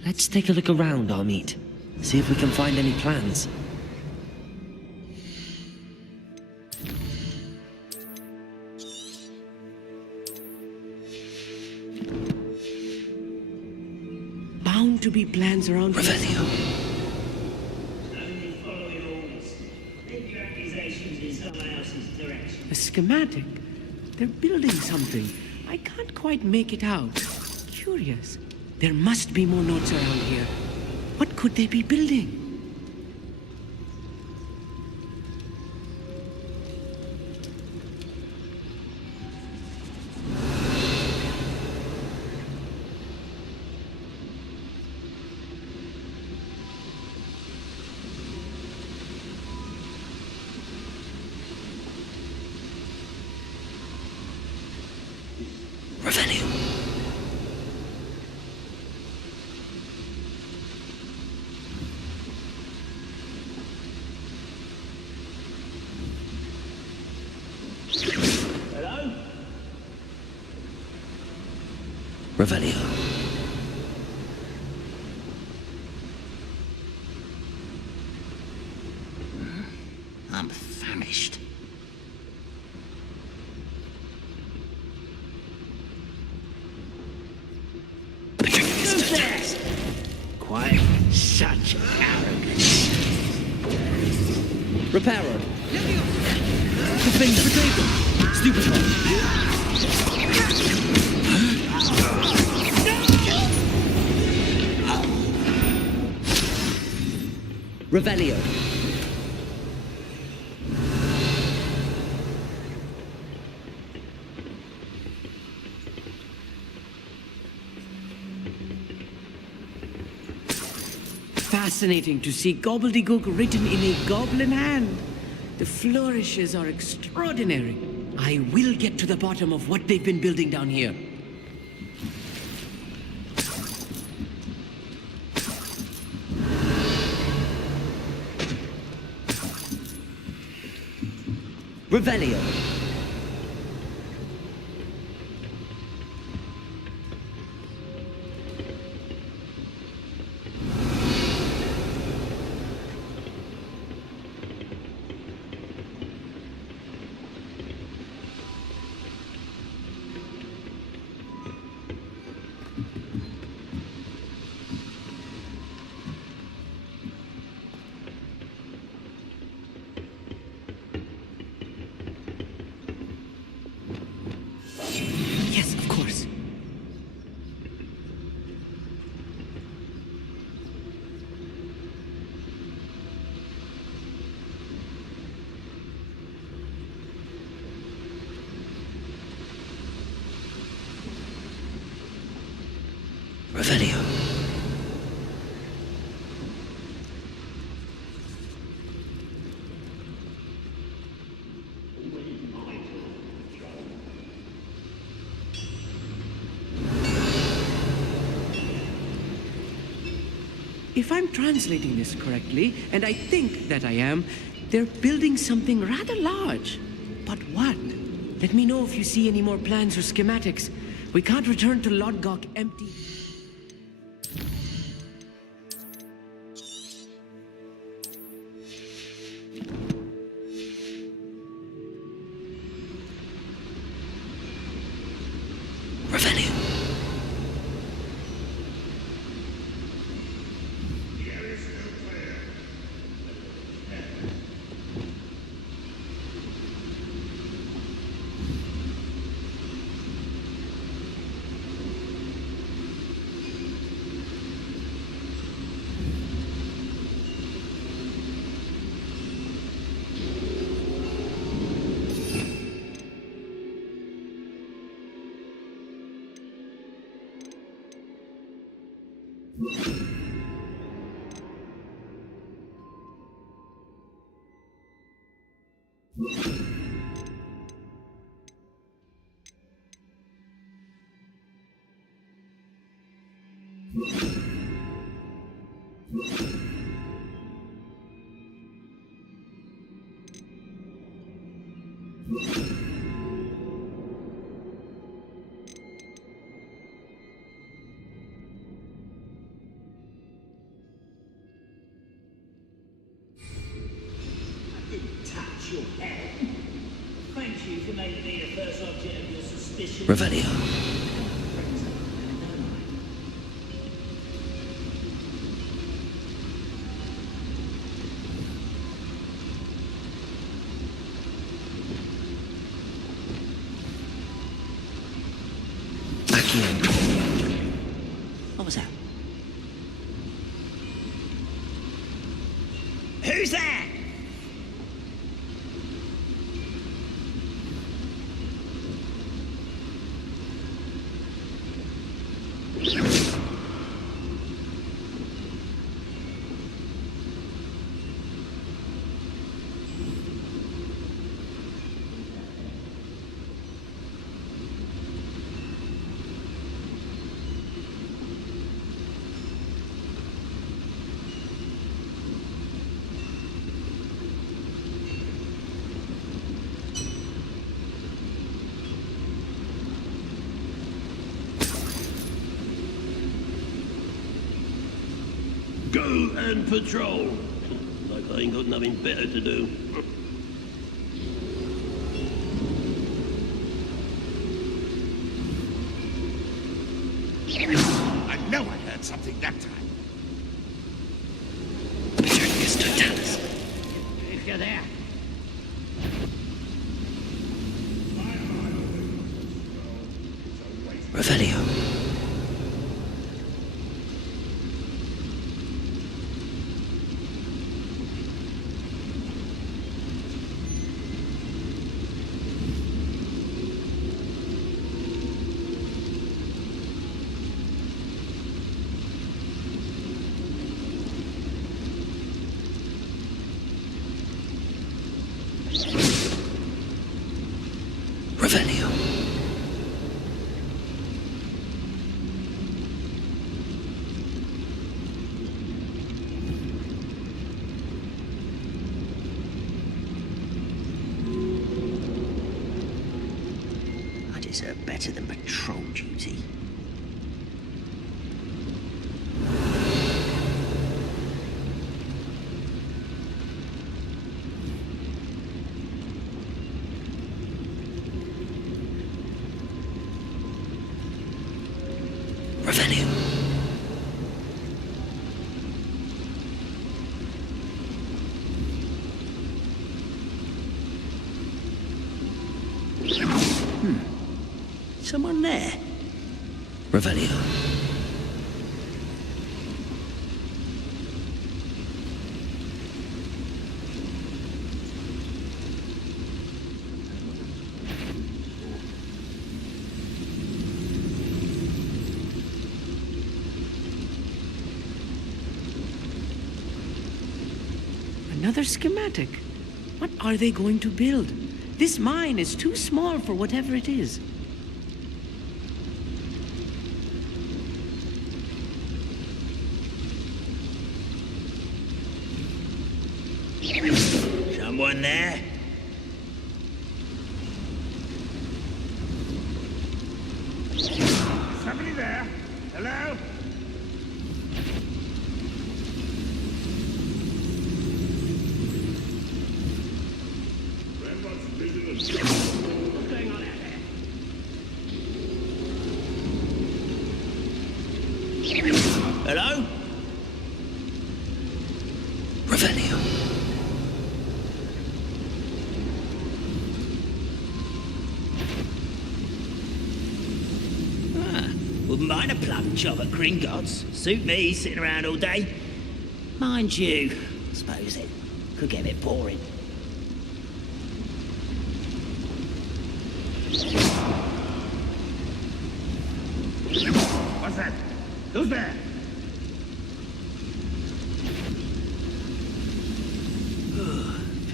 Let's take a look around, Amit. See if we can find any plans. Bound to be plans around Revelio. A schematic? They're building something. I can't quite make it out. Curious. There must be more notes around here. What could they be building? Revelio. Hello? Revelio. I'm famished. Who's that? Quite such arrogance. Reparo. The finger. Potato. Stupefy. Revelio. Fascinating to see gobbledygook written in a goblin hand. The flourishes are extraordinary. I will get to the bottom of what they've been building down here. Revelio. Yes, of course. Revelio. If I'm translating this correctly, and I think that I am, they're building something rather large. But what? Let me know if you see any more plans or schematics. We can't return to Lodgok empty. Revelio. Didn't touch your head. Thank you for making me the first object of your suspicion. Revelio. What was that? Who's that? Go and patrol. Like I ain't got nothing better to do. I know I heard something that time. If you're there. Revelio. Revelio. I deserve better than patrol duty. Revelio. Someone there? Revelio. Another schematic. What are they going to build? This mine is too small for whatever it is. Someone there? Somebody there? Hello? What's going on out there? Hello? Revelio. Wouldn't mind a plum job at Gringotts. Suit me, sitting around all day. Mind you, I suppose it could get a bit boring. What's that? Who's there?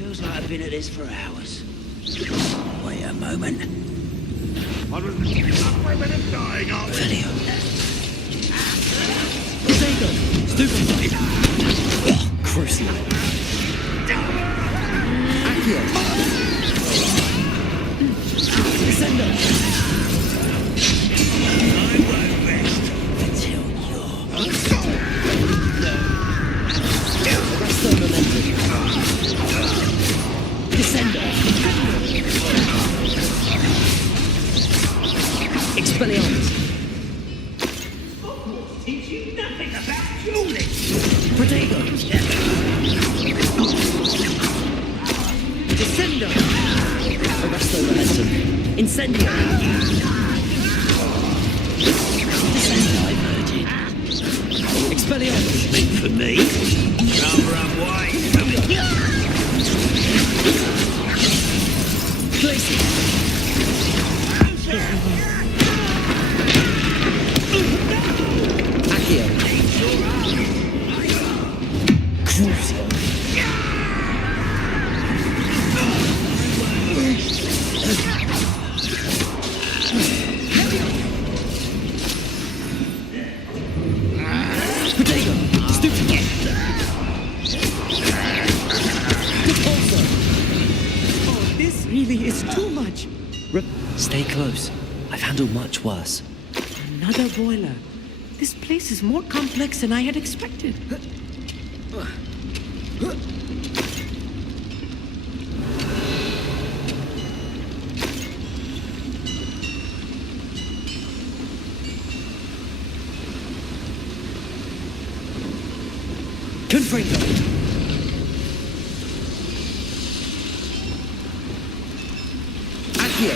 Feels like I've been at this for hours. Wait a moment. I was halfway with him dying, aren't we? Potato! Stupefy! Crucial. Accio! Descendo! I won't rest until you're... Arresto momentum. Descendo! Expelliarmus! Teach you nothing about dueling! Protego! Descendo! Arresto momentum. Incendio! Descendo, I virgin. Expelliarmus! Meant for me. Rather unwise. Glacier! Accio! Crucio! Potato! Stupid! Repulsor! Oh, this really is too much. Stay close. I've handled much worse. Another boiler. This place is more complex than I had expected. Confringo! Accio!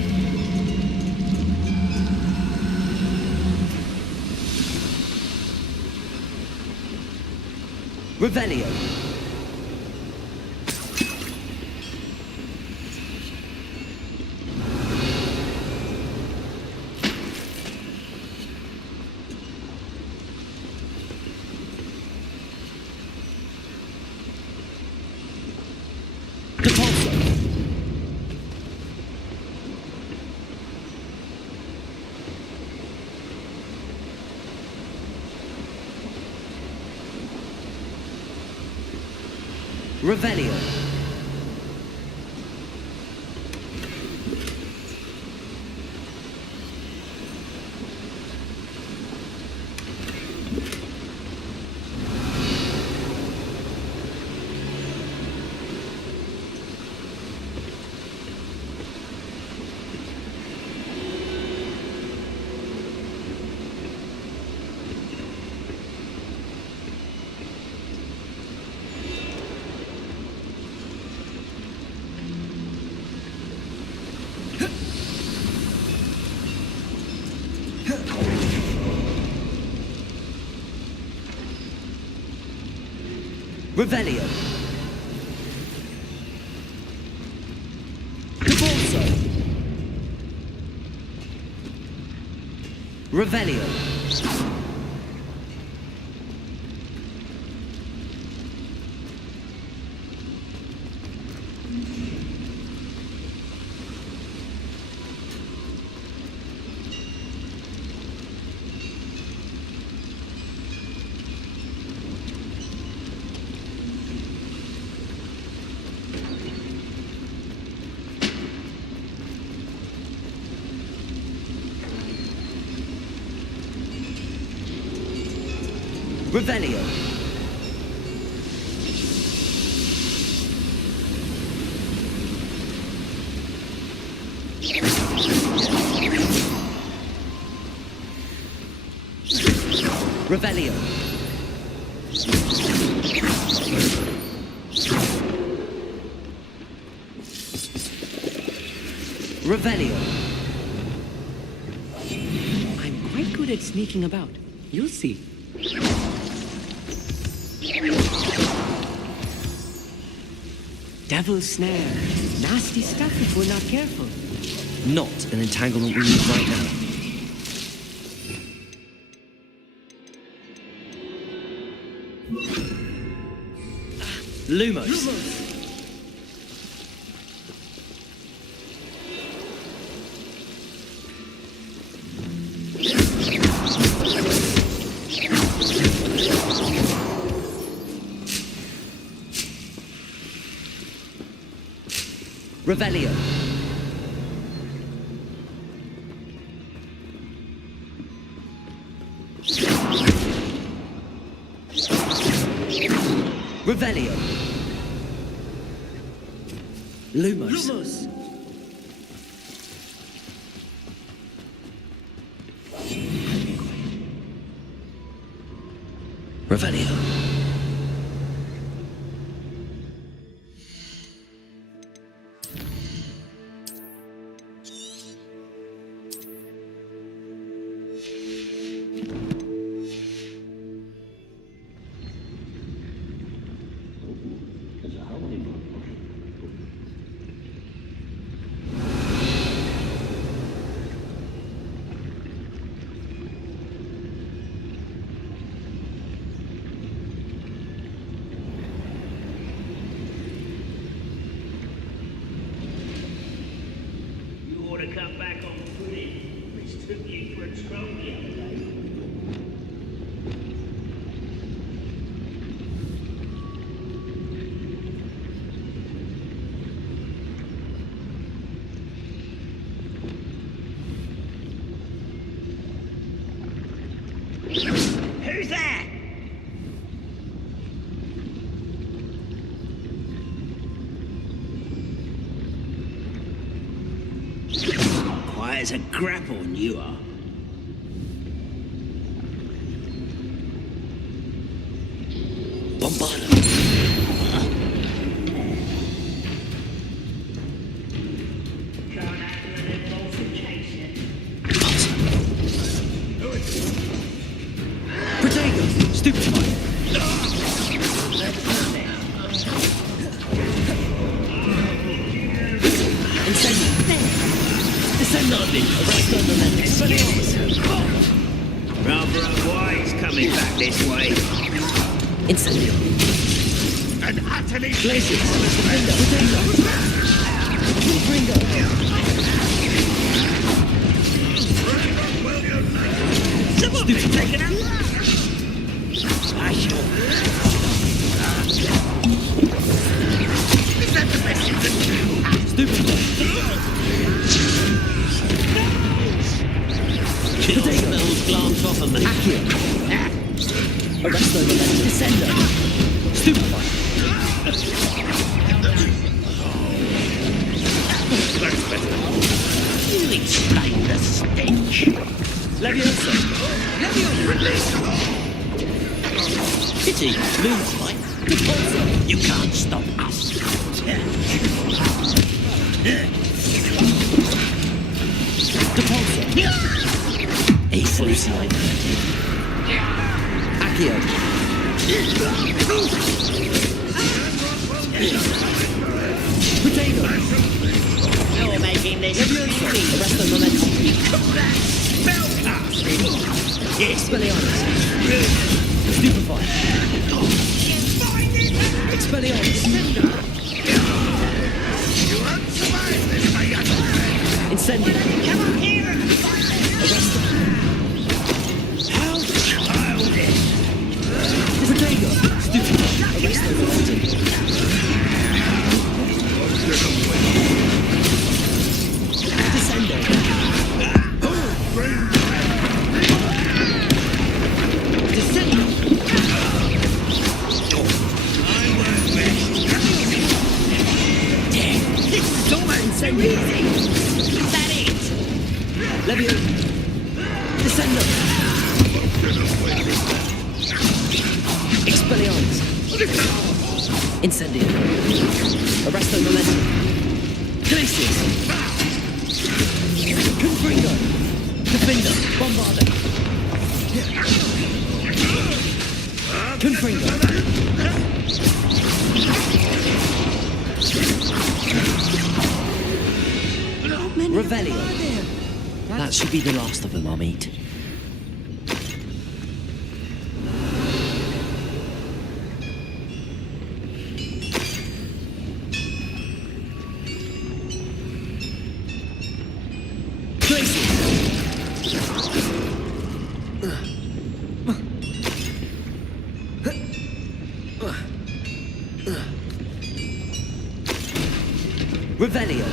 Revelio! Repulsor! Revelio! Revelio! Repulsor! Revelio! Revelio! Revelio! Revelio! I'm quite good at sneaking about. You'll see. Devil's snare. Nasty stuff if we're not careful. Not an entanglement we need right now. Lumos. Revelio. Revelio. Lumos. Revelio. You ought to come back on footing. Mistook you for a troll the other day. Who's that? Quiet as a grapple, you are. Bombarda. Can't handle an impulsive chase Protego. Stupefy. Rather unwise coming back this way. Incendio. And utterly Glaciers. Ringo. Someone's taken a Is that the best you can do? Stupid. Smells glance off of me. Accio. Arresto Momentum. Descendo. Stupefy. That's better. You explain the stench. Leviosa. Leviosa. Pity. Moonlight. Depulso. You can't stop us. Depulso. Easily signed. Accio. Potato. You're making this Leviosa. Arresto Momentum. spellcasting. Yes, Expelliarmus. Stupefy. Expelliarmus. You won't survive this, my young man. Incendio. Come on here and Arresto. How childish. Protego. Stupefy. Arresto Momentum. Descendo. Descendo. This is almost so easy. Is that it? Levio. Descendo. Expelliarmus. Incendio. Arresto Momentum. Glaciers. Confringo. Defender. Bombarda. Confringo. That should be the last of them I'll meet. Revelio.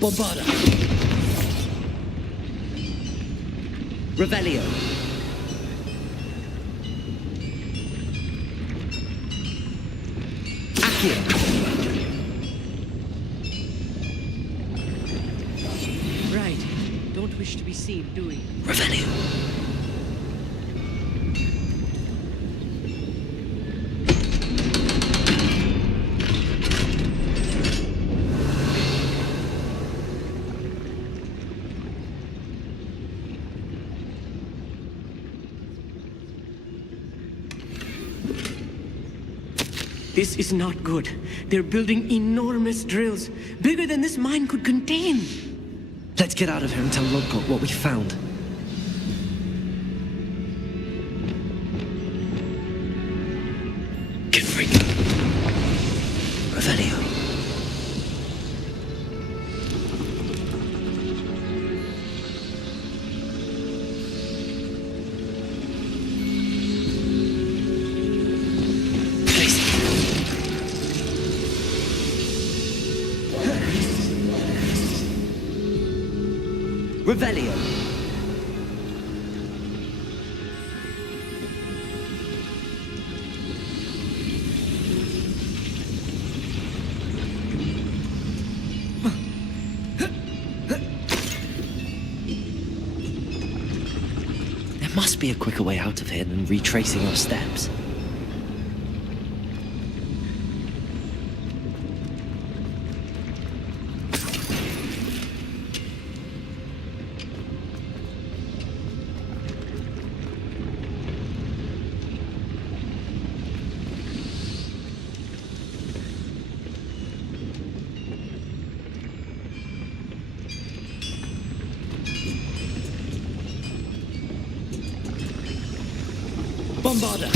Bombarda. Revelio. Accio. Right. Don't wish to be seen, do we? Revelio. This is not good. They're building enormous drills, bigger than this mine could contain. Let's get out of here and tell Lodgott what we found. Confringo. Revelio. Revelio. There must be a quicker way out of here than retracing our steps. Bombarda.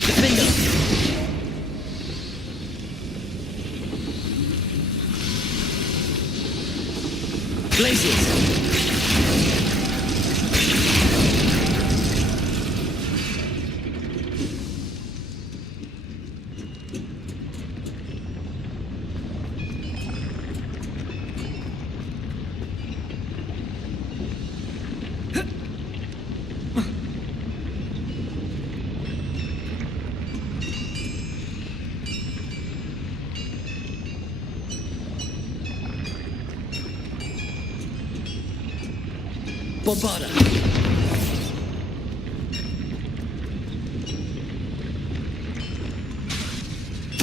Defender. Blazes. Bombarda.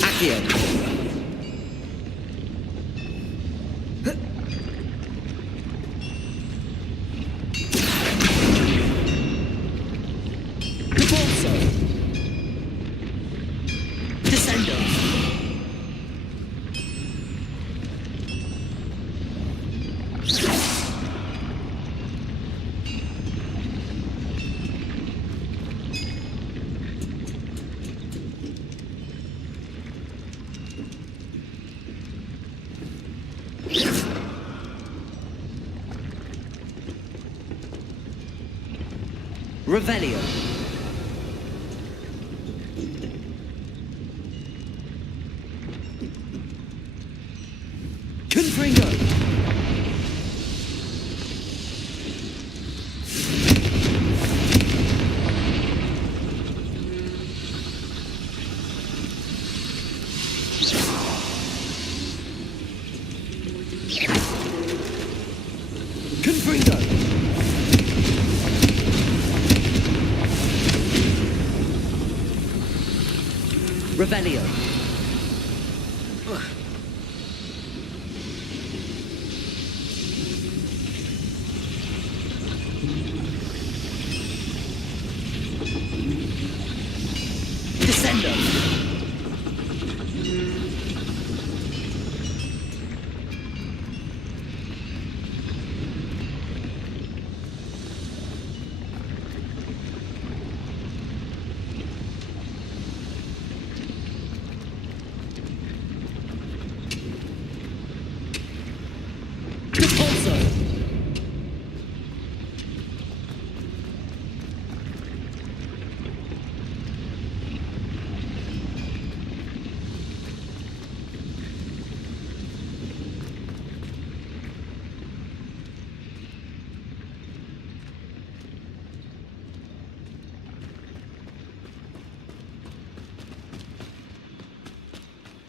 Accio. Repulso. Descendo. Revelio. Confringo. Confringo. Revelio. Descendo.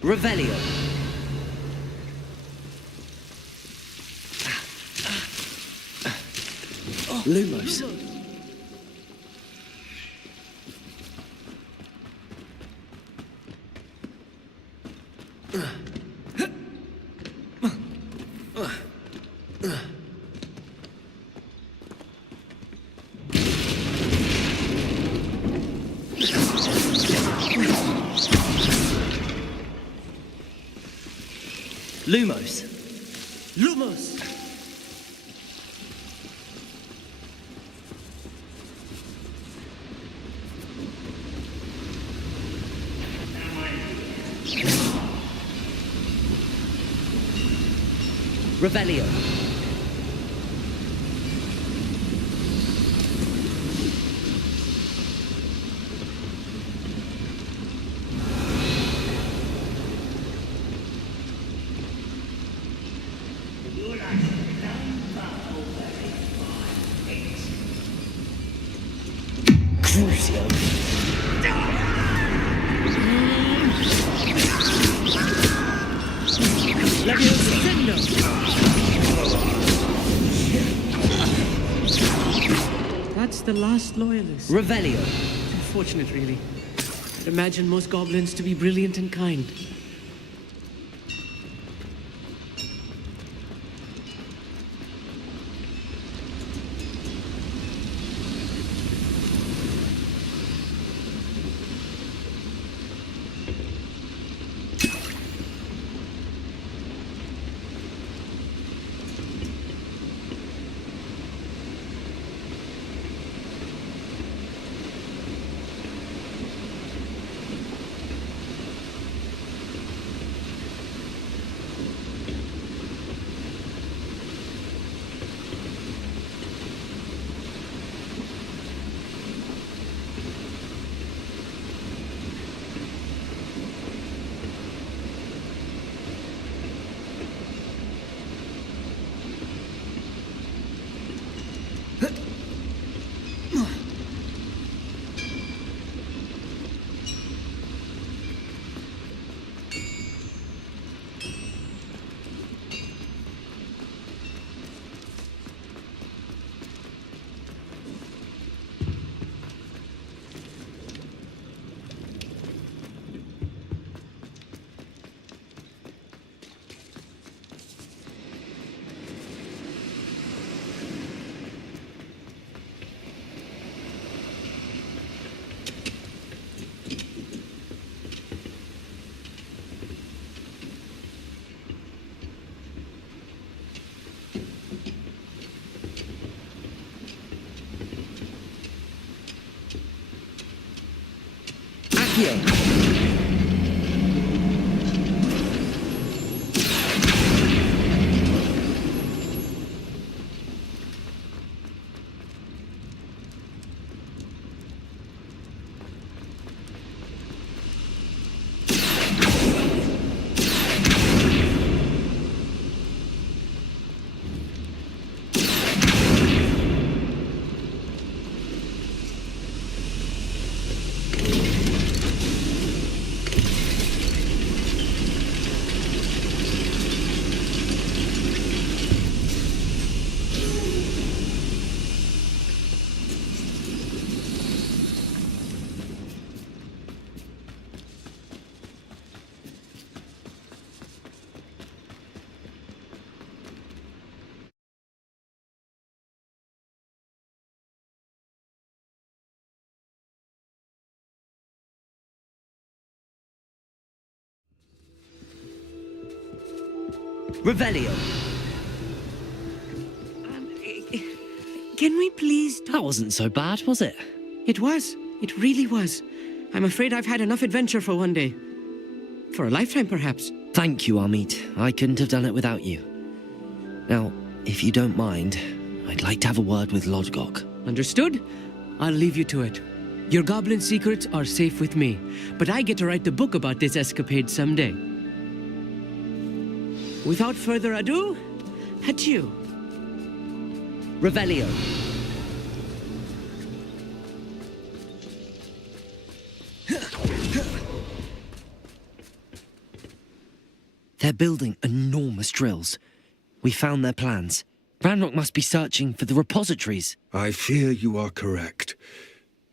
Revelio. Lumos. Lumos. Lumos! Revelio. Crucio. That's the last loyalist. Revelio. Unfortunate, really. I'd imagine most goblins to be brilliant and kind. Revelio. Can we please talk? That wasn't so bad, was it? It was. It really was. I'm afraid I've had enough adventure for one day. For a lifetime, perhaps. Thank you, Amit. I couldn't have done it without you. Now, if you don't mind, I'd like to have a word with Lodgok. Understood? I'll leave you to it. Your goblin secrets are safe with me, but I get to write the book about this escapade someday. Without further ado, adieu. Revelio. They're building enormous drills. We found their plans. Ranrock must be searching for the repositories. I fear you are correct.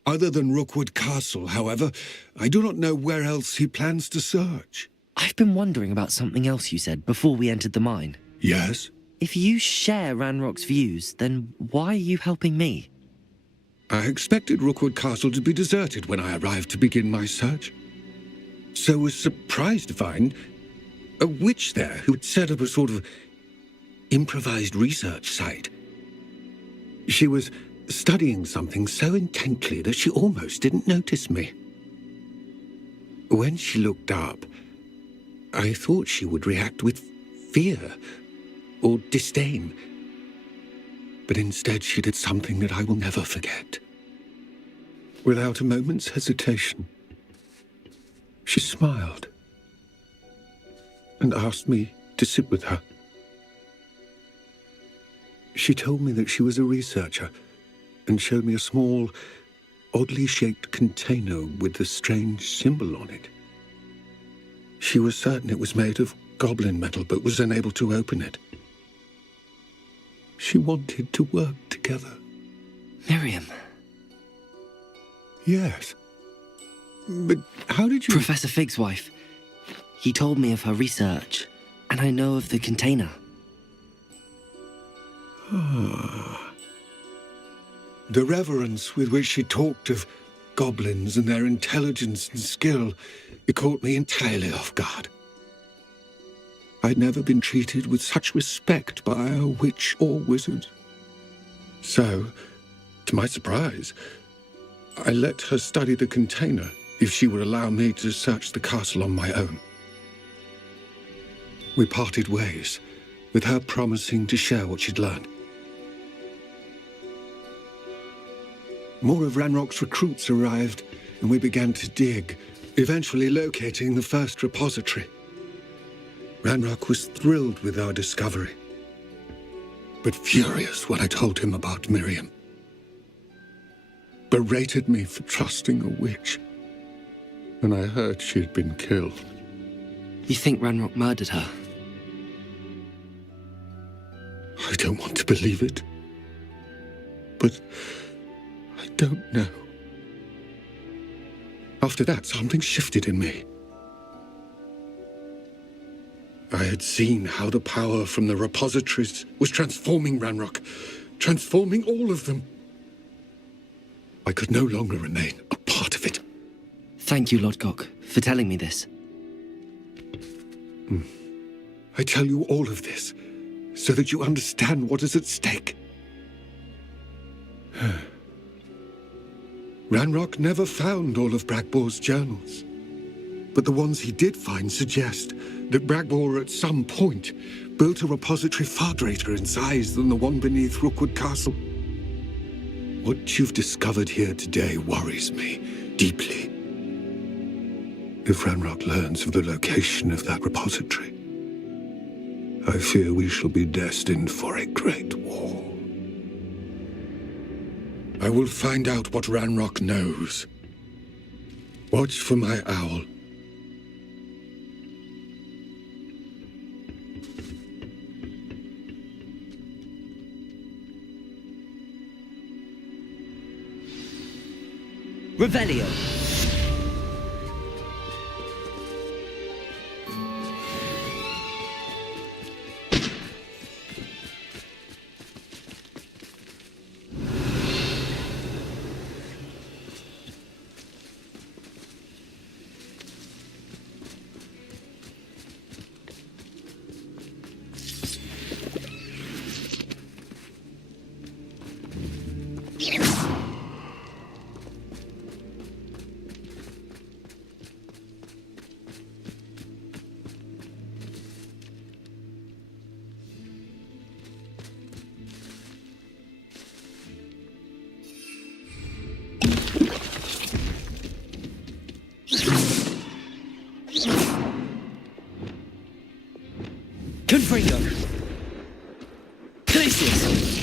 Other than Rookwood Castle, however, I do not know where else he plans to search. I've been wondering about something else you said before we entered the mine. Yes? If you share Ranrock's views, then why are you helping me? I expected Rookwood Castle to be deserted when I arrived to begin my search. So was surprised to find a witch there who had set up a sort of improvised research site. She was studying something so intently that she almost didn't notice me. When she looked up, I thought she would react with fear or disdain. But instead she did something that I will never forget. Without a moment's hesitation, she smiled and asked me to sit with her. She told me that she was a researcher and showed me a small, oddly shaped container with a strange symbol on it. She was certain it was made of goblin metal, but was unable to open it. She wanted to work together. Miriam. Yes. But how did you... Professor Fig's wife. He told me of her research, and I know of the container. Ah. The reverence with which she talked of goblins and their intelligence and skill, it caught me entirely off guard. I'd never been treated with such respect by a witch or wizard. So, to my surprise, I let her study the container if she would allow me to search the castle on my own. We parted ways, with her promising to share what she'd learned. More of Ranrock's recruits arrived, and we began to dig, eventually locating the first repository. Ranrock was thrilled with our discovery, but furious when I told him about Miriam. Berated me for trusting a witch when I heard she had been killed. You think Ranrock murdered her? I don't want to believe it, but I don't know. After that, something shifted in me. I had seen how the power from the repositories was transforming Ranrock, transforming all of them. I could no longer remain a part of it. Thank you, Lodgok, for telling me this. I tell you all of this so that you understand what is at stake. Ranrock never found all of Bragbor's journals, but the ones he did find suggest that Bragbor at some point built a repository far greater in size than the one beneath Rookwood Castle. What you've discovered here today worries me deeply. If Ranrock learns of the location of that repository, I fear we shall be destined for a great war. I will find out what Ranrock knows. Watch for my owl. Revelio. Confringo! Glacius!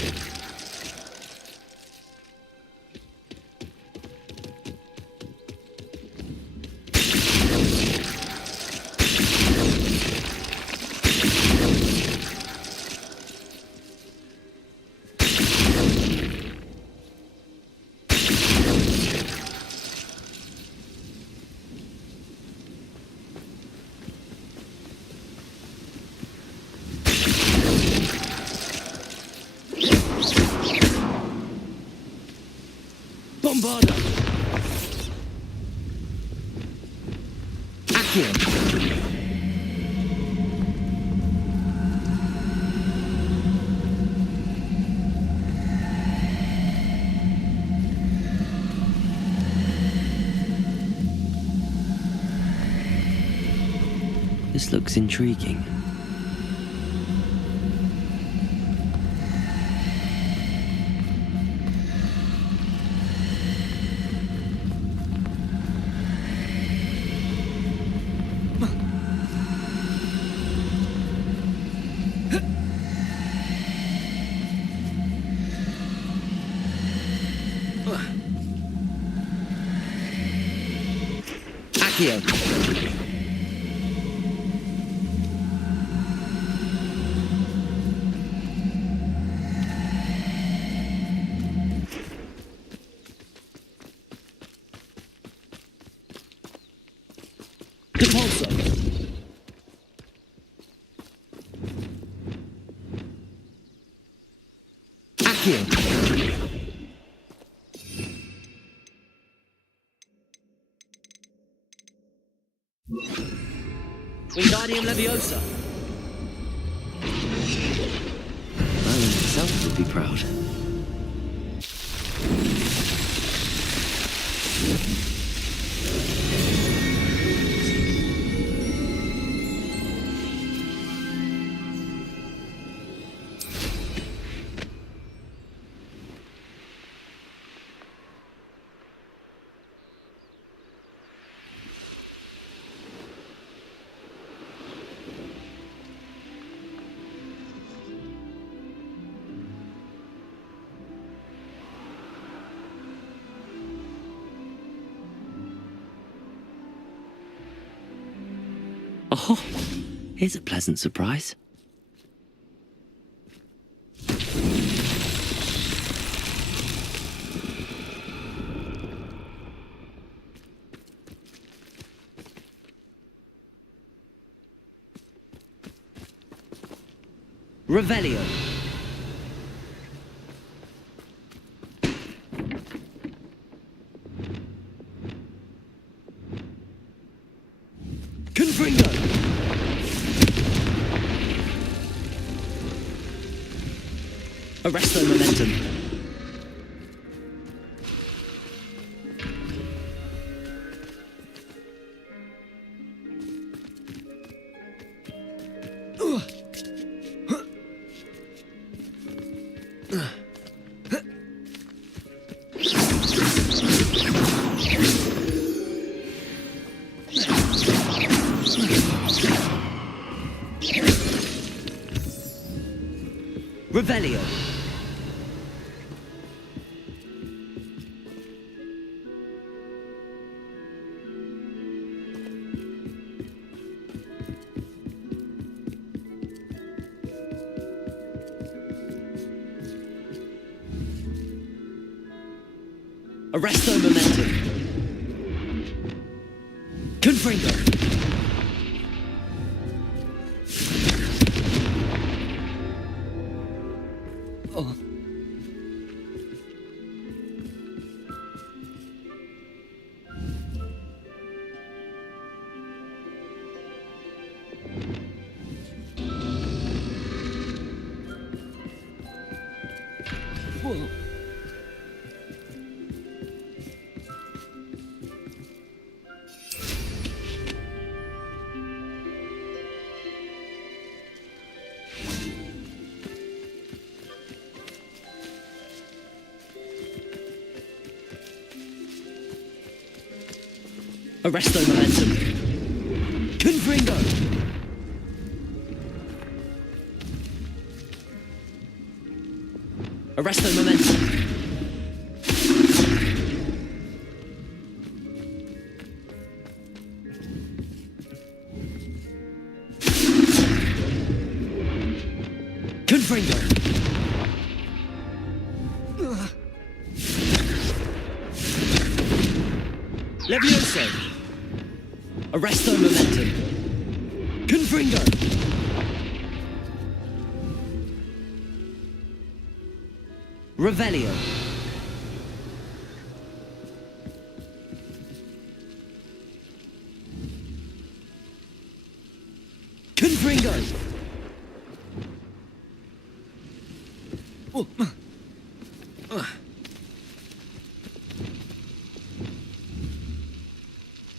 Bombarda! Accio! This looks intriguing. Accio! Repulsor! Accio! Wingardium Leviosa! Merlin himself would be proud. Oh, here's a pleasant surprise. Revelio. Confringo. Arresto momentum. Revelio. Arresto momentum. Confringo. Oh. Whoa. Arresto momentum. Confringo. Arresto momentum. Confringo. Levioso. Arresto momentum. Confringo. Revelio. Confringo.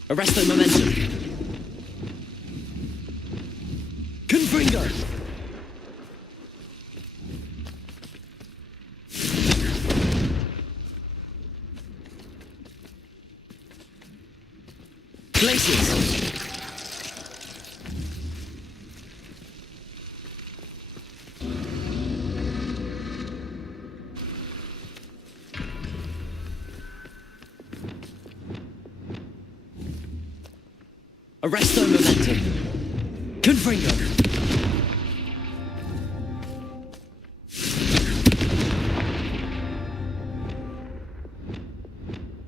Arresto momentum. Confringo. Places. Arresto momentum. Confringo.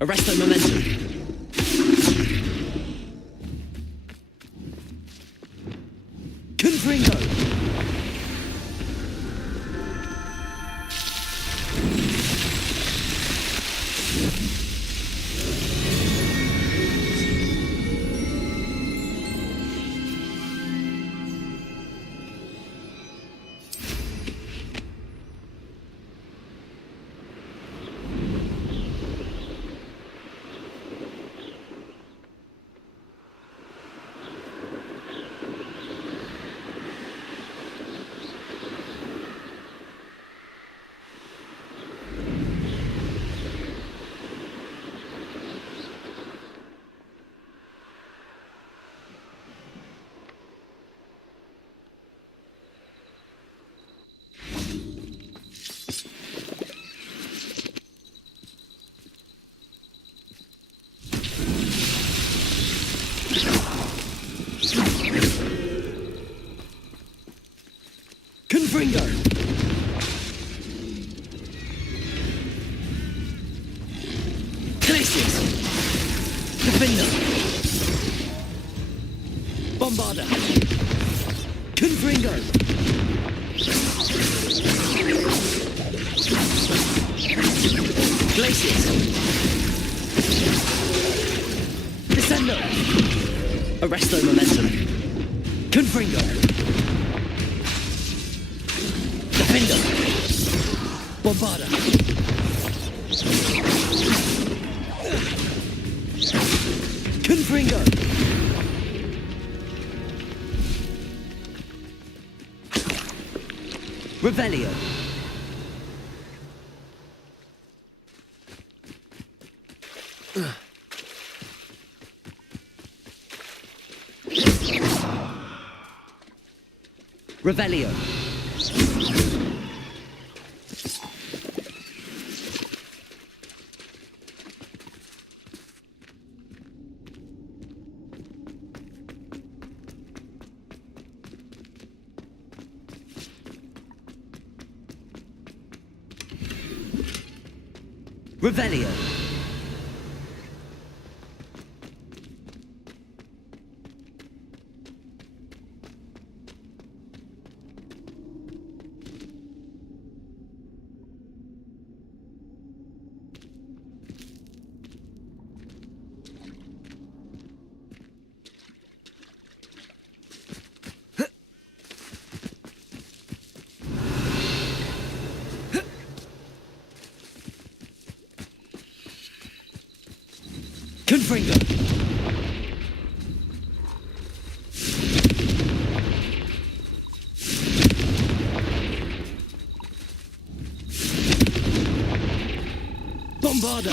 Arresto momentum. Confringo. Confringo. Glacius. Defender. Bombarda. Confringo. Glacius. Descendo. Arresto momentum. Confringo. Defender. Bombarda. Confringo. Revelio. Revelio. Revelio. Confringo. Bombarda.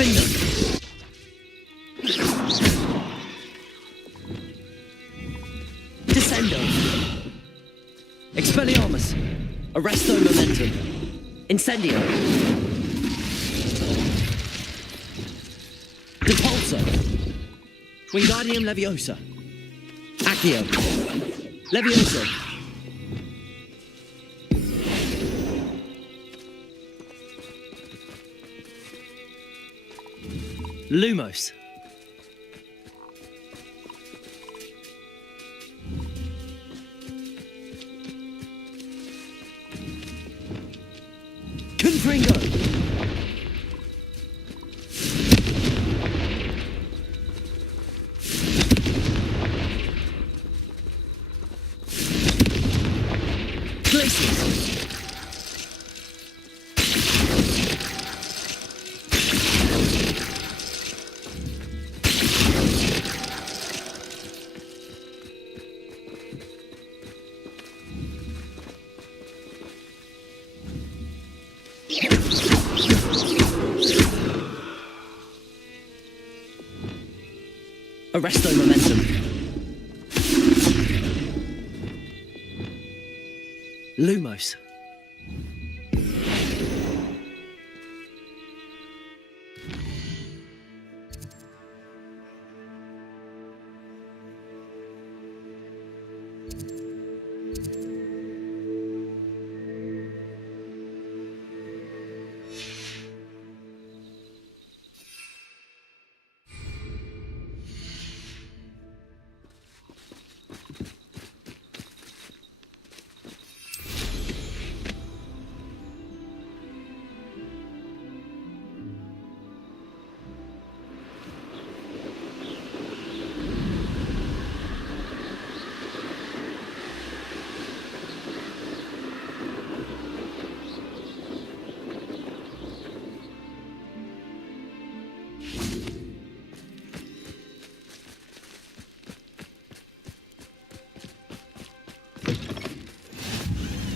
Confringo. Descendo. Expelliarmus. Arresto momentum. Incendio. Depulso. Wingardium Leviosa. Accio. Levioso. Lumos. Confringo. Glacius. Arresto momentum. Lumos.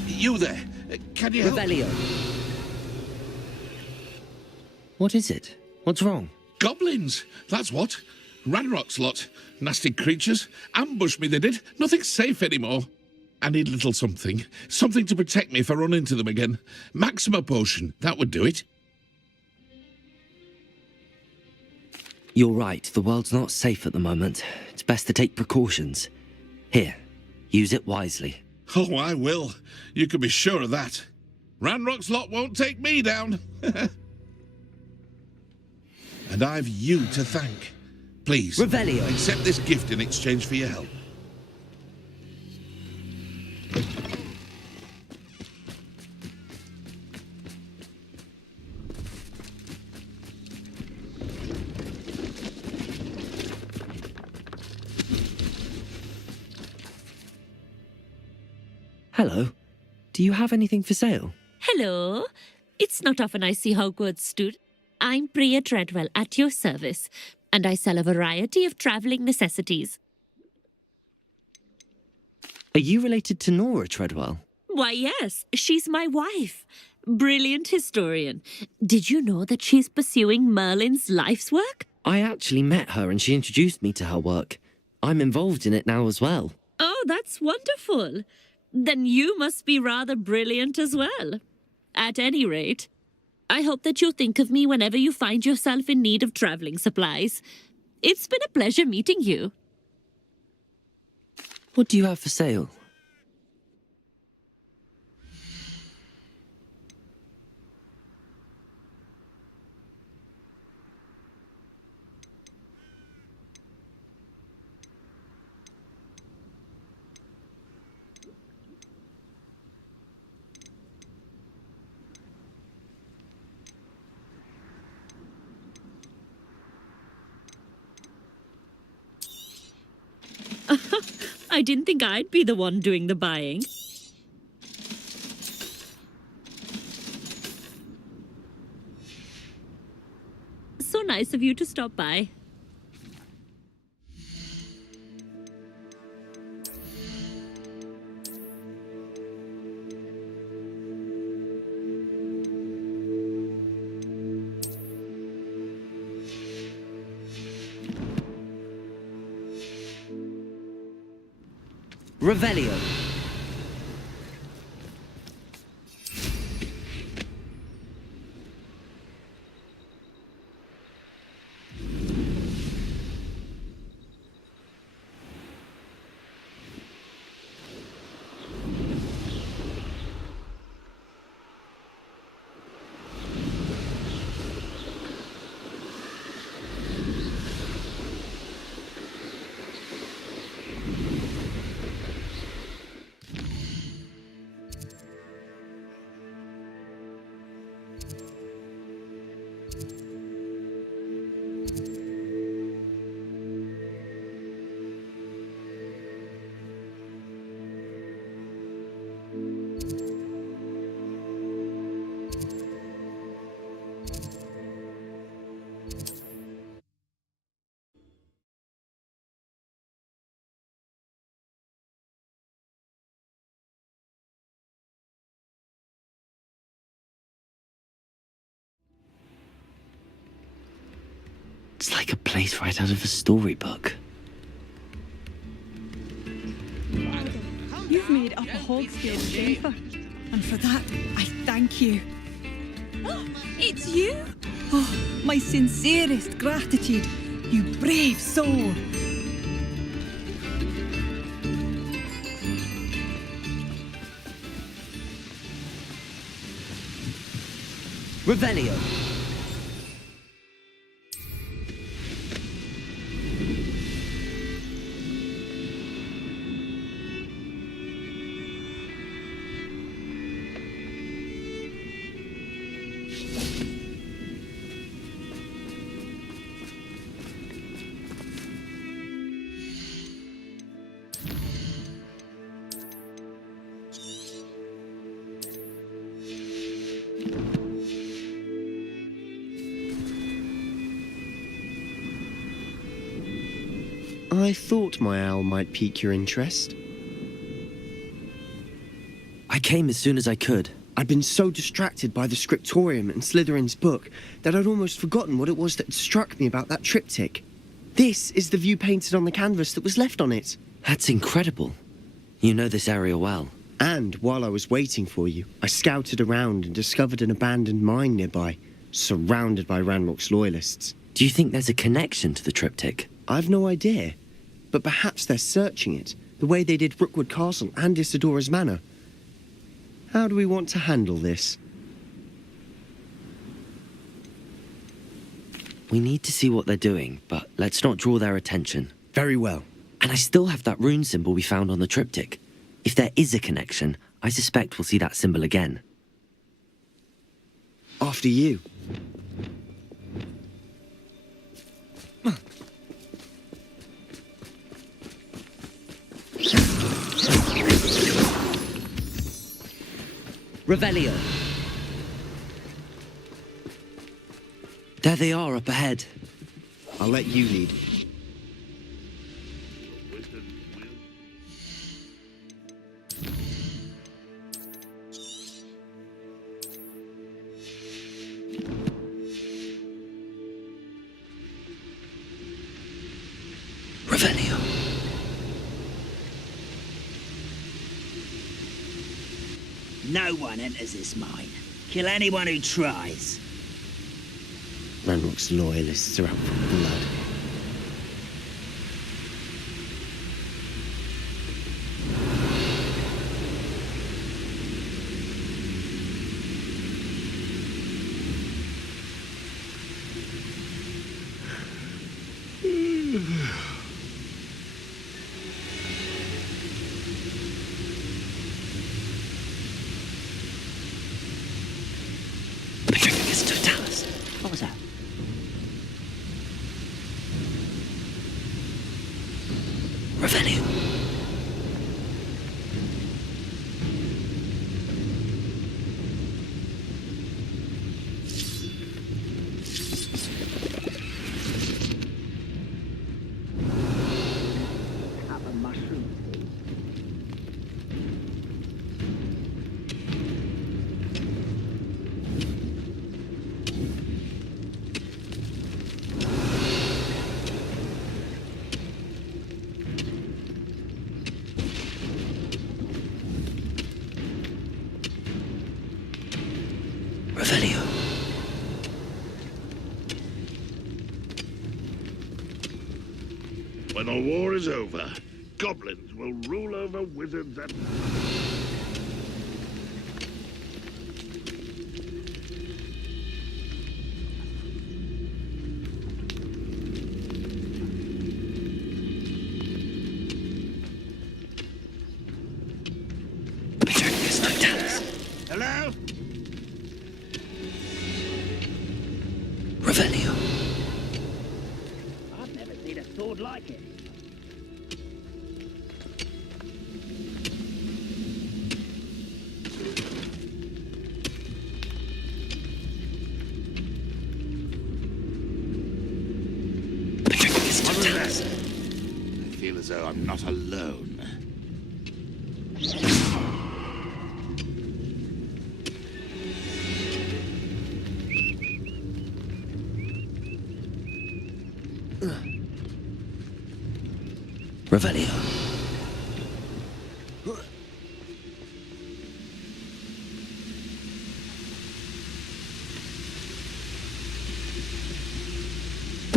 You there? Can you help? Revelio. What is it? What's wrong? Goblins, that's what. Ranrock's lot. Nasty creatures. Ambushed me, they did. Nothing's safe anymore. I need a little something. Something to protect me if I run into them again. Maxima potion, that would do it. You're right, the world's not safe at the moment. It's best to take precautions. Here, use it wisely. Oh, I will. You can be sure of that. Ranrock's lot won't take me down. And I've you to thank. Please, Revelio. Accept this gift in exchange for your help. Hello. Do you have anything for sale? Hello. It's not often I see Hogwarts students. I'm Priya Treadwell at your service, and I sell a variety of travelling necessities. Are you related to Nora Treadwell? Why, yes, she's my wife. Brilliant historian. Did you know that she's pursuing Merlin's life's work? I actually met her and she introduced me to her work. I'm involved in it now as well. Oh, that's wonderful. Then you must be rather brilliant as well. At any rate, I hope that you'll think of me whenever you find yourself in need of travelling supplies. It's been a pleasure meeting you. What do you have for sale? I didn't think I'd be the one doing the buying. So nice of you to stop by. Revelio. It's like a place right out of a storybook. You've made up a Hogsfield Schaefer, and for that, I thank you. It's you? Oh, my sincerest gratitude, you brave soul. Revelio. I thought my owl might pique your interest. I came as soon as I could. I'd been so distracted by the scriptorium and Slytherin's book that I'd almost forgotten what it was that struck me about that triptych. This is the view painted on the canvas that was left on it. That's incredible. You know this area well. And while I was waiting for you, I scouted around and discovered an abandoned mine nearby, surrounded by Ranrock's loyalists. Do you think there's a connection to the triptych? I've no idea, but perhaps they're searching it, the way they did Rookwood Castle and Isidora's Manor. How do we want to handle this? We need to see what they're doing, but let's not draw their attention. Very well. And I still have that rune symbol we found on the triptych. If there is a connection, I suspect we'll see that symbol again. After you. Revelio. There they are up ahead. I'll let you lead. Revelio. No one enters this mine. Kill anyone who tries. Ranrock's loyalists are out for blood. What was that? Revelio. Have a mushroom, please. When the war is over, goblins will rule over wizards and... Hello? Revelio. I've never seen a sword like it. What was that? I feel as though I'm not alone. Revelio.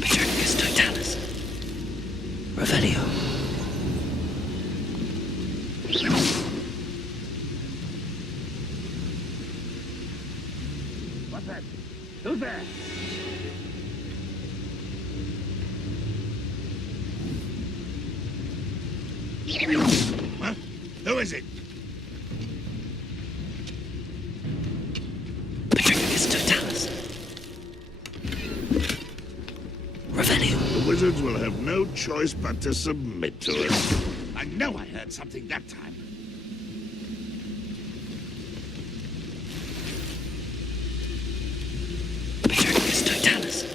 Petricus totalis. Revelio. What's that? Who's there? Huh? Who is it? Petricus totalis. Revelio. The wizards will have no choice but to submit to it. I know I heard something that time. Petricus totalis.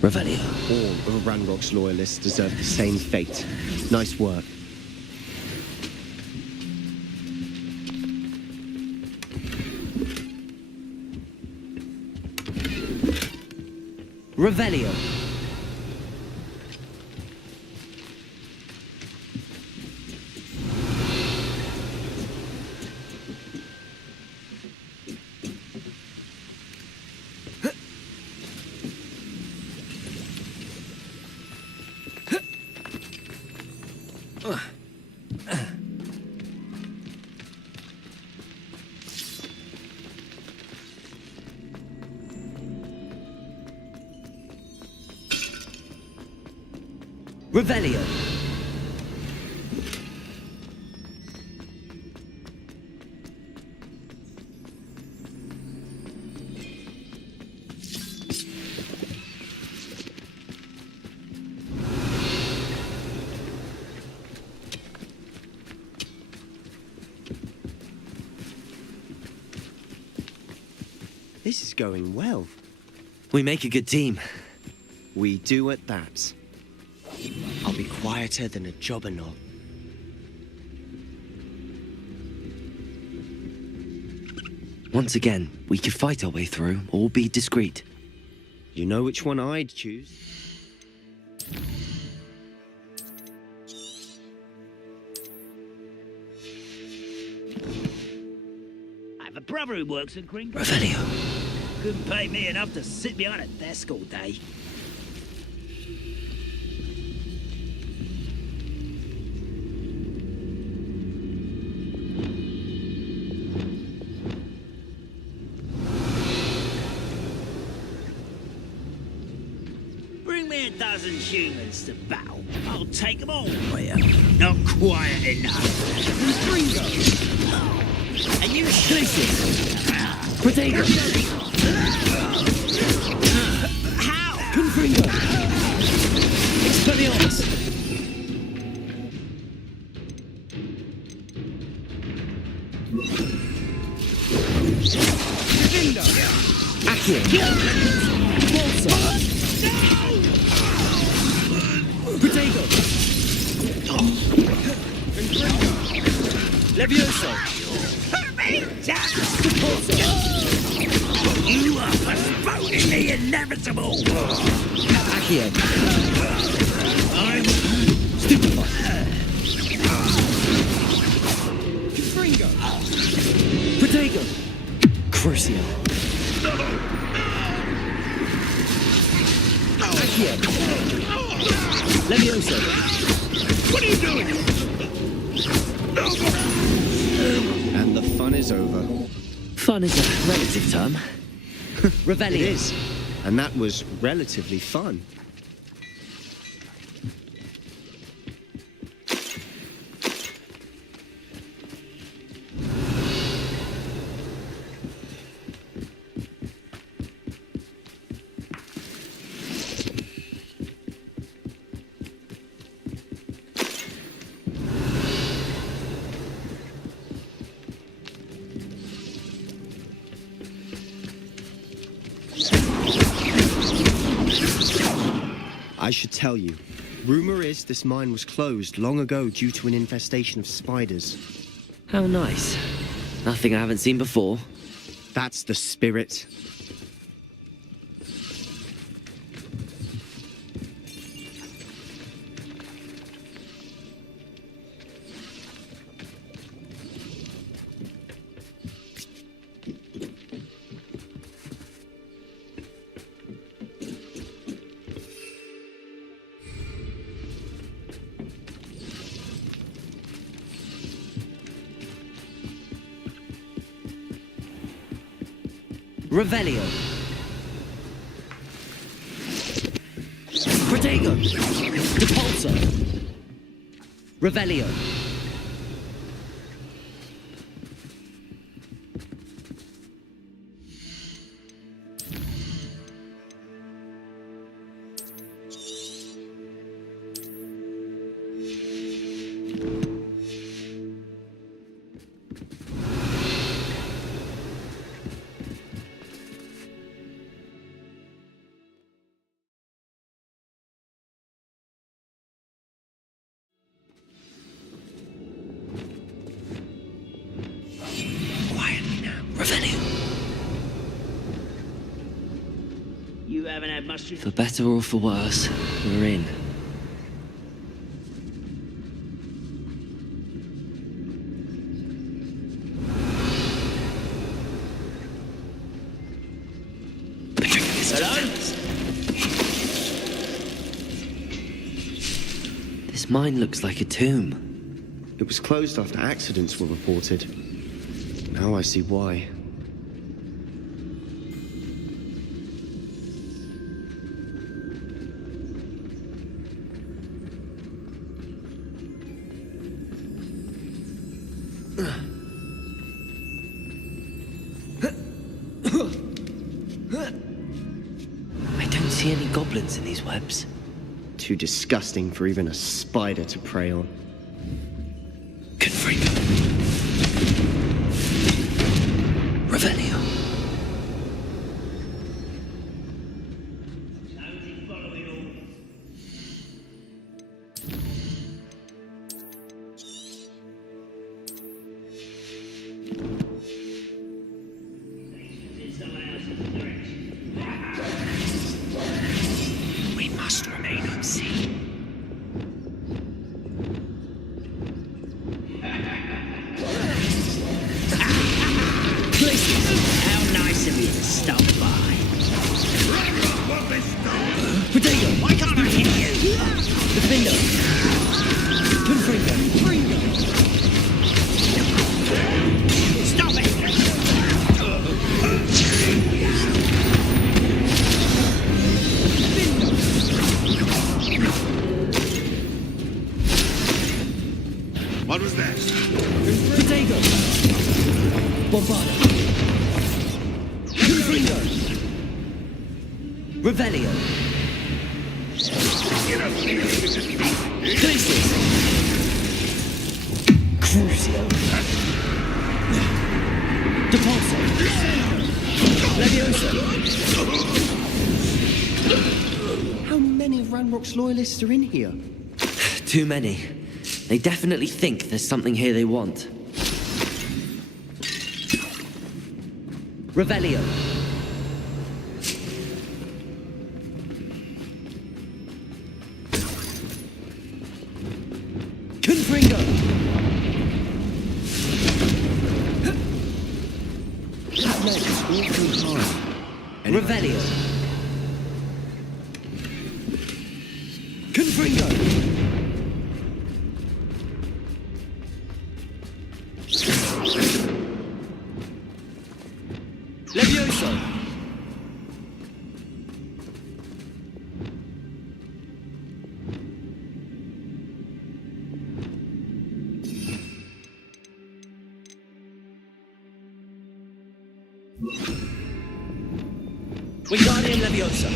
Revelio. All of Ranrock's loyalists deserve the same fate. Nice work. Revelio. Revelio. This is going well. We make a good team. We do at that. I'll be quieter than a jobberknoll. Once again, we could fight our way through or be discreet. You know which one I'd choose? I have a brother who works at Green. Revelio. Couldn't pay me enough to sit behind a desk all day. Bring me a dozen humans to battle. I'll take them all for you. Not quiet enough. Ringo! And you exclusive! Potato! How? Confringo! Expelliarmus! Accio! Bolsa! Potato! Levioso! You are postponing the inevitable! Accio! I'm stupefied! Confringo! Potato! Crucio! Accio! Levioso! What are you doing? And the fun is over. Fun is a relative term. Revelio. It is. And that was relatively fun. I should tell you, rumor is this mine was closed long ago due to an infestation of spiders. How nice. Nothing I haven't seen before. That's the spirit. Revelio. Protego. Depulso. Revelio. You haven't had much to... For better or for worse, we're in. Hello? This mine looks like a tomb. It was closed after accidents were reported. Now I see why. I don't see any goblins in these webs. Too disgusting for even a spider to prey on. Confringo. Revelio. We must remain unseen. How nice of you to stop by. Protego. Why can't I hit you? Defendo. Confringo. Stop it! What was that? Protego. Bombarda. Confringo. Revelio. Glacius. Crucio. Depulso. Levioso. How many Ranrock's loyalists are in here? Too many. They definitely think there's something here they want. Revelio. Confringo. That leg is awfully high. Revelio. Confringo! Levioso! Wingardium Leviosa!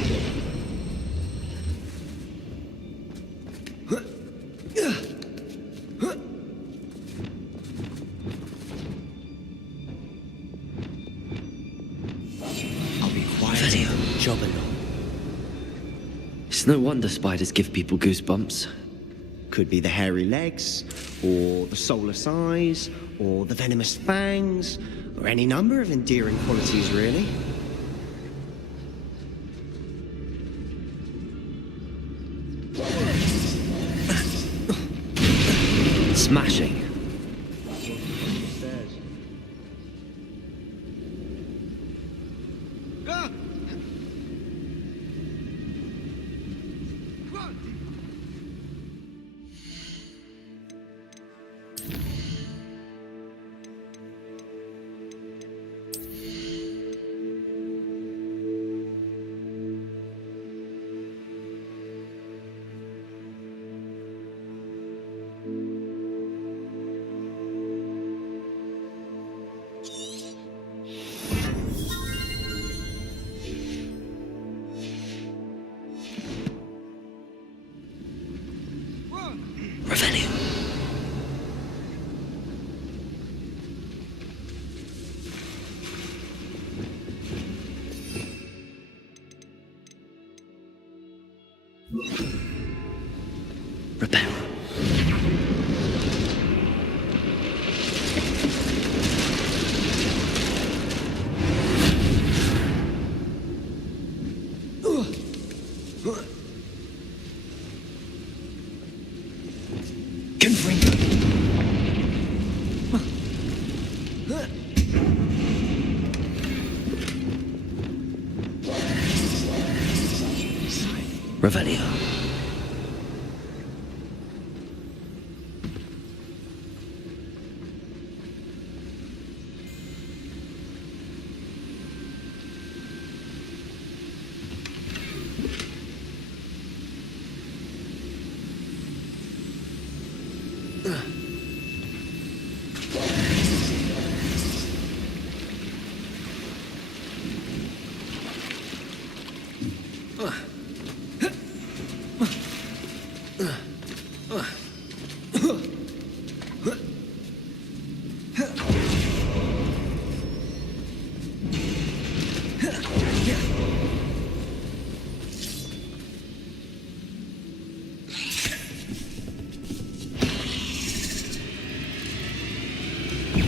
I'll be quiet. Job alone. It's no wonder spiders give people goosebumps. Could be the hairy legs, or the soulless eyes, or the venomous fangs, or any number of endearing qualities, really. Smashing. Revelio. Reparo. Revelio.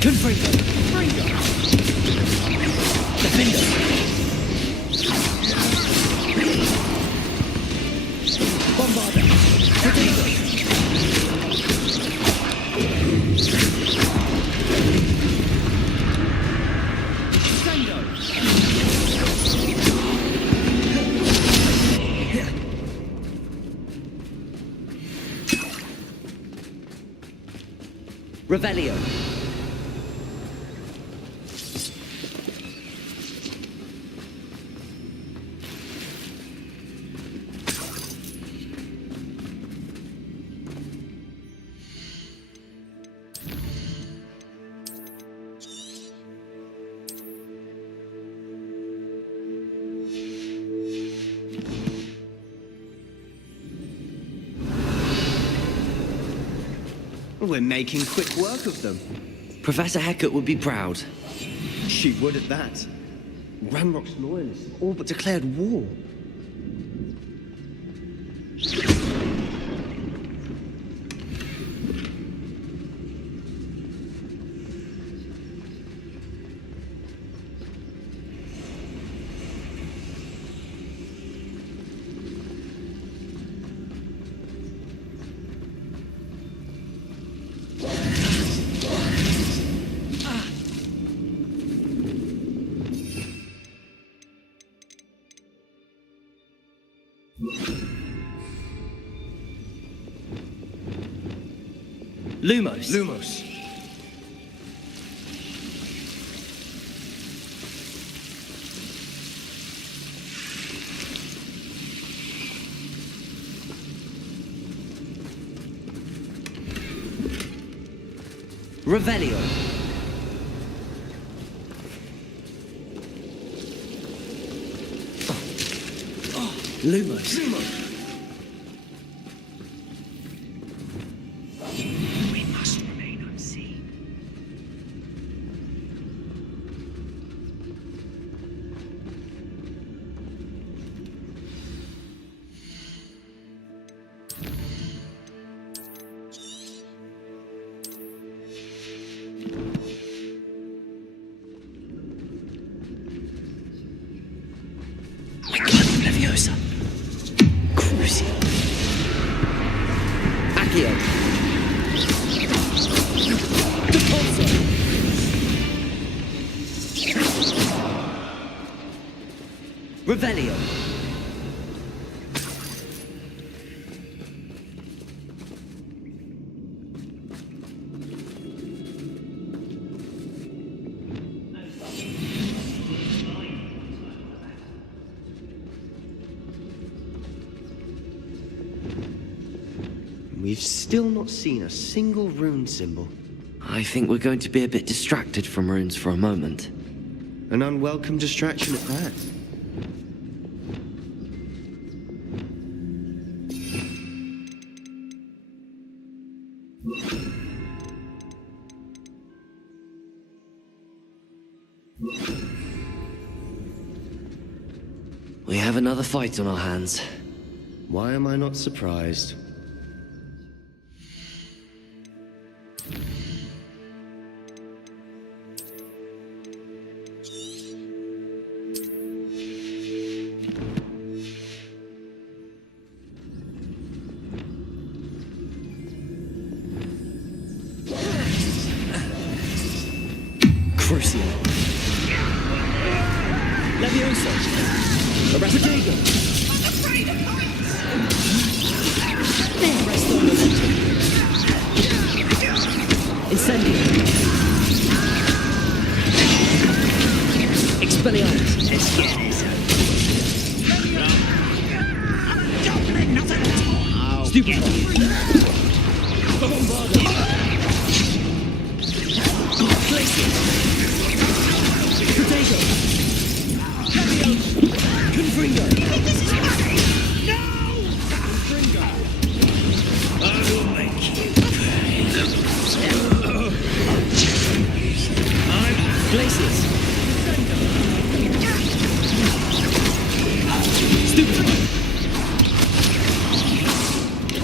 Confringo! Fringo! Defendo! Bombarda! Protego! Revelio. We're making quick work of them. Professor Hecat would be proud. She would at that. Ranrock's loyalists all but declared war. Lumos. Lumos. Revelio. Lumos. We must remain unseen. We got him, Leviosa. Crucial. Accio. Depulso. Revelio. We've still not seen a single rune symbol. I think we're going to be a bit distracted from runes for a moment. An unwelcome distraction at that. We have another fight on our hands. Why am I not surprised? Crucial. Leviosa. Protego. Presto momentum. Incendio. Expelliarmus. Stupid. Bombardo. Glacier. Protego. Confringo. No! Confringo. I will make you pay. I'm Glacius. Stupid.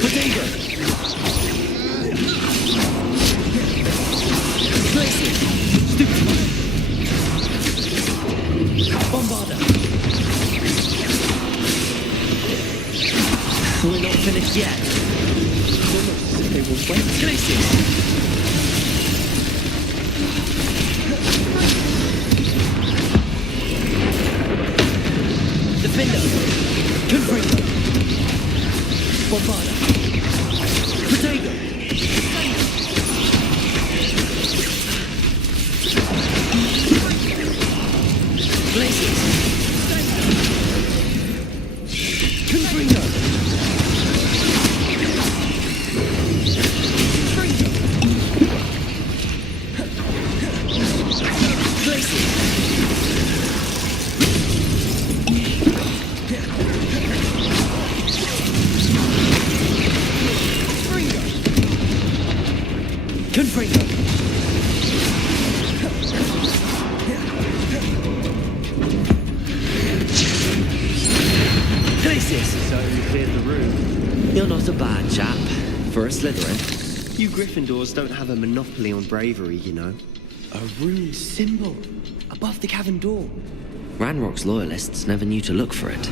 Protego. Glacius. Stupid. Bombardo. We're not finished yet. They will wait. Glacius. Defender. Confringo. Bombardo. Protego. Glacius. Confringo. Confringo. Glacius. So we cleared the room. You're not a bad chap for a Slytherin. You Gryffindors don't have a monopoly on bravery, you know. A rune symbol above the cavern door. Ranrock's loyalists never knew to look for it.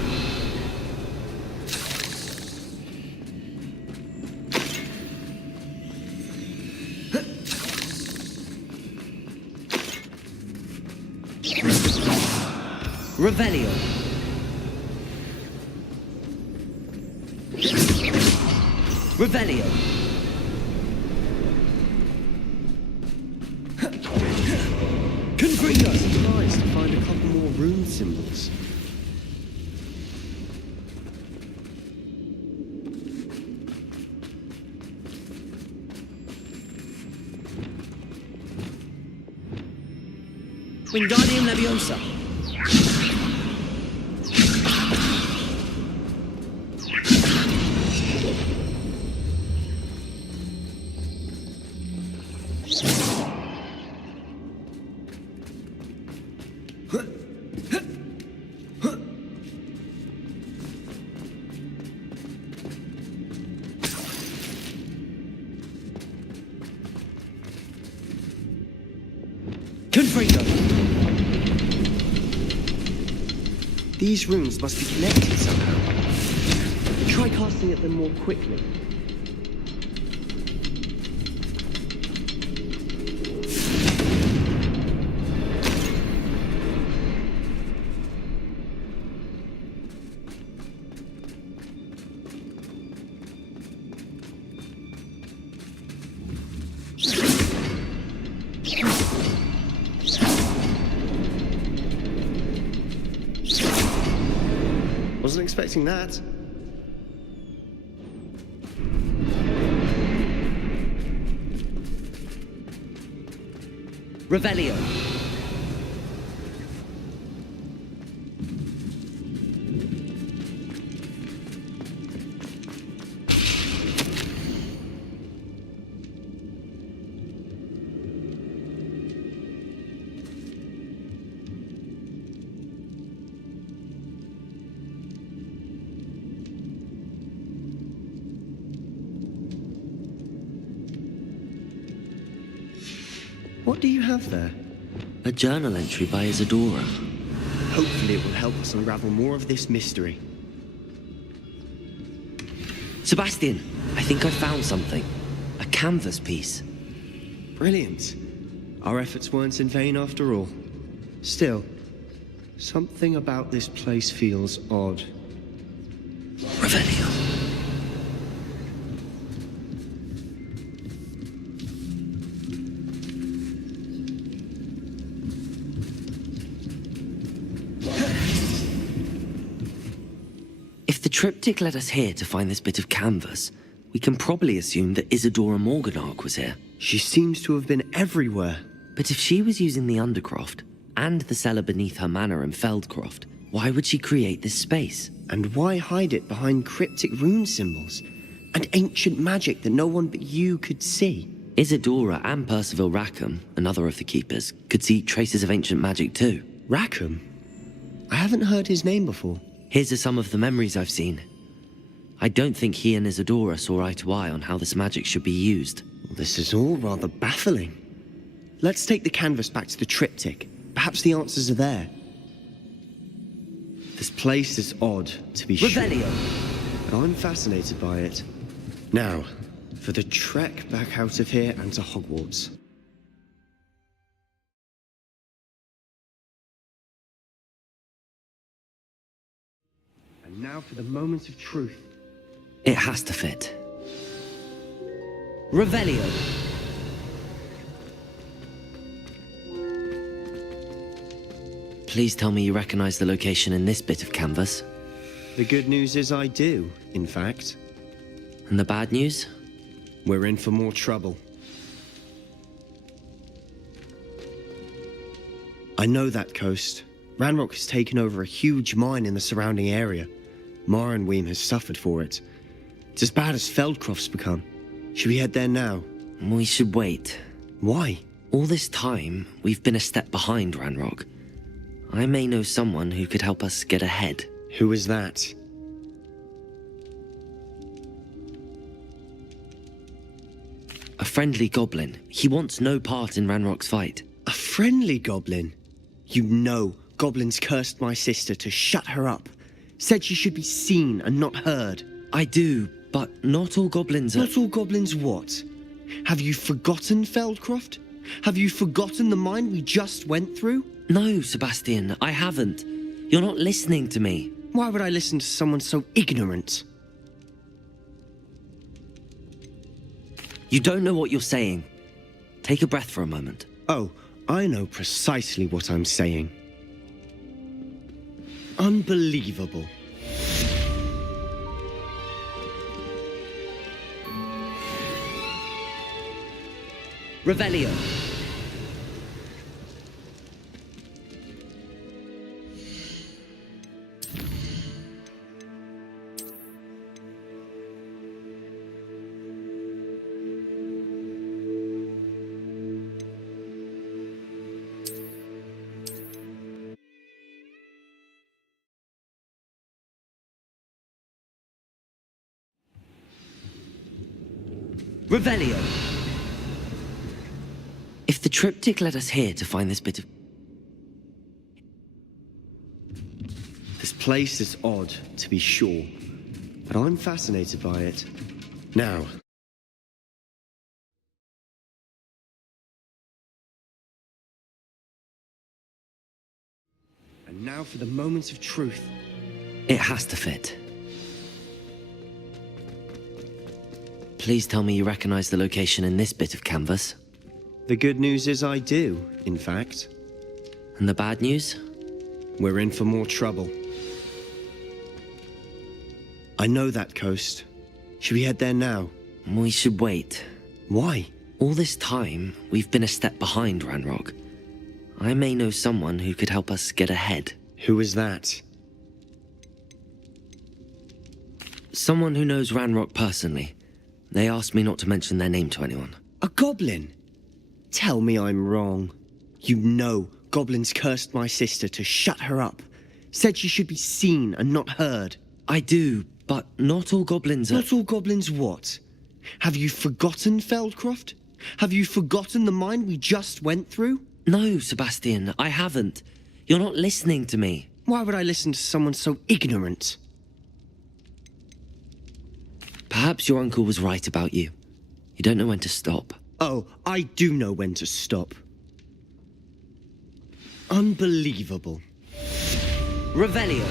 Revelio. Revelio. symbols. Wingardium Leviosa. Confringo. These runes must be connected somehow. Try casting at them more quickly. Wasn't expecting that. Revelio. What do you have there? A journal entry by Isadora. Hopefully it will help us unravel more of this mystery. Sebastian, I think I found something. A canvas piece. Brilliant. Our efforts weren't in vain after all. Still, something about this place feels odd. Revelio. If the triptych led us here to find this bit of canvas, we can probably assume that Isadora Morganark was here. She seems to have been everywhere. But if she was using the Undercroft and the cellar beneath her manor in Feldcroft, why would she create this space? And why hide it behind cryptic rune symbols and ancient magic that no one but you could see? Isadora and Percival Rackham, another of the keepers, could see traces of ancient magic too. Rackham? I haven't heard his name before. Here's are some of the memories I've seen. I don't think he and Isadora saw eye to eye on how this magic should be used. This is all rather baffling. Let's take the canvas back to the triptych. Perhaps the answers are there. This place is odd, to be Revelio. sure. I'm fascinated by it. Now, for the trek back out of here and to Hogwarts. And now for the moment of truth. It has to fit. Revelio. Please tell me you recognize the location in this bit of canvas. The good news is I do, in fact. And the bad news? We're in for more trouble. I know that coast. Ranrock has taken over a huge mine in the surrounding area. Mornweem has suffered for it. It's as bad as Feldcroft's become. Should we head there now? We should wait. Why? All this time, we've been a step behind Ranrock. I may know someone who could help us get ahead. Who is that? A friendly goblin. He wants no part in Ranrock's fight. A friendly goblin? You know goblins cursed my sister to shut her up. Said she should be seen and not heard. I do, but not all goblins are... Not all goblins what? Have you forgotten Feldcroft? Have you forgotten the mine we just went through? No, Sebastian, I haven't. You're not listening to me. Why would I listen to someone so ignorant? You don't know what you're saying. Take a breath for a moment. Oh, I know precisely what I'm saying. Unbelievable. Revelio. Revelio. If the triptych led us here to find this bit of... This place is odd, to be sure, but I'm fascinated by it. Now... And now for the moment of truth. It has to fit. Please tell me you recognize the location in this bit of canvas. The good news is I do, in fact. And the bad news? We're in for more trouble. I know that coast. Should we head there now? We should wait. Why? All this time, we've been a step behind Ranrock. I may know someone who could help us get ahead. Who is that? Someone who knows Ranrock personally. They asked me not to mention their name to anyone. A goblin? Tell me I'm wrong. You know goblins cursed my sister to shut her up. Said she should be seen and not heard. I do, but not all goblins are... Not all goblins what? Have you forgotten Feldcroft? Have you forgotten the mine we just went through? No, Sebastian, I haven't. You're not listening to me. Why would I listen to someone so ignorant? Perhaps your uncle was right about you. You don't know when to stop. Oh, I do know when to stop. Unbelievable. Revelio.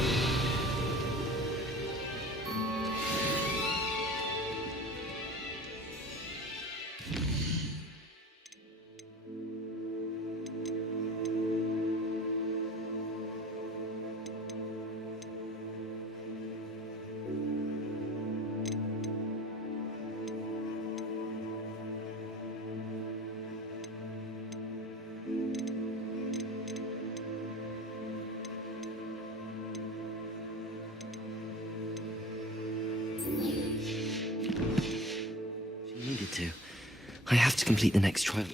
I have to complete the next trial.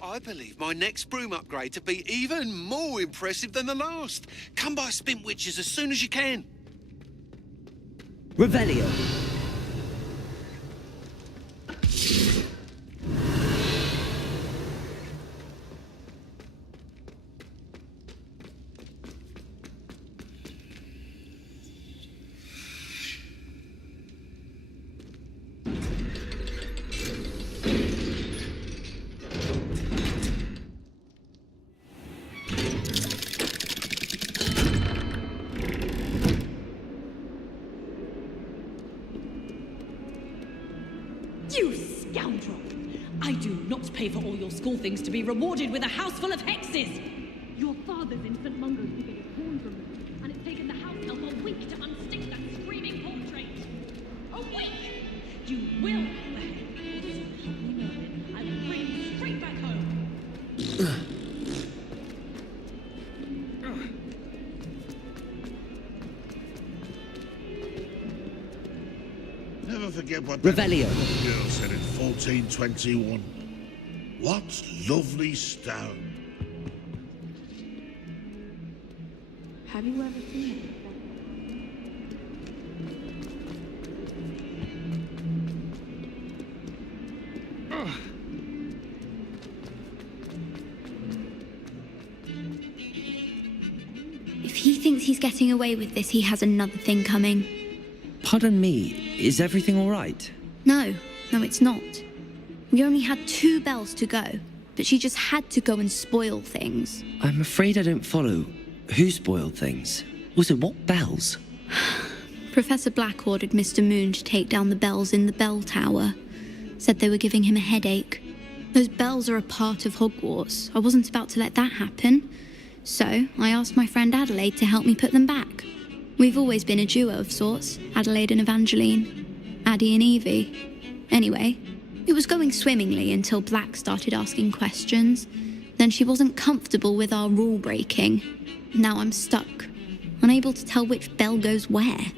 I believe my next broom upgrade to be even more impressive than the last. Come by Spintwitches as soon as you can. Revelio. You scoundrel! I do not pay for all your school things to be rewarded with a house full of hexes! Your father's infant Mungo's been getting torn from them, and it's taken the house elf a week to unstick that screaming portrait! A week! You will pay! I will bring you straight back home! Never forget what that Revelio. girl said in 1421. What lovely stone. Have you ever seen it? If he thinks he's getting away with this, he has another thing coming. Pardon me, is everything all right? No, it's not. We only had 2 bells to go, but she just had to go and spoil things. I'm afraid I don't follow. Who spoiled things? Also, what bells? Professor Black ordered Mr. Moon to take down the bells in the bell tower. Said they were giving him a headache. Those bells are a part of Hogwarts. I wasn't about to let that happen. So I asked my friend Adelaide to help me put them back. We've always been a duo of sorts, Adelaide and Evangeline, Addie and Evie. Anyway, it was going swimmingly until Black started asking questions. Then she wasn't comfortable with our rule breaking. Now I'm stuck, unable to tell which bell goes where.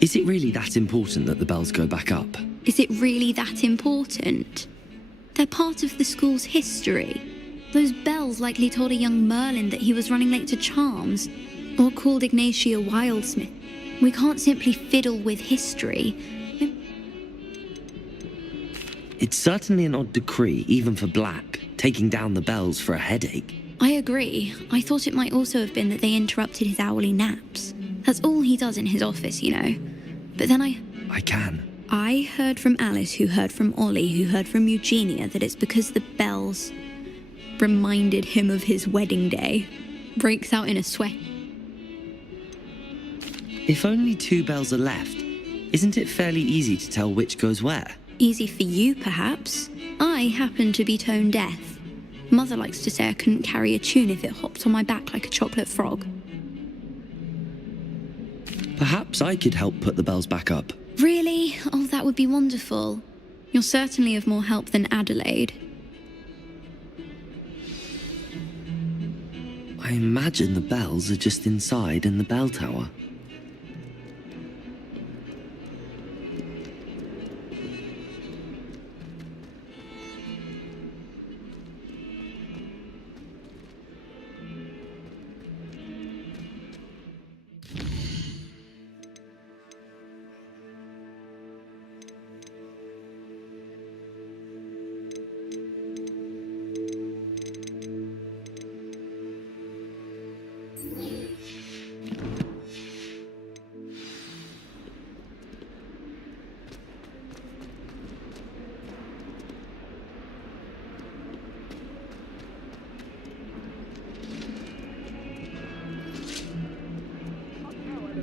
Is it really that important that the bells go back up? Is it really that important? They're part of the school's history. Those bells likely told a young Merlin that he was running late to charms, or called Ignatia Wildsmith. We can't simply fiddle with history. It's certainly an odd decree, even for Black, taking down the bells for a headache. I agree. I thought it might also have been that they interrupted his hourly naps. That's all he does in his office, you know. But then I can. I heard from Alice, who heard from Ollie, who heard from Eugenia, that it's because the bells reminded him of his wedding day. Breaks out in a sweat. If only 2 bells are left, isn't it fairly easy to tell which goes where? Easy for you, perhaps. I happen to be tone deaf. Mother likes to say I couldn't carry a tune if it hopped on my back like a chocolate frog. Perhaps I could help put the bells back up. Really? Oh, that would be wonderful. You're certainly of more help than Adelaide. I imagine the bells are just inside in the bell tower.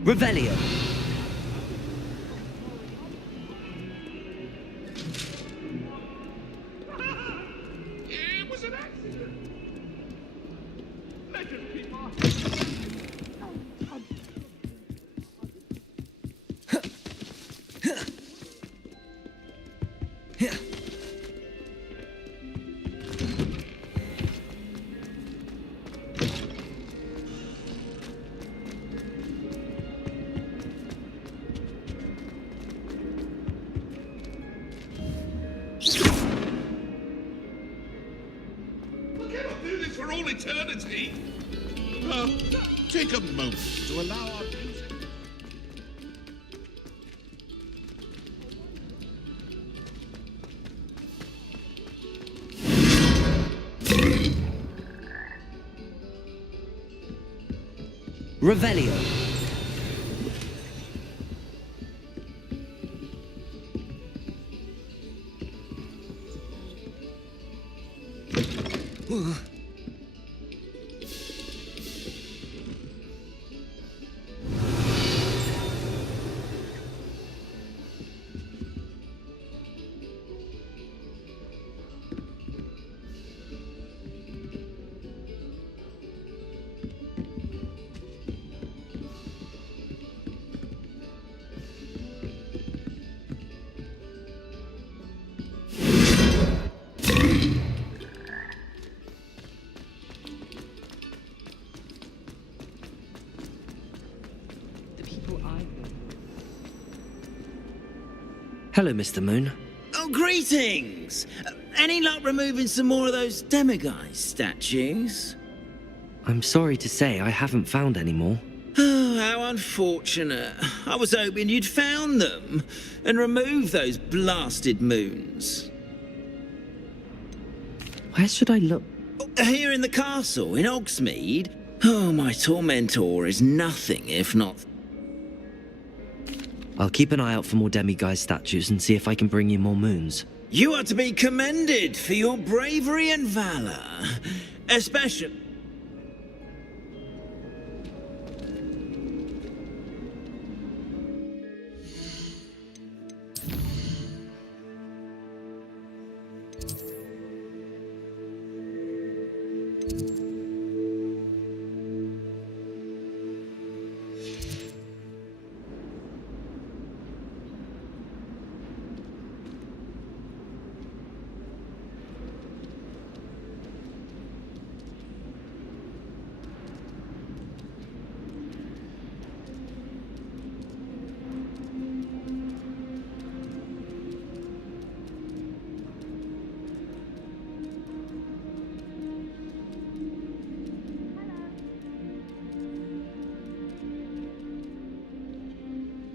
Revelio. It was an accident. Legend people. For all eternity. Take a moment to allow our music. Revelio. Hello, Mr. Moon. Oh, greetings! Any luck removing some more of those demiguise statues? I'm sorry to say I haven't found any more. Oh, how unfortunate. I was hoping you'd found them and removed those blasted moons. Where should I look? Here in the castle, in Hogsmeade. Oh, my tormentor is nothing if not... I'll keep an eye out for more demiguise statues and see if I can bring you more moons. You are to be commended for your bravery and valor, especially...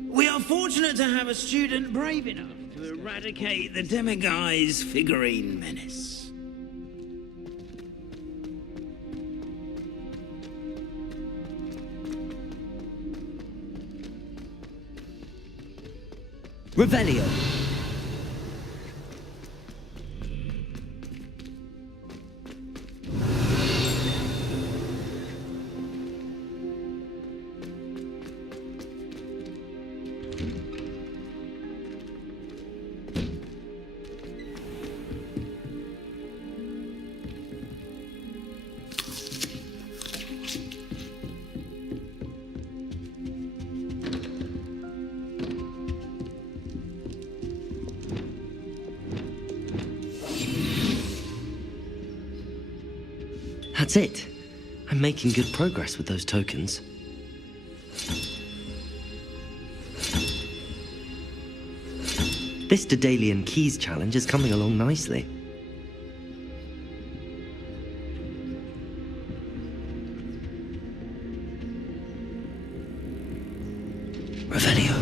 We are fortunate to have a student brave enough to eradicate the Demiguise figurine menace. Revelio. That's it. I'm making good progress with those tokens. This Daedalian Keys challenge is coming along nicely. Revelio.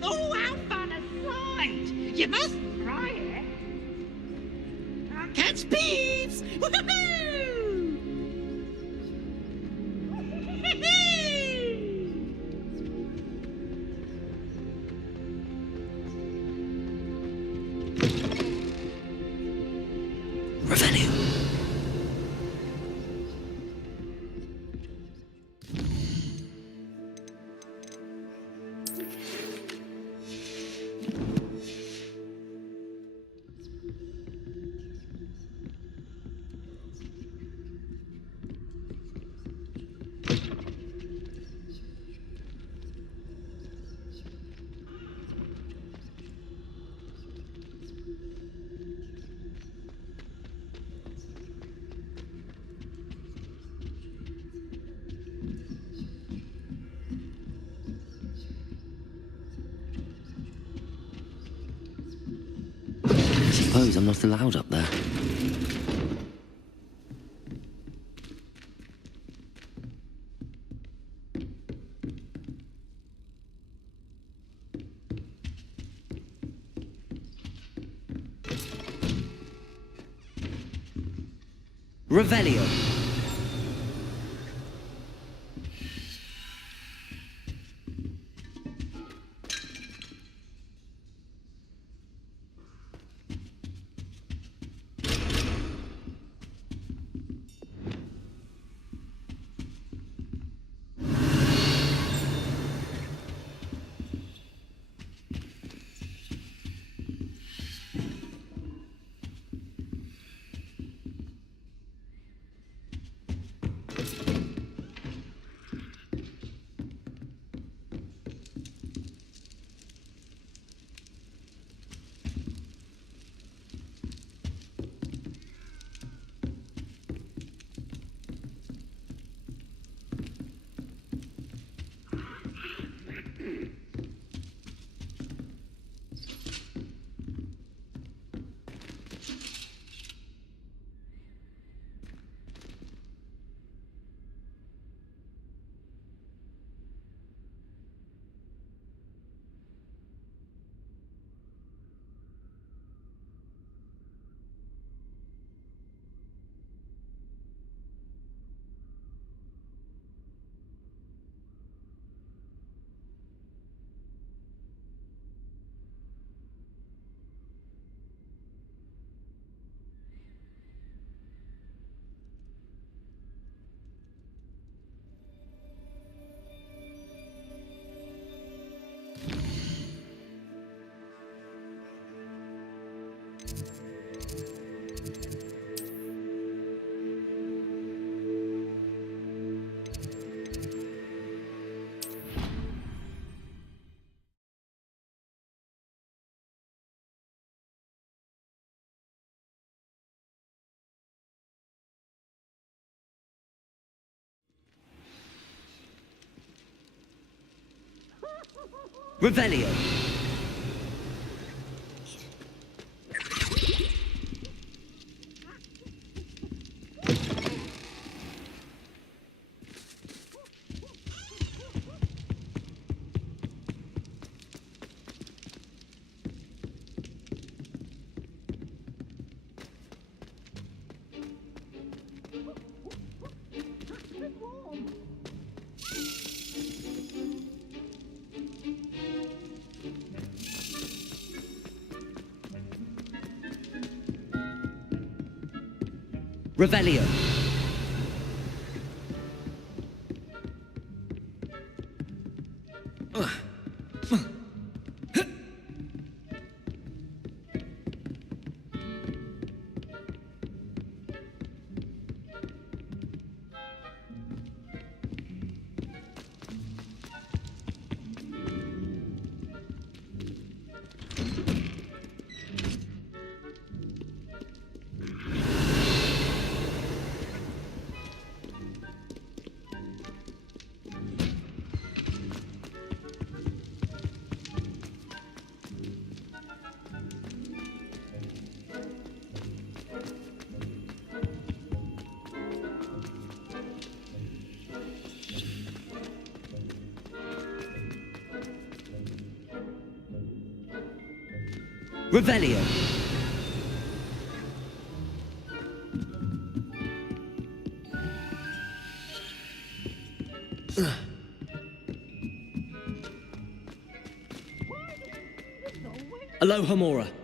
Oh, how fun aside! You must try it. Catch thieves! Revelio. I suppose I'm not allowed up there. Revelio. Revelio. Revelio. Revelio. Aloha Mora.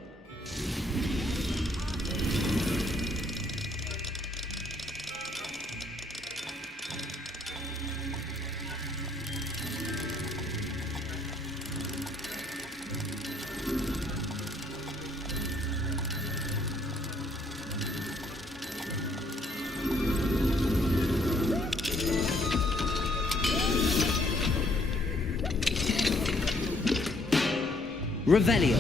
Revelio.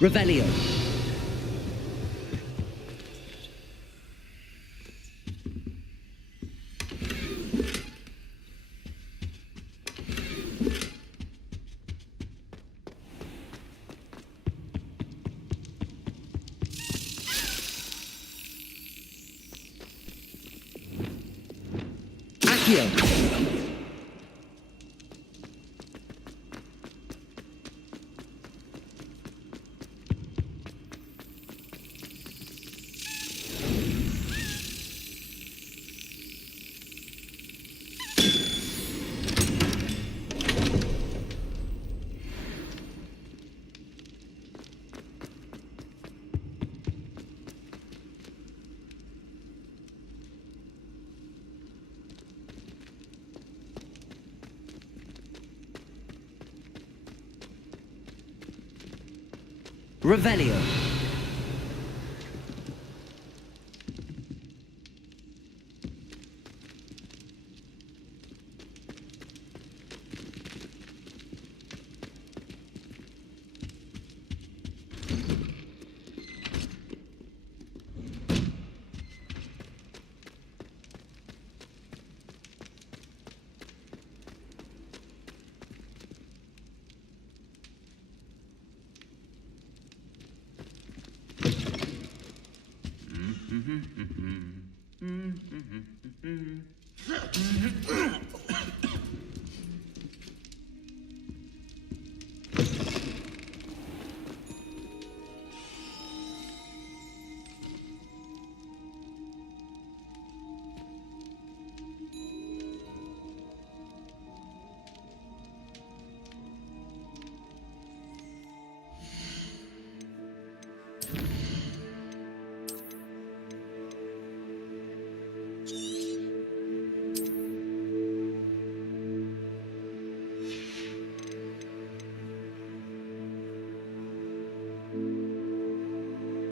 Revelio. Accio. Revelio.